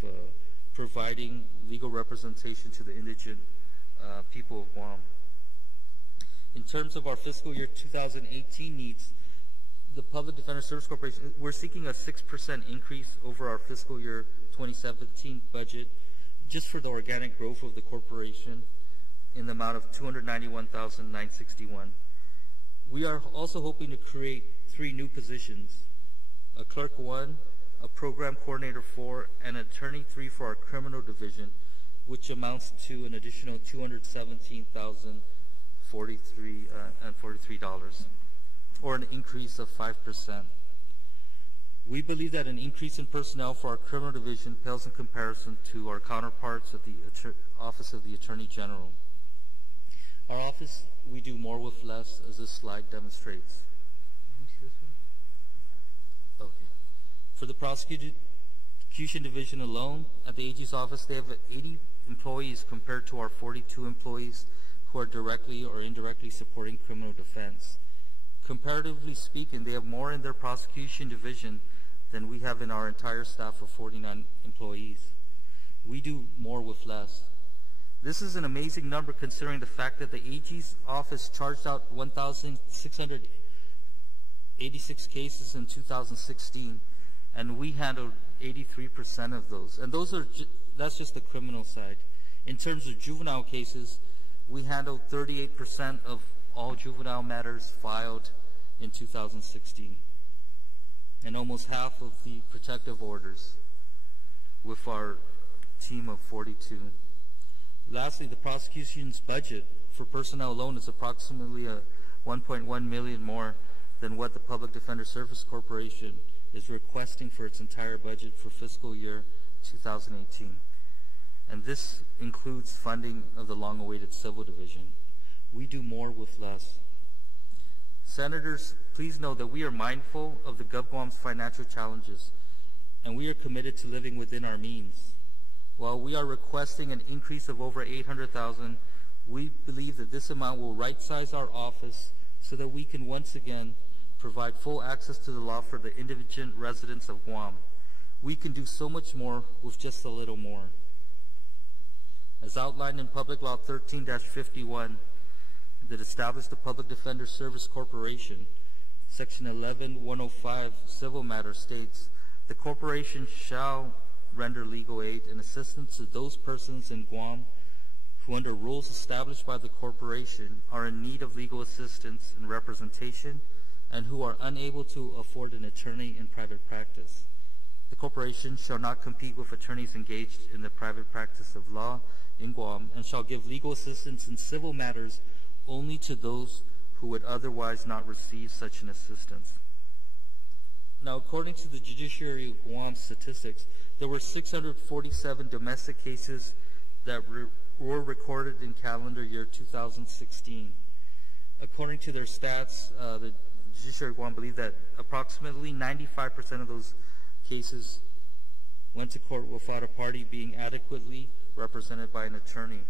providing legal representation to the indigent people of Guam. In terms of our fiscal year 2018 needs, the Public Defender Service Corporation, we're seeking a 6% increase over our fiscal year 2017 budget just for the organic growth of the corporation in the amount of $291,961. We are also hoping to create 3 new positions, a clerk 1, a program coordinator 4, and an attorney 3 for our criminal division, which amounts to an additional $217,043, or an increase of 5%. We believe that an increase in personnel for our criminal division pales in comparison to our counterparts at the Office of the Attorney General. Our office, we do more with less, as this slide demonstrates. Okay. For the prosecution division alone, at the AG's office, they have 80 employees compared to our 42 employees who are directly or indirectly supporting criminal defense. Comparatively speaking, they have more in their prosecution division than we have in our entire staff of 49 employees. We do more with less. This is an amazing number considering the fact that the AG's office charged out 1,686 cases in 2016, and we handled 83% of those. And that's just the criminal side. In terms of juvenile cases, we handled 38% of all juvenile matters filed in 2016, and almost half of the protective orders with our team of 42. Lastly, the prosecution's budget for personnel alone is approximately $1.1 million more than what the Public Defender Service Corporation is requesting for its entire budget for fiscal year 2018. And this includes funding of the long-awaited Civil Division. We do more with less. Senators, please know that we are mindful of the GovGuam's financial challenges, and we are committed to living within our means. While we are requesting an increase of over $800,000, we believe that this amount will right-size our office so that we can once again provide full access to the law for the indigent residents of Guam. We can do so much more with just a little more. As outlined in Public Law 13-51, that established the Public Defender Service Corporation, Section 11-105 Civil Matters states, the corporation shall render legal aid and assistance to those persons in Guam who, under rules established by the corporation, are in need of legal assistance and representation and who are unable to afford an attorney in private practice. The corporation shall not compete with attorneys engaged in the private practice of law in Guam and shall give legal assistance in civil matters only to those who would otherwise not receive such an assistance. Now, according to the Judiciary of Guam statistics, there were 647 domestic cases that were recorded in calendar year 2016. According to their stats, the Judiciary of Guam believe that approximately 95% of those cases went to court without a party being adequately represented by an attorney.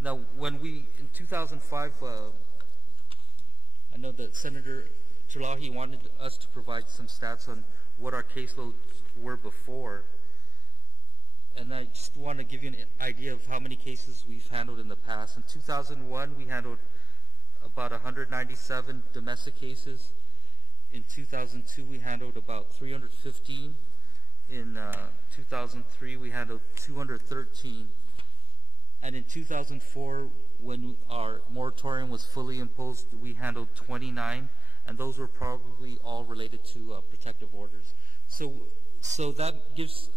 Now, when we, in 2005, I know that Senator Chalahi wanted us to provide some stats on what our caseloads were before. And I just want to give you an idea of how many cases we've handled in the past. In 2001, we handled about 197 domestic cases. In 2002, we handled about 315. In 2003, we handled 213. And in 2004, when our moratorium was fully imposed, we handled 29, and those were probably all related to protective orders. So that gives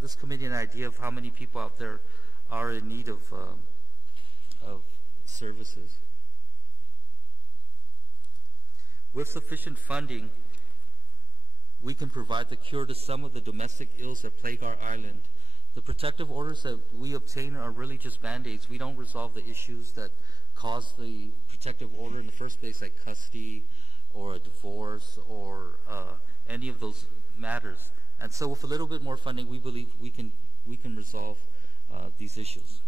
this committee an idea of how many people out there are in need of services. With sufficient funding, we can provide the cure to some of the domestic ills that plague our island. The protective orders that we obtain are really just band-aids. We don't resolve the issues that cause the protective order in the first place, like custody or a divorce or any of those matters. And so with a little bit more funding, we believe we can resolve these issues.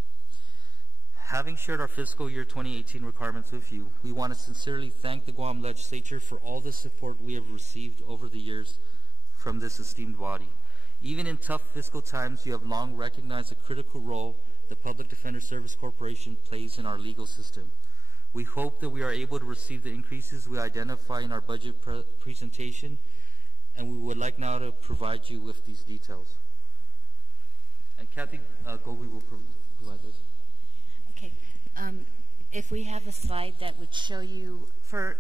Having shared our fiscal year 2018 requirements with you, we want to sincerely thank the Guam Legislature for all the support we have received over the years from this esteemed body. Even in tough fiscal times, you have long recognized the critical role the Public Defender Service Corporation plays in our legal system. We hope that we are able to receive the increases we identify in our budget presentation, and we would like now to provide you with these details. And Kathy Gogi will provide this. Okay. If we have a slide that would show you for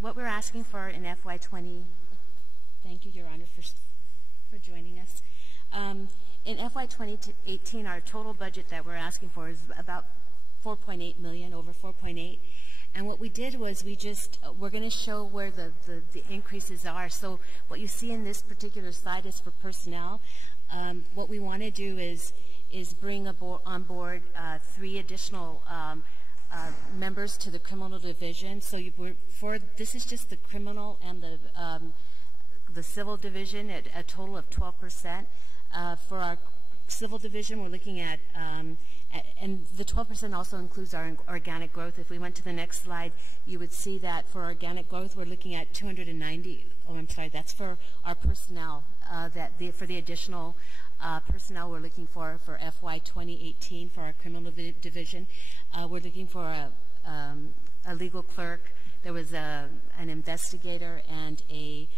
what we're asking for in FY20, thank you, Your Honor, for joining us. In FY 2018, our total budget that we're asking for is about 4.8 million, over 4.8. And what we did was we're going to show where the increases are. So what you see in this particular slide is for personnel. What we want to do is bring on board 3 additional members to the criminal division. So this is just the criminal and the civil division at a total of 12%. For our civil division, we're looking at, and the 12% also includes our organic growth. If we went to the next slide, you would see that for organic growth, we're looking at 290. Oh, I'm sorry, that's for our personnel. For the additional personnel we're looking for FY 2018 for our criminal division. We're looking for a legal clerk. There was an investigator and a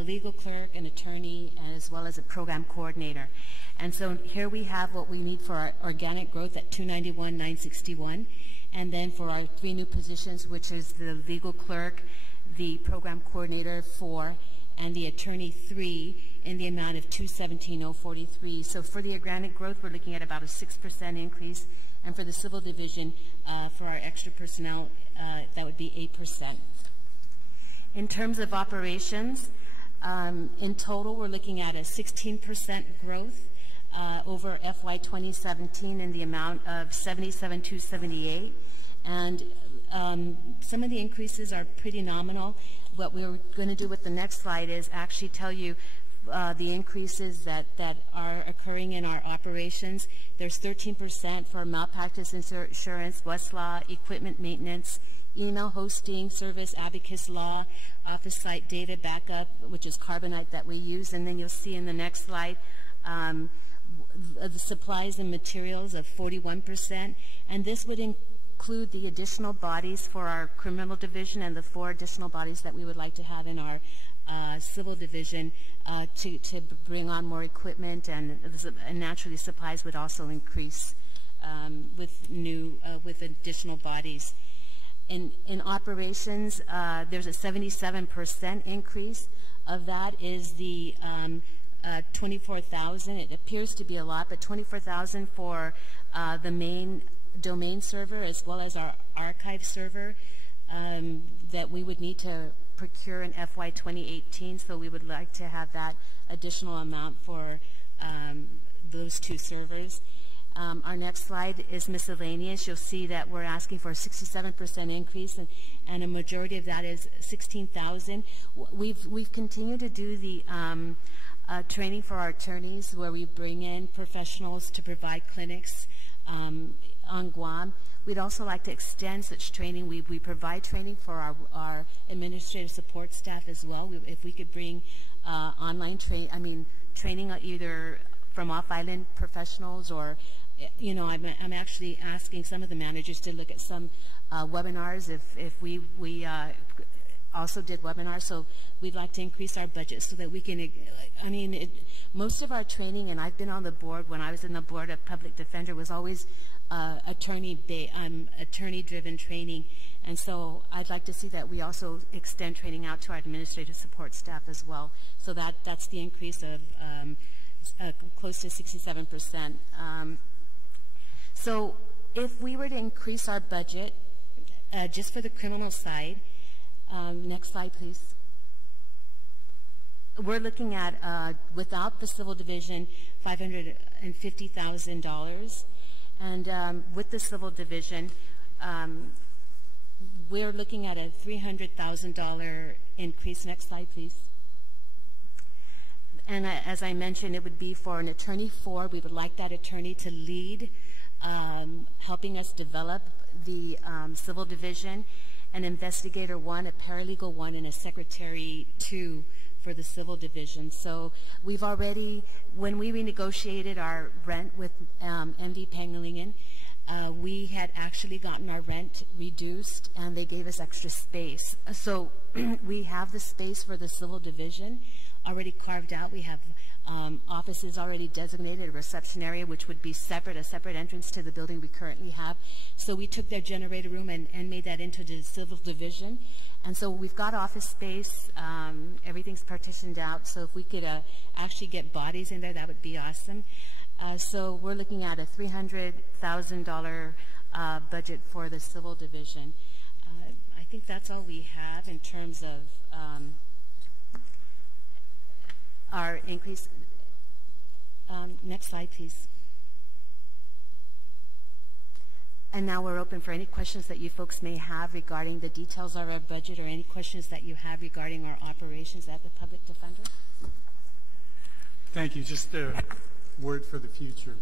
legal clerk, an attorney, as well as a program coordinator. And so here we have what we need for our organic growth at 291,961. And then for our 3 new positions, which is the legal clerk, the program coordinator 4, and the attorney 3, in the amount of 217,043. So for the organic growth, we're looking at about a 6% increase. And for the civil division, for our extra personnel, that would be 8%. In terms of operations, in total, we're looking at a 16% growth over FY 2017 in the amount of 77,278. And some of the increases are pretty nominal. What we're going to do with the next slide is actually tell you the increases that are occurring in our operations. There's 13% for malpractice insurance, Westlaw, equipment maintenance, email hosting, service, abacus law, office site data backup, which is Carbonite that we use. And then you'll see in the next slide the supplies and materials of 41%. And this would include the additional bodies for our criminal division and the 4 additional bodies that we would like to have in our civil division to bring on more equipment, and naturally supplies would also increase with additional bodies. In operations, there's a 77% increase. Of that is the 24,000. It appears to be a lot, but 24,000 for the main domain server as well as our archive server that we would need to procure in FY 2018. So we would like to have that additional amount for those 2 servers. Our next slide is miscellaneous. You'll see that we're asking for a 67% increase, and a majority of that is $16,000. We've continued to do the training for our attorneys, where we bring in professionals to provide clinics on Guam. We'd also like to extend such training. We provide training for our administrative support staff as well. If we could bring online training either from off-island professionals, or I'm actually asking some of the managers to look at some webinars if we also did webinars. So we'd like to increase our budget so that we can, most of our training, and I've been on the board, when I was in the board of public defender, was always attorney-driven training. And so I'd like to see that we also extend training out to our administrative support staff as well. So that's the increase of close to 67%. So if we were to increase our budget just for the criminal side, next slide, please. We're looking at, without the civil division, $550,000. And with the civil division, we're looking at a $300,000 increase. Next slide, please. And as I mentioned, it would be for an attorney 4. We would like that attorney to lead, helping us develop the civil division, an investigator 1, a paralegal 1, and a secretary 2 for the civil division. So we've already, when we renegotiated our rent with MD Pangalingan, we had actually gotten our rent reduced, and they gave us extra space. So we have the space for the civil division already carved out. We have offices already designated, a reception area, which would be separate, a separate entrance to the building we currently have. So we took their generator room and made that into the civil division. And so we've got office space. Everything's partitioned out. So if we could actually get bodies in there, that would be awesome. So we're looking at a $300,000 budget for the civil division. I think that's all we have in terms of our increase. Next slide, please. And now we're open for any questions that you folks may have regarding the details of our budget, or any questions that you have regarding our operations at the Public Defender. Thank you. Just a word for the future.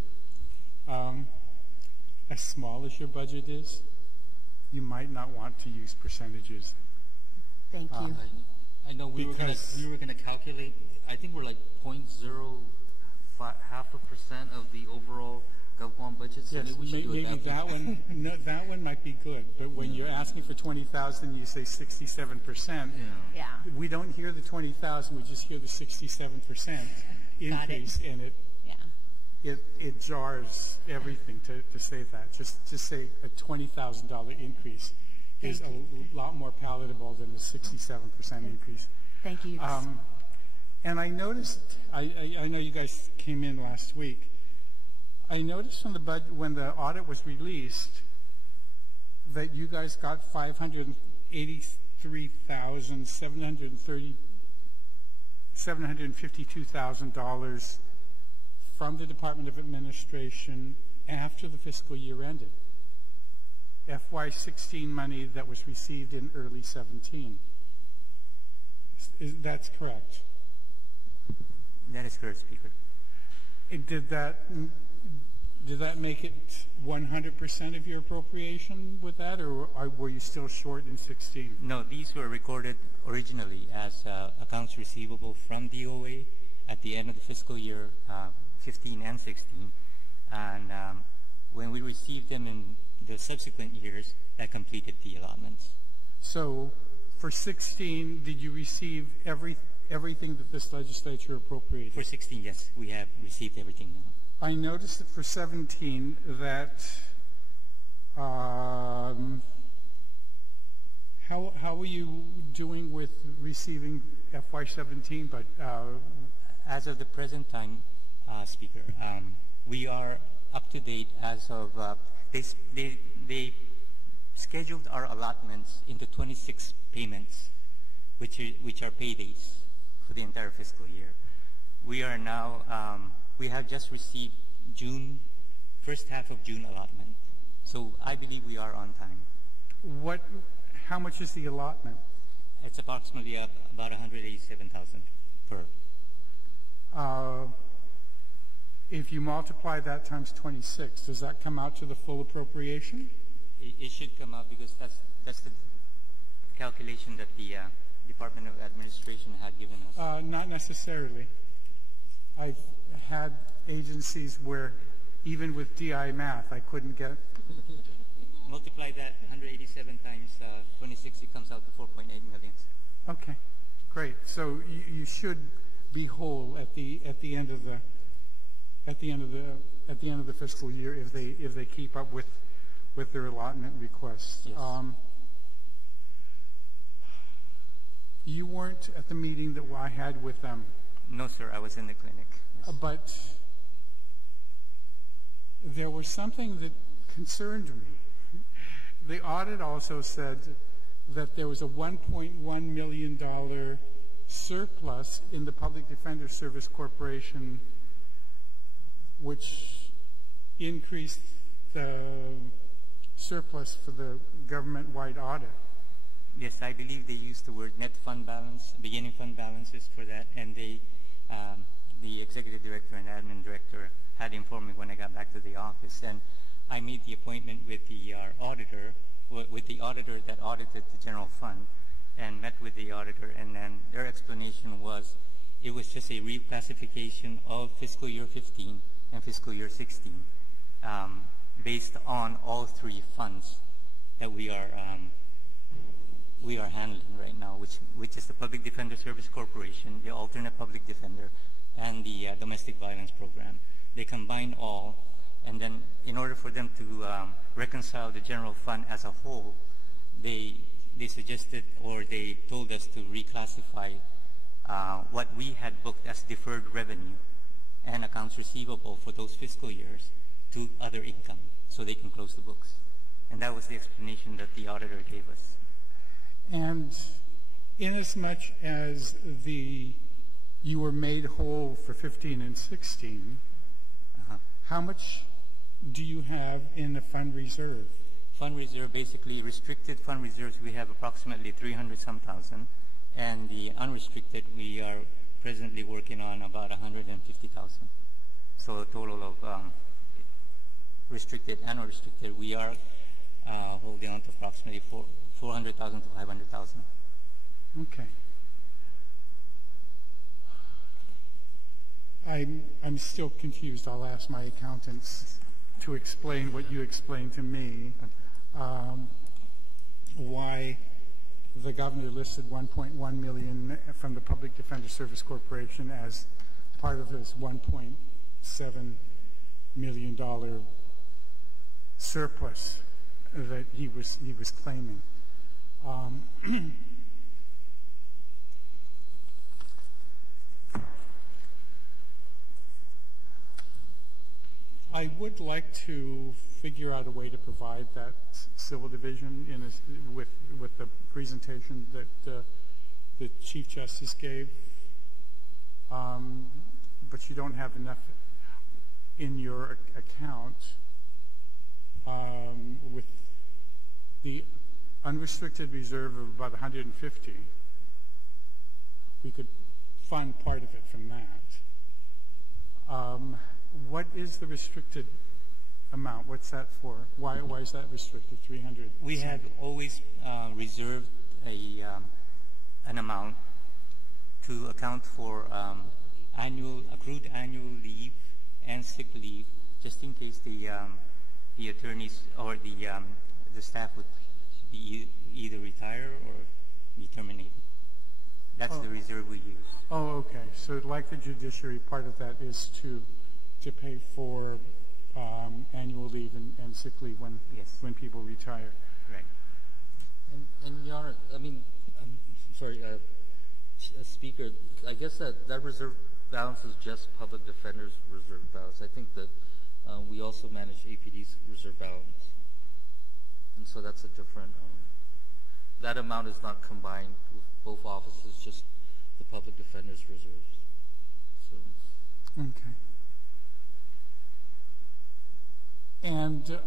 As small as your budget is, you might not want to use percentages. Thank you. I know we were going to calculate. I think we're like 0.05% of the overall GovGuam budget. So yes, maybe that one. No, that one might be good. But when you're asking for 20,000, you say 67%. Yeah. We don't hear the 20,000. We just hear the 67% increase, and it jars everything to say that. Just to say a $20,000 increase is a lot more palatable than the 67% increase. Thank you. And I noticed, I know you guys came in last week. I noticed from the budget, when the audit was released, that you guys got $752,000 from the Department of Administration after the fiscal year ended. FY16 money that was received in early 17. That's correct. That is correct, Speaker. Did that make it 100% of your appropriation with that, or were you still short in 16? No, these were recorded originally as accounts receivable from DOA at the end of the fiscal year 15 and 16. And when we received them in the subsequent years, that completed the allotments. So for 16, did you receive everything that this legislature appropriated? For 16, yes, we have received everything now. I noticed that for 17 that how are you doing with receiving FY17? But as of the present time, Speaker, we are up to date as of they scheduled our allotments into 26 payments, which are paydays for the entire fiscal year. We are now we have just received June first half of June allotment. So I believe we are on time. How much is the allotment? It's approximately about 187,000 per. If you multiply that times 26, does that come out to the full appropriation? It should come out because that's the calculation that the Department of Administration had given us. Not necessarily. I've had agencies where even with DI math, I couldn't get. Multiply that 187 times 26, it comes out to 4.8 million. Okay, great. So you should be whole at the end of the fiscal year if they keep up with their allotment requests. Yes. You weren't at the meeting that I had with them. No, sir. I was in the clinic. Yes. But there was something that concerned me. The audit also said that there was a $1.1 million surplus in the Public Defender Service Corporation, which increased the surplus for the government-wide audit. Yes, I believe they used the word net fund balance, beginning fund balances for that, and they, the executive director and admin director had informed me when I got back to the office, and I made the appointment with the auditor, with the auditor that audited the general fund, and met with the auditor, and then their explanation was it was just a reclassification of fiscal year 15 and fiscal year 16, based on all three funds that we are handling right now, which is the Public Defender Service Corporation, the alternate public defender, and the domestic violence program. They combine all, and then in order for them to reconcile the general fund as a whole, they suggested, or they told us to reclassify what we had booked as deferred revenue and accounts receivable for those fiscal years to other income, so they can close the books. And that was the explanation that the auditor gave us. And inasmuch as you were made whole for 15 and 16, how much do you have in the fund reserve? Fund reserve, basically restricted fund reserves, we have approximately 300-some thousand, and the unrestricted, we are presently working on about 150,000. So a total of restricted and unrestricted, we are holding on to approximately 400,000 to 500,000. Okay. I'm still confused. I'll ask my accountants to explain what you explained to me, why the governor listed $1.1 million from the Public Defender Service Corporation as part of his $1.7 million surplus that he was claiming. I would like to figure out a way to provide that civil division with the presentation that the Chief Justice gave, but you don't have enough in your account with the unrestricted reserve of about 150. We could fund part of it from that. What is the restricted amount? What's that for? Why is that restricted? 300. We have always reserved an amount to account for accrued annual leave and sick leave, just in case the attorneys or the staff would be either retire or be terminated. That's the reserve we use. Oh, okay. So like the judiciary, part of that is to pay for annual leave and sick leave when people retire. Right. And Your Honor, I mean, I'm sorry, Speaker, I guess that reserve balance is just public defender's reserve balance. I think that we also manage APD's reserve balance. And so that's a different, that amount is not combined with both offices, just the public defender's reserves. So. Okay. And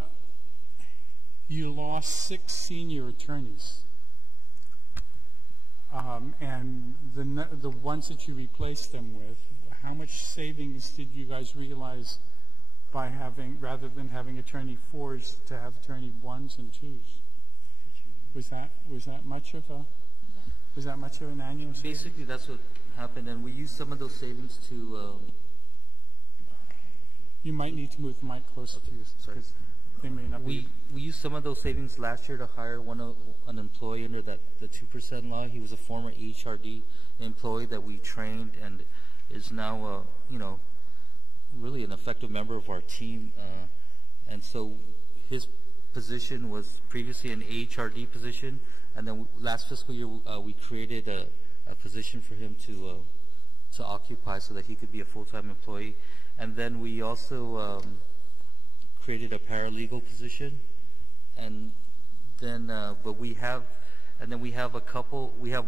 you lost 6 senior attorneys. And the ones that you replaced them with, how much savings did you guys realize by having, rather than having attorney 4s, to have attorney 1s and 2s? Was that much of an annual savings? Basically, that's what happened, and we used some of those savings to. You might need to move the mic closer to you. Sorry. They may not we used some of those savings last year to hire an employee under the 2% law. He was a former HRD employee that we trained and is now, really an effective member of our team. And so his position was previously an HRD position, and then last fiscal year we created a position for him to occupy so that he could be a full-time employee. And then we also created a paralegal position, and then we have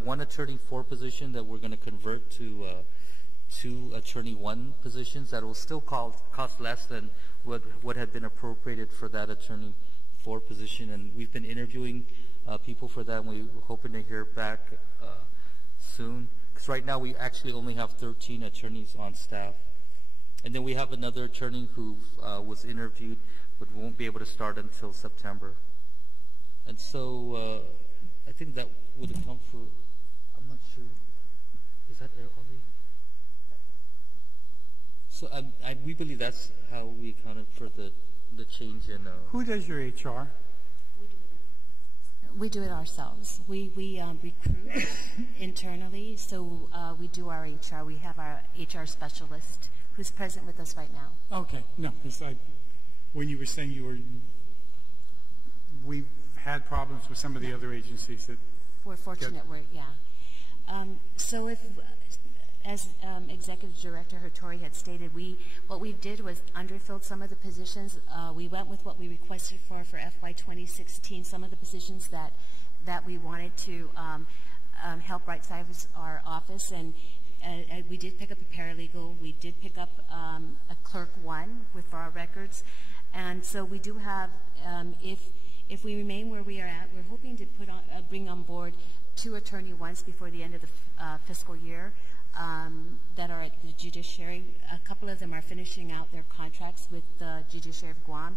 one attorney 4 position that we're going to convert to 2 attorney 1 positions that will still cost less than what had been appropriated for that attorney 4 position. And we've been interviewing people for that, and we're hoping to hear back soon, because right now we actually only have 13 attorneys on staff. And then we have another attorney who was interviewed but won't be able to start until September. And so I think that would account for, I'm not sure, is that already? So we believe that's how we accounted for the change in... Who does your HR? We do it ourselves. We recruit internally, so we do our HR. We have our HR specialist who's present with us right now. Okay, no, when you were saying we've had problems with some of the other agencies that... We're fortunate, so if, as Executive Director Hattori had stated, what we did was underfilled some of the positions. We went with what we requested for FY 2016, some of the positions that we wanted to help right-size our office, and we did pick up a paralegal. We did pick up a clerk 1 for our records. And so we do have, if we remain where we are at, we're hoping to bring on board 2 attorney 1s before the end of the fiscal year that are at the judiciary. A couple of them are finishing out their contracts with the judiciary of Guam.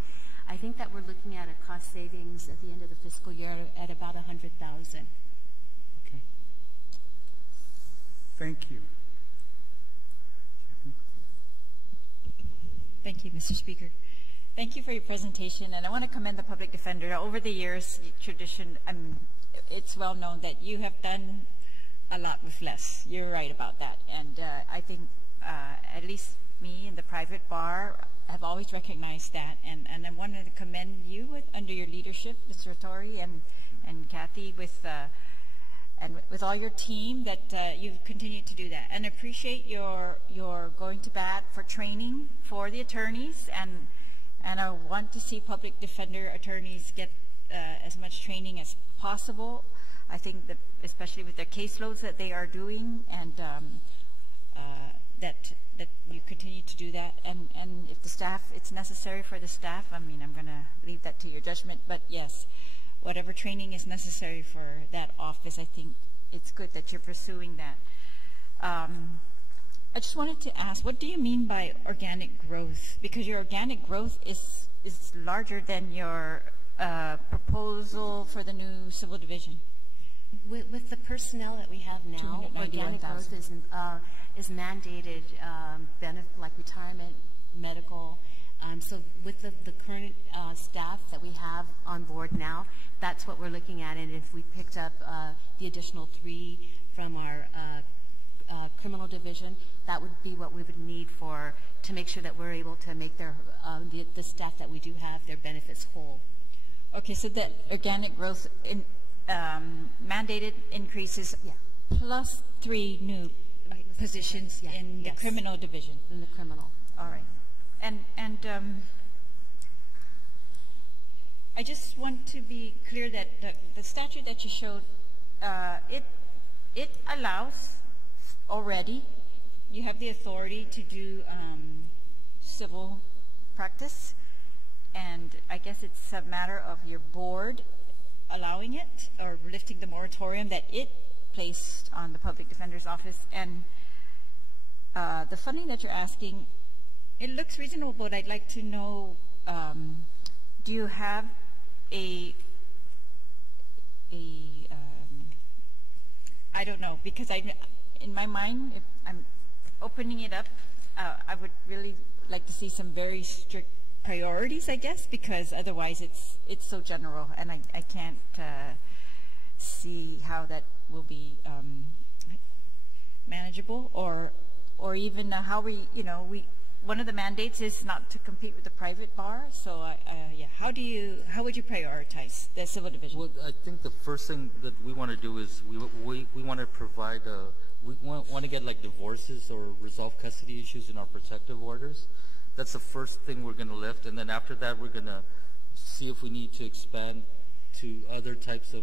I think that we're looking at a cost savings at the end of the fiscal year at about $100,000. Okay. Thank you. Thank you, Mr. Speaker. Thank you for your presentation, and I want to commend the public defender. Over the years, it's well known that you have done a lot with less. You're right about that, and I think at least me in the private bar have always recognized that, and I wanted to commend you under your leadership, Mr. Hattori and Kathy, with all your team, that you've continued to do that, and appreciate your going to bat for training for the attorneys, and I want to see public defender attorneys get as much training as possible. I think that especially with the caseloads that they are doing, and that you continue to do that, and if the staff, it's necessary for the staff, I'm going to leave that to your judgment, but yes, whatever training is necessary for that office, I think it's good that you're pursuing that. I just wanted to ask, what do you mean by organic growth? Because your organic growth is larger than your proposal for the new civil division. With the personnel that we have now, organic growth is mandated, like retirement, medical. So with the current staff that we have on board now, that's what we're looking at. And if we picked up the additional 3 from our criminal division, that would be what we would need to make sure that we're able to make the staff that we do have, their benefits whole. Okay, so that organic growth mandated increases plus 3 new positions in the criminal division. In the criminal. All right. And I just want to be clear that the statute that you showed, it allows already, you have the authority to do civil practice, and I guess it's a matter of your board allowing it or lifting the moratorium that it placed on the public defender's office. And the funding that you're asking, it looks reasonable, but I'd like to know, do you have I don't know, because in my mind, if I'm opening it up, I would really like to see some very strict priorities, I guess, because otherwise it's so general, and I can't see how that will be manageable, or even how one of the mandates is not to compete with the private bar. So yeah, how would you prioritize the civil division? Well, I think the first thing that we want to do is we want to provide we want to get like divorces or resolve custody issues in our protective orders. That's the first thing we're going to lift, and then after that we're going to see if we need to expand to other types of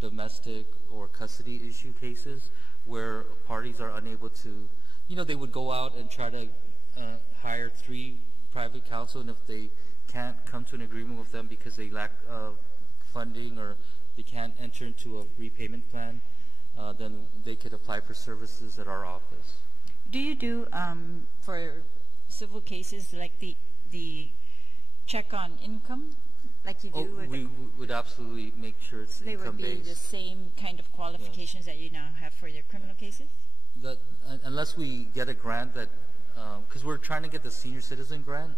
domestic or custody issue cases where parties are unable to, they would go out and try to hire 3 private counsel, and if they can't come to an agreement with them because they lack funding or they can't enter into a repayment plan, then they could apply for services at our office. Do you do for civil cases like the check on income, like you do? We would absolutely make sure it's income-based. They would be the same kind of qualifications that you now have for your criminal cases? That unless we get a grant that, because we're trying to get the senior citizen grant,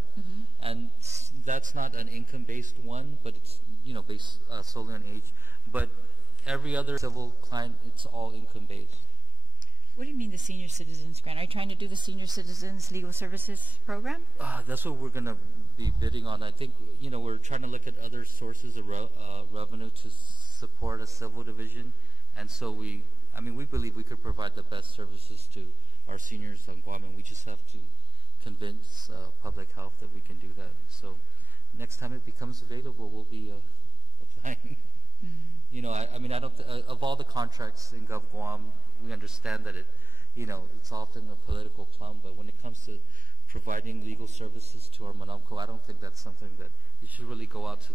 and that's not an income-based one, but it's based solely on age. But every other civil client, it's all income-based. What do you mean the senior citizens grant? Are you trying to do the senior citizens legal services program? That's what we're going to be bidding on. I think we're trying to look at other sources of revenue to support a civil division, and so we believe we could provide the best services to our seniors in Guam, and we just have to convince public health that we can do that. So next time it becomes available, we'll be applying. I don't. Of all the contracts in Gov Guam, we understand that it's often a political plum, but when it comes to providing legal services to our Manamco, I don't think that's something that you should really go out to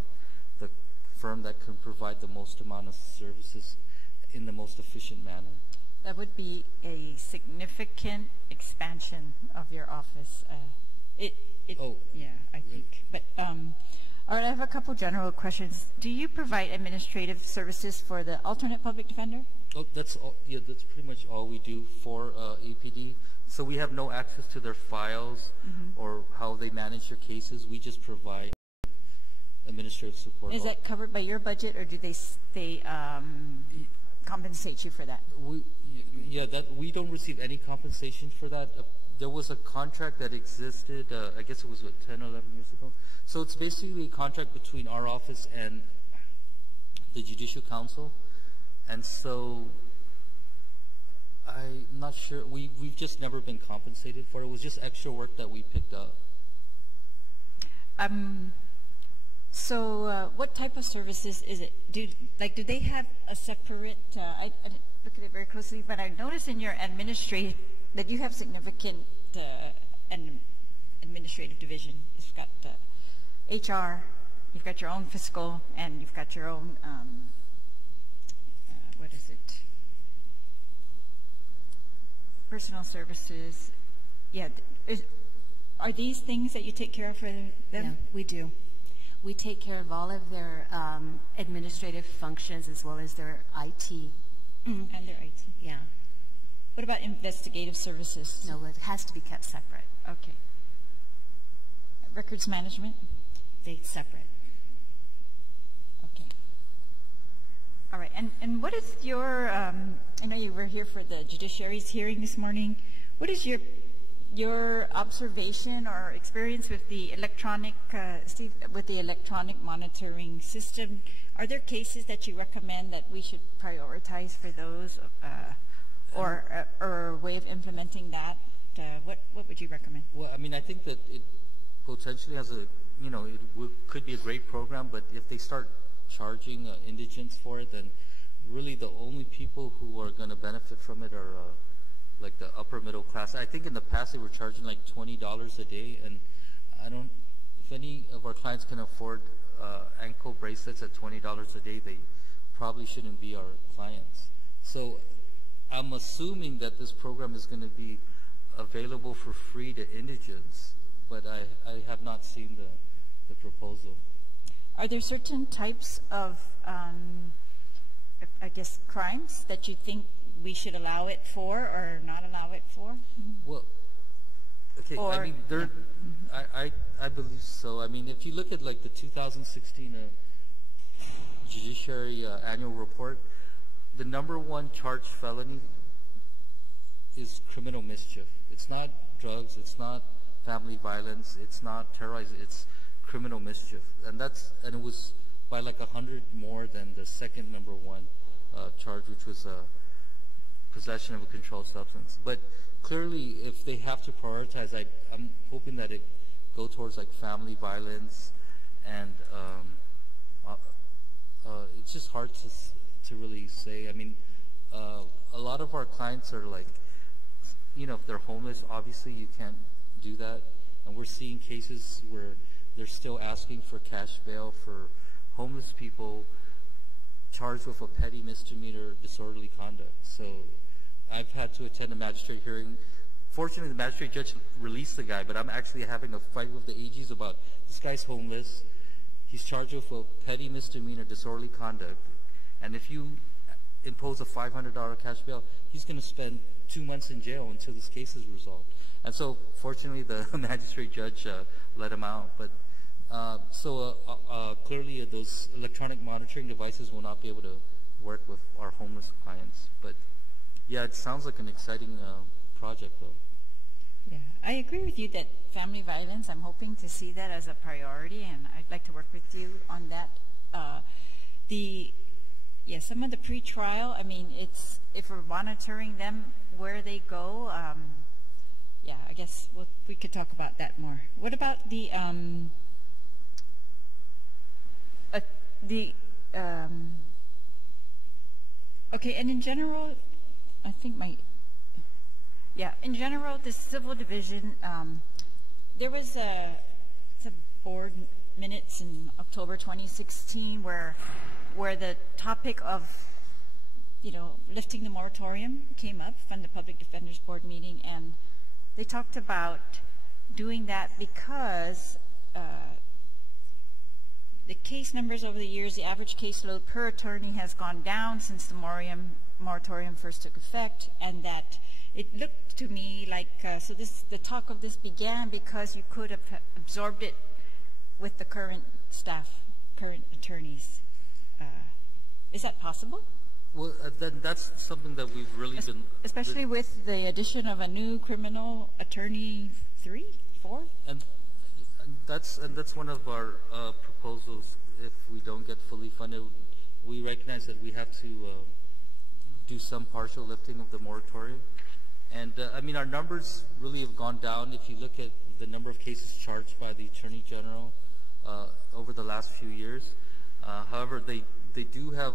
the firm that can provide the most amount of services in the most efficient manner. That would be a significant expansion of your office. Yeah, I think. But all right, I have a couple general questions. Do you provide administrative services for the alternate public defender? Oh, that's all. Yeah, that's pretty much all we do for APD. So we have no access to their files or how they manage their cases. We just provide administrative support. Is that covered by your budget, or do they compensate you for that? We don't receive any compensation for that. There was a contract that existed, I guess it was 10 or 11 years ago. So it's basically a contract between our office and the Judicial Council. And so I'm not sure. We've just never been compensated for it. It was just extra work that we picked up. So what type of services is it? Do they have a separate, I look at it very closely, but I noticed in your administrative that you have significant administrative division. You've got HR, you've got your own fiscal, and you've got your own, what is it? Personal services. Yeah. Are these things that you take care of for them? Yeah, we do. We take care of all of their administrative functions as well as their IT. And their IT. Yeah. What about investigative services? No, it has to be kept separate. Okay. Records management? They separate. Okay. All right. And what is your, I know you were here for the judiciary's hearing this morning. What is your observation or experience with the electronic, Steve, with the electronic monitoring system? Are there cases that you recommend that we should prioritize for those, or a way of implementing that? What would you recommend? Well, I think that it potentially has could be a great program, but if they start charging indigents for it, then really the only people who are going to benefit from it are like the upper middle class. I think in the past they were charging like $20 a day, and if any of our clients can afford ankle bracelets at $20 a day, they probably shouldn't be our clients. So I'm assuming that this program is going to be available for free to indigents, but I have not seen the proposal. Are there certain types of, I guess, crimes that you think we should allow it for or not allow it for? Well, okay, Or, I mean, there, I believe so. I mean, if you look at like the 2016 Judiciary Annual Report, the #1 charged felony is criminal mischief. It's not drugs, it's not family violence, it's not terrorizing, it's criminal mischief. And it was by like 100 more than the second #1 charge, which was possession of a controlled substance. But clearly, if they have to prioritize, I'm hoping that it go towards like family violence, and it's just hard to really say. I mean, a lot of our clients are like, you know, if they're homeless, obviously you can't do that. And we're seeing cases where they're still asking for cash bail for homeless people charged with a petty misdemeanor disorderly conduct. So I've had to attend a magistrate hearing. Fortunately, the magistrate judge released the guy, but I'm actually having a fight with the AGs about this guy's homeless. He's charged with a petty misdemeanor disorderly conduct. And if you impose a $500 cash bail, he's going to spend 2 months in jail until this case is resolved. And so, fortunately, the magistrate judge let him out. But clearly, those electronic monitoring devices will not be able to work with our homeless clients. But yeah, it sounds like an exciting project, though. Yeah, I agree with you that family violence, I'm hoping to see that as a priority, and I'd like to work with you on that. Some of the pre-trial, I mean, if we're monitoring them where they go, I guess we could talk about that more. What about the okay, and in general, I think in general, the civil division, there was some board minutes in October 2016 where the topic of, lifting the moratorium came up from the Public Defenders Board meeting, and they talked about doing that because the case numbers over the years, the average caseload per attorney has gone down since the moratorium first took effect, and that it looked to me like, the talk of this began because you could have absorbed it with the current staff, current attorneys. Is that possible? Well, then that's something that we've really been... Especially with the addition of a new criminal attorney 3, 4? And that's one of our proposals. If we don't get fully funded, we recognize that we have to do some partial lifting of the moratorium. And I mean, our numbers really have gone down. If you look at the number of cases charged by the Attorney General over the last few years. However, they do have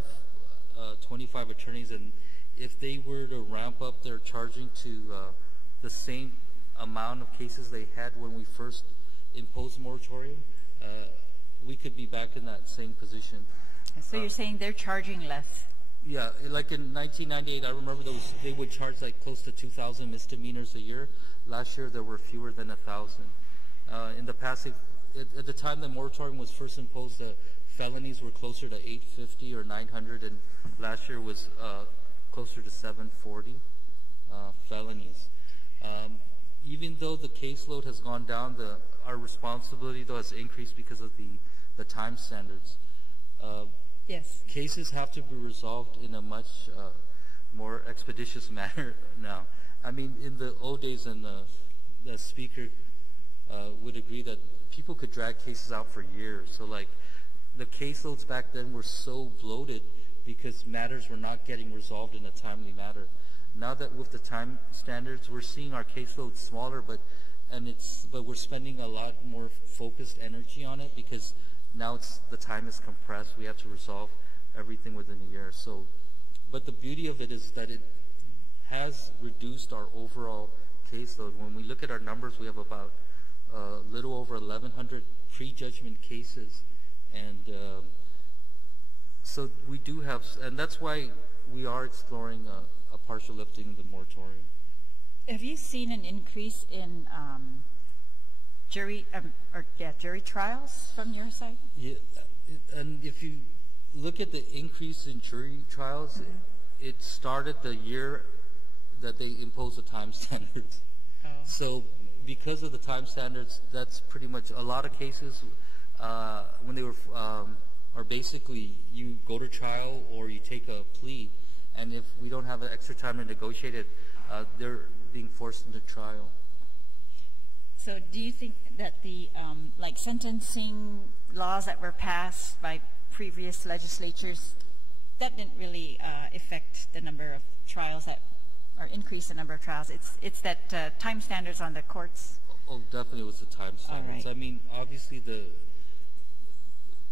25 attorneys, and if they were to ramp up their charging to the same amount of cases they had when we first imposed moratorium, we could be back in that same position. So you're saying they're charging less? Yeah, like in 1998, I remember they would charge like close to 2,000 misdemeanors a year. Last year, there were fewer than 1,000. In the past, at the time the moratorium was first imposed, the felonies were closer to 850 or 900, and last year was closer to 740 felonies. Even though the caseload has gone down, our responsibility though has increased because of the time standards. Yes. Cases have to be resolved in a much more expeditious manner now. I mean, in the old days, and the speaker would agree that people could drag cases out for years. So like the caseloads back then were so bloated because matters were not getting resolved in a timely manner. Now that with the time standards, we're seeing our caseload smaller, but we're spending a lot more focused energy on it because now the time is compressed. We have to resolve everything within a year. So, but the beauty of it is that it has reduced our overall caseload. When we look at our numbers, we have about little over 1,100 prejudgment cases, and so we do have, and that's why we are exploring a partial lifting of the moratorium. Have you seen an increase in jury trials from your side? Yeah, and if you look at the increase in jury trials, it started the year that they imposed the time standards. So because of the time standards, that's pretty much a lot of cases when they were are basically you go to trial or you take a plea, and if we don't have extra time to negotiate it, they're being forced into trial. So do you think that the like sentencing laws that were passed by previous legislatures, that didn't really affect the number of trials that, or increase the number of trials? It's that time standards on the courts. Oh, definitely was the time standards. Right. I mean, obviously the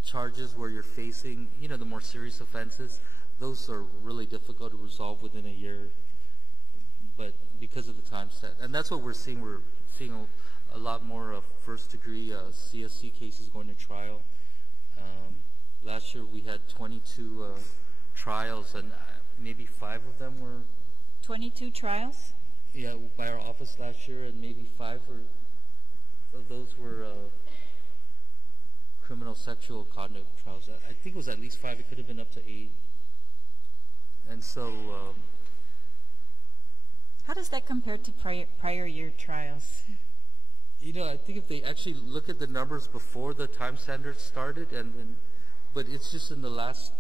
charges where you're facing, the more serious offenses, those are really difficult to resolve within a year. But because of the time set, and that's what we're seeing. We're seeing a lot more first-degree CSC cases going to trial. Last year we had 22 trials, and maybe 5 of them were 22 trials? Yeah, by our office last year, and maybe 5 of those were criminal sexual conduct trials. I think it was at least 5. It could have been up to 8. And so, how does that compare to prior year trials? I think if they actually look at the numbers before the time standards started, but it's just in the last,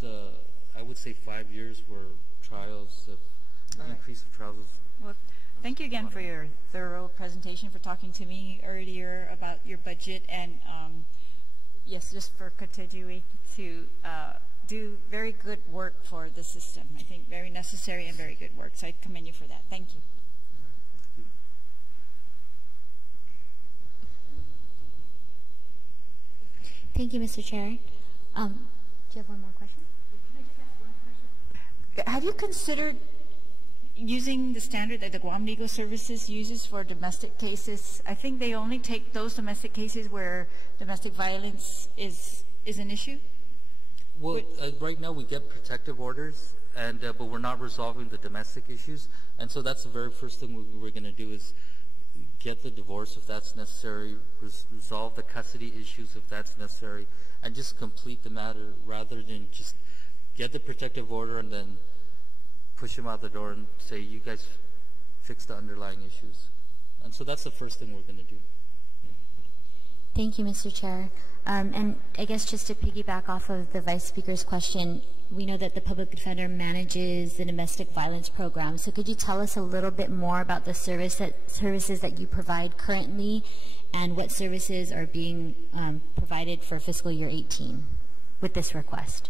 I would say 5 years where trials have increased the trials. Well, thank you again for your thorough presentation, for talking to me earlier about your budget, and yes, just for continuing to do very good work for the system. I think very necessary and very good work. So I commend you for that. Thank you. Thank you, Mr. Chair. Do you have one more question? Can I just ask one question? Have you considered using the standard that the Guam Legal Services uses for domestic cases? I think they only take those domestic cases where domestic violence is an issue. Well, right now we get protective orders, and but we're not resolving the domestic issues, and so that's the very first thing we're going to do is get the divorce if that's necessary, resolve the custody issues if that's necessary, and just complete the matter rather than just get the protective order and then push them out the door and say, you guys fix the underlying issues. And so that's the first thing we're going to do. Yeah. Thank you, Mr. Chair. And I guess just to piggyback off of the Vice Speaker's question, we know that the Public Defender manages the domestic violence program. So could you tell us a little bit more about the services that you provide currently and what services are being provided for fiscal year 18 with this request?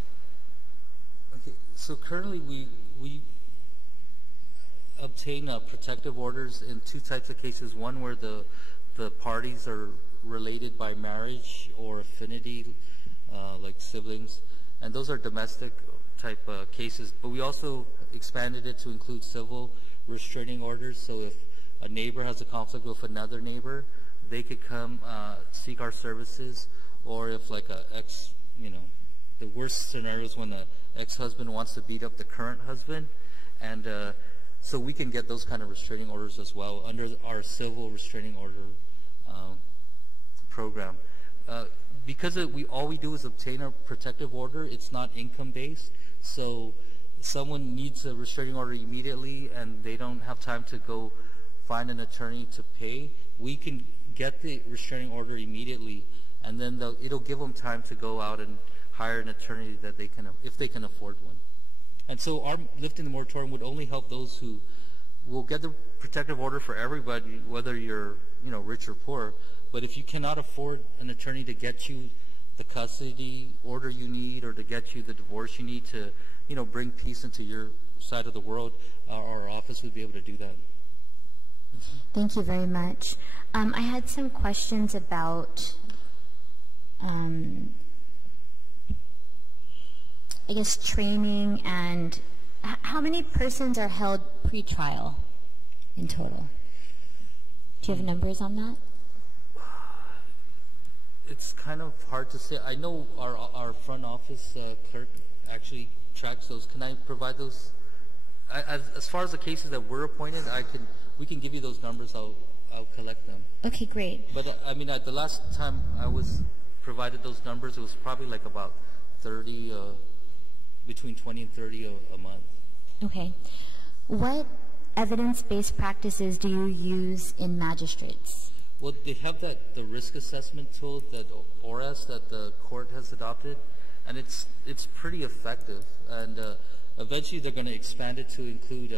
Okay, so currently we obtain protective orders in 2 types of cases. One where the parties are related by marriage or affinity, like siblings, and those are domestic type cases. But we also expanded it to include civil restraining orders. So if a neighbor has a conflict with another neighbor, they could come seek our services. Or if like the worst scenario is when the ex-husband wants to beat up the current husband, and so we can get those kind of restraining orders as well under our civil restraining order program. Because all we do is obtain a protective order, it's not income-based, so someone needs a restraining order immediately and they don't have time to go find an attorney to pay, we can get the restraining order immediately, and then it'll give them time to go out and hire an attorney that they can, if they can afford one. And so our lifting the moratorium would only help those who will get the protective order for everybody, whether you're rich or poor. But if you cannot afford an attorney to get you the custody order you need or to get you the divorce you need to bring peace into your side of the world, our office would be able to do that. Thank you very much. I had some questions about I guess training, and how many persons are held pre-trial in total? Do you have numbers on that? It's kind of hard to say. I know our front office clerk actually tracks those. Can I provide those? As far as the cases that were appointed, we can give you those numbers. I'll collect them. Okay, great. But I mean, the last time I was provided those numbers, it was probably like about 30, between 20 and 30 a month. Okay. What evidence-based practices do you use in magistrates? Well, they have the risk assessment tool, that ORAS, that the court has adopted, and it's pretty effective. And eventually, they're going to expand it to include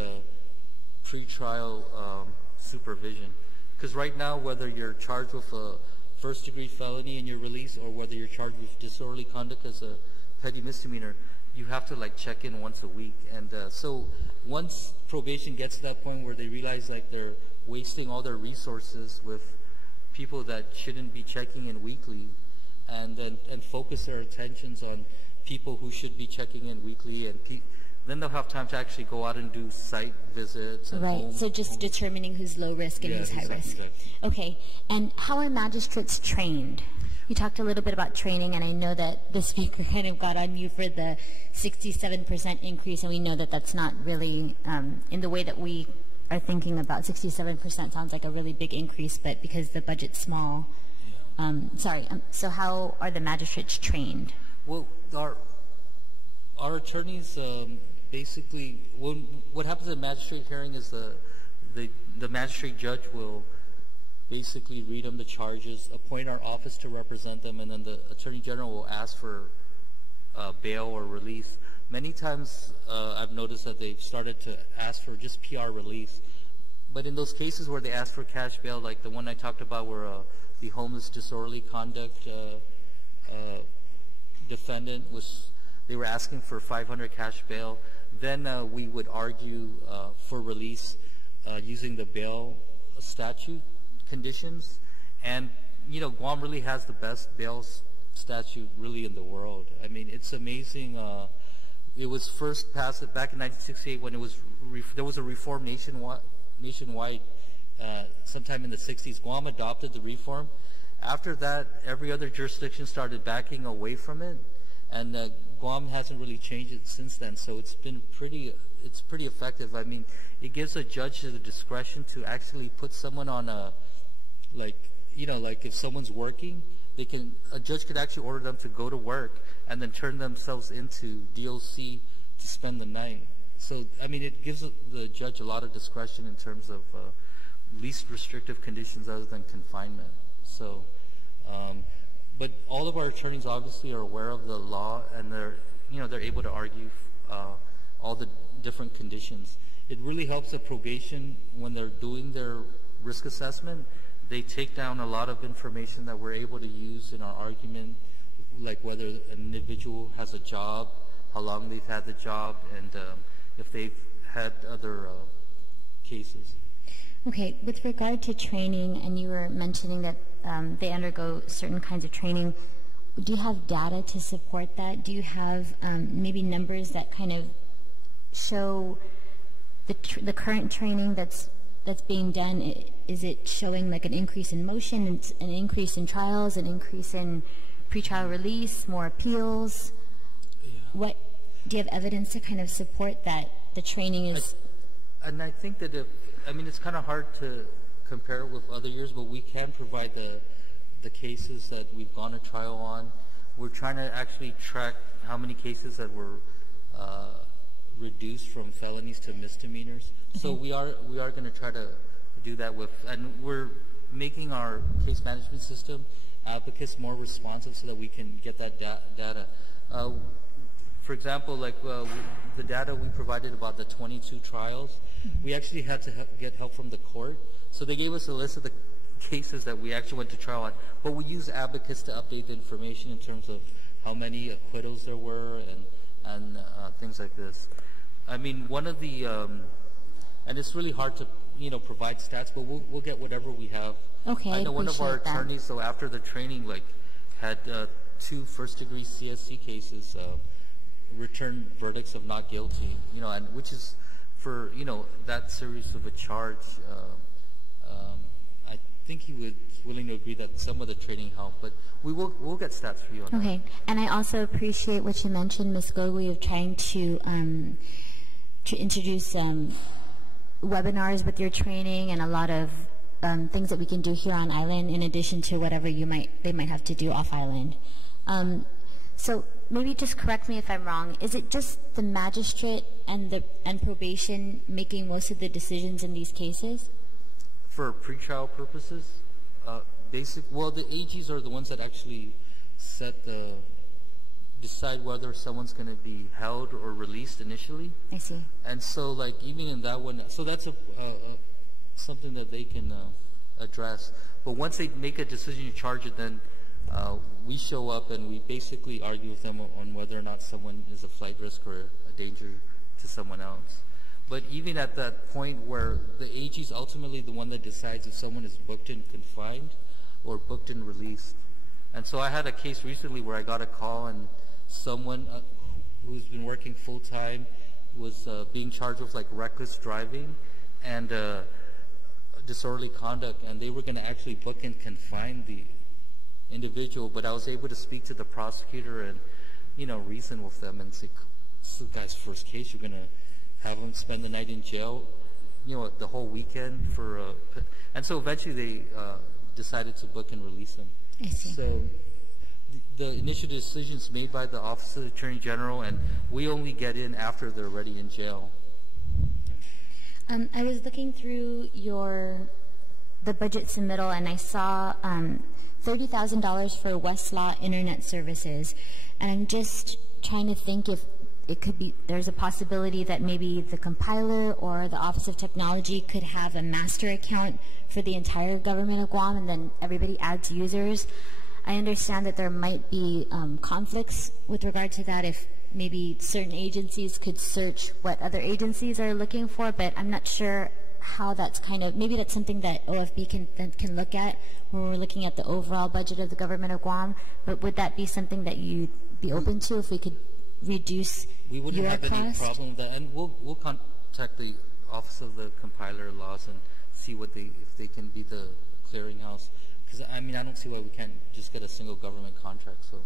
pretrial supervision. Because right now, whether you're charged with a first-degree felony and you're released, or whether you're charged with disorderly conduct as a petty misdemeanor, you have to like check in once a week. And so once probation gets to that point where they realize like they're wasting all their resources with people that shouldn't be checking in weekly, and focus their attentions on people who should be checking in weekly, and then they'll have time to actually go out and do site visits. And right, so just determining who's low risk and who's high risk. Exactly. Okay, and how are magistrates trained? You talked a little bit about training, and I know that the speaker kind of got on you for the 67% increase, and we know that that's not really in the way that we are thinking about. 67% sounds like a really big increase, but because the budget's small. So how are the magistrates trained? Well, our attorneys basically, what happens at a magistrate hearing is the magistrate judge will basically read them the charges, appoint our office to represent them, and then the attorney general will ask for bail or release. Many times I've noticed that they've started to ask for just PR release. But in those cases where they ask for cash bail, like the one I talked about where the homeless disorderly conduct defendant they were asking for $500 cash bail, then we would argue for release using the bail statute conditions. And, you know, Guam really has the best bail statute really in the world. I mean, it's amazing. It was first passed back in 1968 when there was a reform nationwide sometime in the 60s. Guam adopted the reform. After that, every other jurisdiction started backing away from it, and Guam hasn't really changed it since then. So it's pretty effective. I mean, it gives a judge the discretion to actually put someone on like if someone's working, a judge could actually order them to go to work and then turn themselves into DOC to spend the night. So, I mean, it gives the judge a lot of discretion in terms of least restrictive conditions other than confinement. So, but all of our attorneys obviously are aware of the law, and they're able to argue all the different conditions. It really helps the probation when they're doing their risk assessment. They take down a lot of information that we're able to use in our argument, like whether an individual has a job, how long they've had the job, and if they've had other cases. Okay, with regard to training, and you were mentioning that they undergo certain kinds of training, do you have data to support that? Do you have maybe numbers that kind of show the current training that's being done? Is it showing like an increase in motion, an increase in trials, an increase in pretrial release, more appeals? Yeah. Do you have evidence to kind of support that the training is? And I think that it's kind of hard to compare it with other years, but we can provide the cases that we've gone to trial on. We're trying to actually track how many cases that were reduced from felonies to misdemeanors. Mm-hmm. So we are going to try to do that and we're making our case management system, advocates, more responsive so that we can get that data. For example, like the data we provided about the 22 trials, we actually had to get help from the court. So they gave us a list of the cases that we actually went to trial on, but we use advocates to update the information in terms of how many acquittals there were and things like this. I mean, one of the and it's really hard to provide stats, but we'll get whatever we have. Okay, I know one of our attorneys, though, after the training, had 2 first-degree CSC cases, returned verdicts of not guilty, and which is for that serious of a charge. I think he was willing to agree that some of the training helped, but we'll get stats for you on that. Okay, and I also appreciate what you mentioned, Ms. Gogui, of trying to introduce webinars with your training and a lot of things that we can do here on island in addition to whatever they might have to do off island. So maybe just correct me if I'm wrong. Is it just the magistrate and probation making most of the decisions in these cases? For pretrial purposes, the AGs are the ones that actually decide whether someone's going to be held or released initially. I see. And so, like, even in that one, so that's something that they can address. But once they make a decision to charge it, then we show up and we basically argue with them on whether or not someone is a flight risk or a danger to someone else. But even at that point where the AG is ultimately the one that decides if someone is booked and confined or booked and released. And so I had a case recently where I got a call and someone who's been working full-time was being charged with like reckless driving and disorderly conduct, and they were going to actually book and confine the individual, but I was able to speak to the prosecutor and, reason with them and say, this is the guy's first case, you're going to have him spend the night in jail, the whole weekend and so eventually they decided to book and release him. I see. So the initial decisions made by the Office of the Attorney General, and we only get in after they're already in jail. I was looking through the budget submittal, and I saw $30,000 for Westlaw Internet Services, and I'm just trying to think if it could be, there's a possibility that maybe the compiler or the Office of Technology could have a master account for the entire government of Guam, and then everybody adds users. I understand that there might be conflicts with regard to that if maybe certain agencies could search what other agencies are looking for, but I'm not sure how that's maybe that's something that OFB can look at when we're looking at the overall budget of the government of Guam, but would that be something that you'd be open to if we could reduce we wouldn't your have cost? Any problem with that, and we'll contact the Office of the Compiler Laws and see if they can be the clearinghouse. Because I don't see why we can't just get a single government contract. So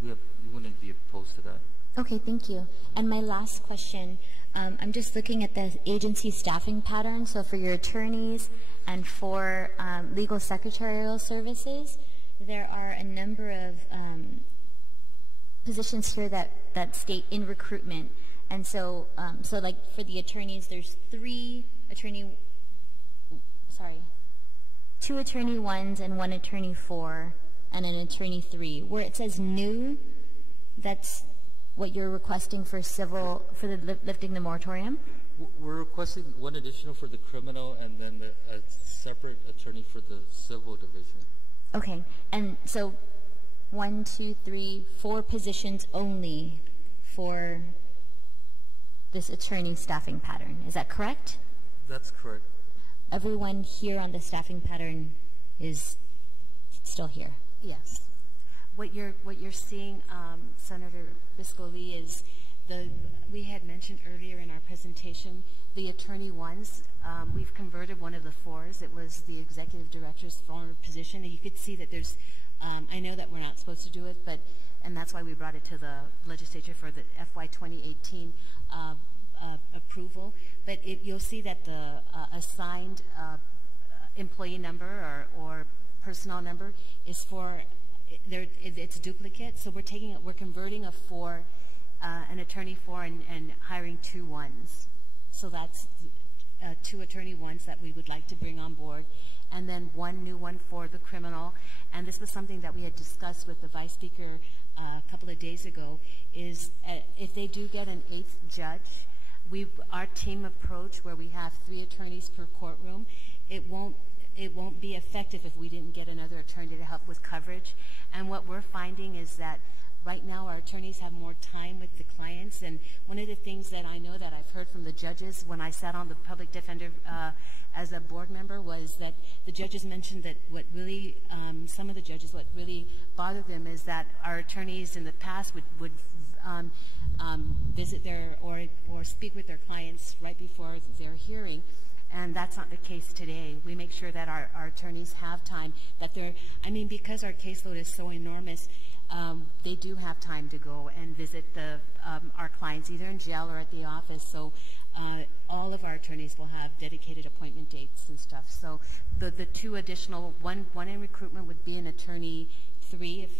we wouldn't be opposed to that. Okay, thank you. And my last question, I'm just looking at the agency staffing pattern. So for your attorneys and for legal secretarial services, there are a number of positions here that state in recruitment. And so, like for the attorneys, there's two attorney ones and one attorney 4 and an attorney 3. Where it says new, that's what you're requesting for lifting the moratorium? We're requesting one additional for the criminal and then a separate attorney for the civil division. Okay, and so 1, 2, 3, 4 positions only for this attorney staffing pattern. Is that correct? That's correct. Everyone here on the staffing pattern is still here. Yes. What you're seeing, Senator Biscoli, is we had mentioned earlier in our presentation the attorney ones. We've converted one of the 4s. It was the executive director's former position, and you could see that there's. I know that we're not supposed to do it, and that's why we brought it to the legislature for the FY 2018 approval. But you'll see that the assigned employee number or personnel number is for it's duplicate. So we're converting a 4, an attorney 4, and hiring 2 ones. So that's 2 attorney ones that we would like to bring on board, and then 1 new one for the criminal. And this was something that we had discussed with the Vice Speaker a couple of days ago, is if they do get an 8th judge, our team approach where we have 3 attorneys per courtroom, it won't be effective if we didn't get another attorney to help with coverage. And what we're finding is that right now our attorneys have more time with the clients, and one of the things that I know that I've heard from the judges when I sat on the public defender as a board member was that the judges mentioned that what really, some of the judges, what really bothered them is that our attorneys in the past would visit or speak with their clients right before their hearing, And that's not the case today. We make sure that our attorneys have time, that they're, I mean, because our caseload is so enormous, they do have time to go and visit our clients either in jail or at the office. So all of our attorneys will have dedicated appointment dates and stuff. So the two additional, one in recruitment would be an attorney 3 if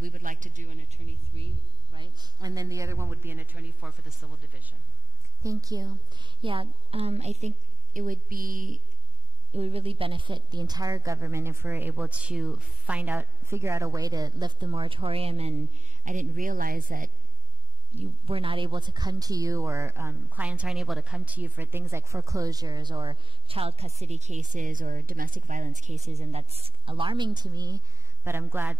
we would like to do an attorney 3, right? And then the other one would be an attorney 4 for the civil division. Thank you. Yeah, I think it would really benefit the entire government if we're able to figure out a way to lift the moratorium. And I didn't realize that we're not able to come to you, or clients aren't able to come to you for things like foreclosures or child custody cases or domestic violence cases, and that's alarming to me. But I'm glad.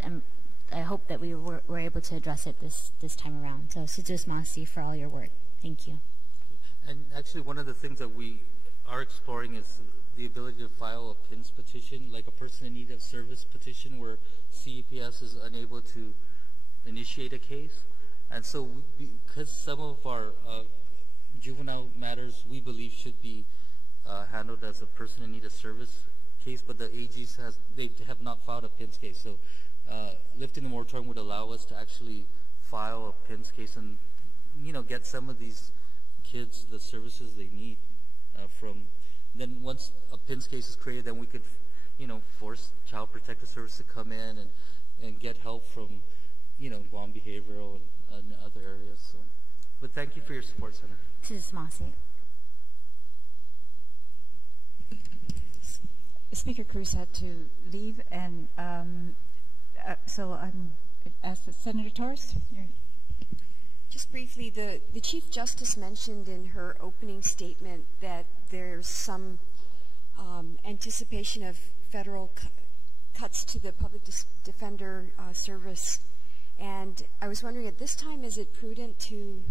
I hope that we were able to address it this time around. So, Sujus Masi, for all your work. Thank you. And actually, one of the things that we are exploring is the ability to file a PINS petition, like a person in need of service petition, where CEPS is unable to initiate a case. And so, because some of our juvenile matters we believe should be handled as a person in need of service case, but the AGs they have not filed a PINS case. So, lifting the moratorium would allow us to actually file a PINS case and, get some of these kids the services they need then once a PINS case is created, then we could, force Child Protective Service to come in and get help from, Guam Behavioral and other areas. So, but thank you for your support, Senator. Mrs. Masi. Speaker Cruz had to leave, and so I'm asked Senator Torres. Just briefly, the Chief Justice mentioned in her opening statement that there's some anticipation of federal cuts to the public defender service. And I was wondering, at this time, is it prudent do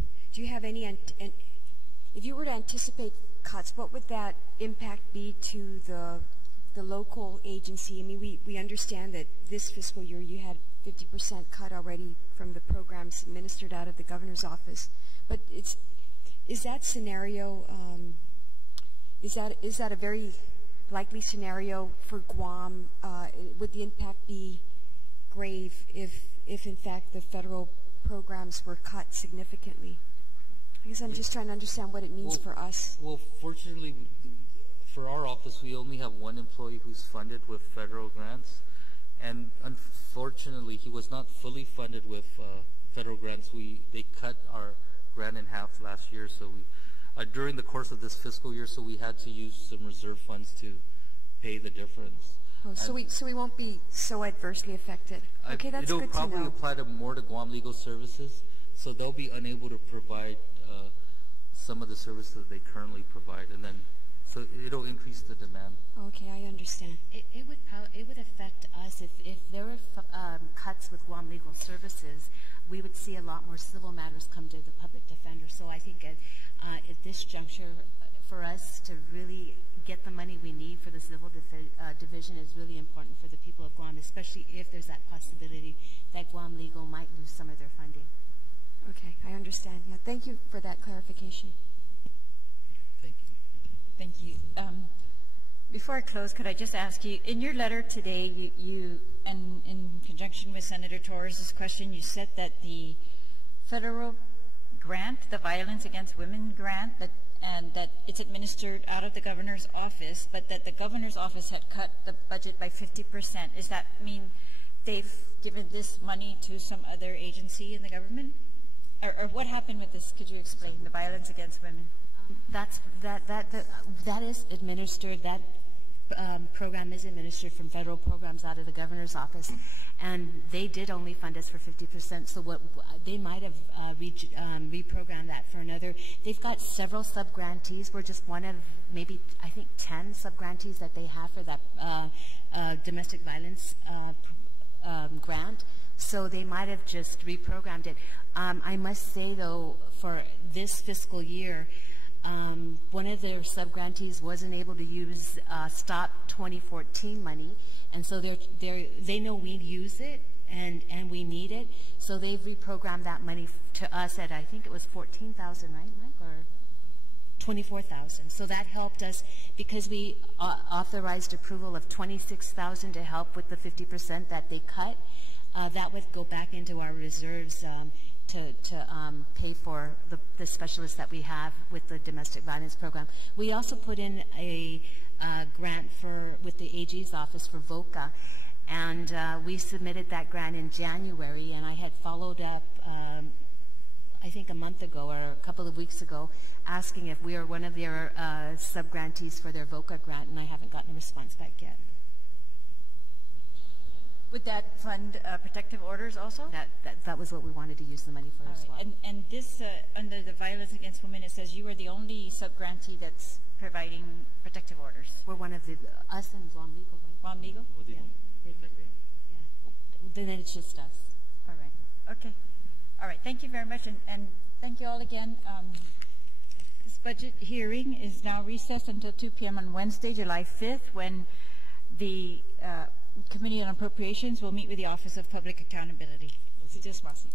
you have any, if you were to anticipate cuts, what would that impact be to the local agency? I mean, we understand that this fiscal year you had 50% cut already from the programs administered out of the governor's office. But is that scenario, is that a very likely scenario for Guam? Would the impact be grave if in fact the federal programs were cut significantly? I guess I'm just trying to understand what it means for us. Well, fortunately, for our office, we only have one employee who's funded with federal grants. And unfortunately, he was not fully funded with federal grants. They cut our grant in half last year. So during the course of this fiscal year, so we had to use some reserve funds to pay the difference. Oh, so we won't be so adversely affected. Okay, that's good to know. It'll probably apply more to Guam Legal Services, so they'll be unable to provide some of the services that they currently provide, and then so it'll increase the demand. Okay, I understand. It would affect us if there were cuts with Guam Legal Services. We would see a lot more civil matters come to the public defender. So I think at this juncture, for us to really get the money we need for the civil division is really important for the people of Guam, especially if there's that possibility that Guam Legal might lose some of their funding. Okay, I understand. Yeah, thank you for that clarification. Thank you. Thank you. Before I close, could I just ask you, in your letter today, you and in conjunction with Senator Torres' question, you said that the federal grant, the Violence Against Women grant, and that it's administered out of the governor's office, but that the governor's office had cut the budget by 50%. Does that mean they've given this money to some other agency in the government? Or what happened with this? Could you explain the Violence Against Women? That is administered. That program is administered from federal programs out of the governor's office, and they did only fund us for 50%. So what they might have reprogrammed that for another. They've got several sub-grantees. We're just one of maybe I think 10 sub-grantees that they have for that domestic violence grant. So they might have just reprogrammed it. I must say though, for this fiscal year, one of their sub-grantees wasn't able to use STOP 2014 money, and so they know we use it and we need it, so they've reprogrammed that money to us at, I think it was $14,000, right, Mike? Or $24,000. So that helped us because we authorized approval of $26,000 to help with the 50% that they cut. That would go back into our reserves to pay for the specialists that we have with the domestic violence program. We also put in a grant with the AG's office for VOCA, and we submitted that grant in January, and I had followed up I think a month ago or a couple of weeks ago asking if we are one of their sub-grantees for their VOCA grant, and I haven't gotten a response back yet. Would that fund protective orders also? That was what we wanted to use the money for as well. And this, under the Violence Against Women, it says you are the only sub-grantee that's providing protective orders. We're one of us and Guam Legal, right? Guam Legal? Yeah. Then it's just us. All right. Okay. All right. Thank you very much, and thank you all again. This budget hearing is now recessed until 2 p.m. on Wednesday, July 5th, when the Committee on Appropriations will meet with the Office of Public Accountability. This is just Masi.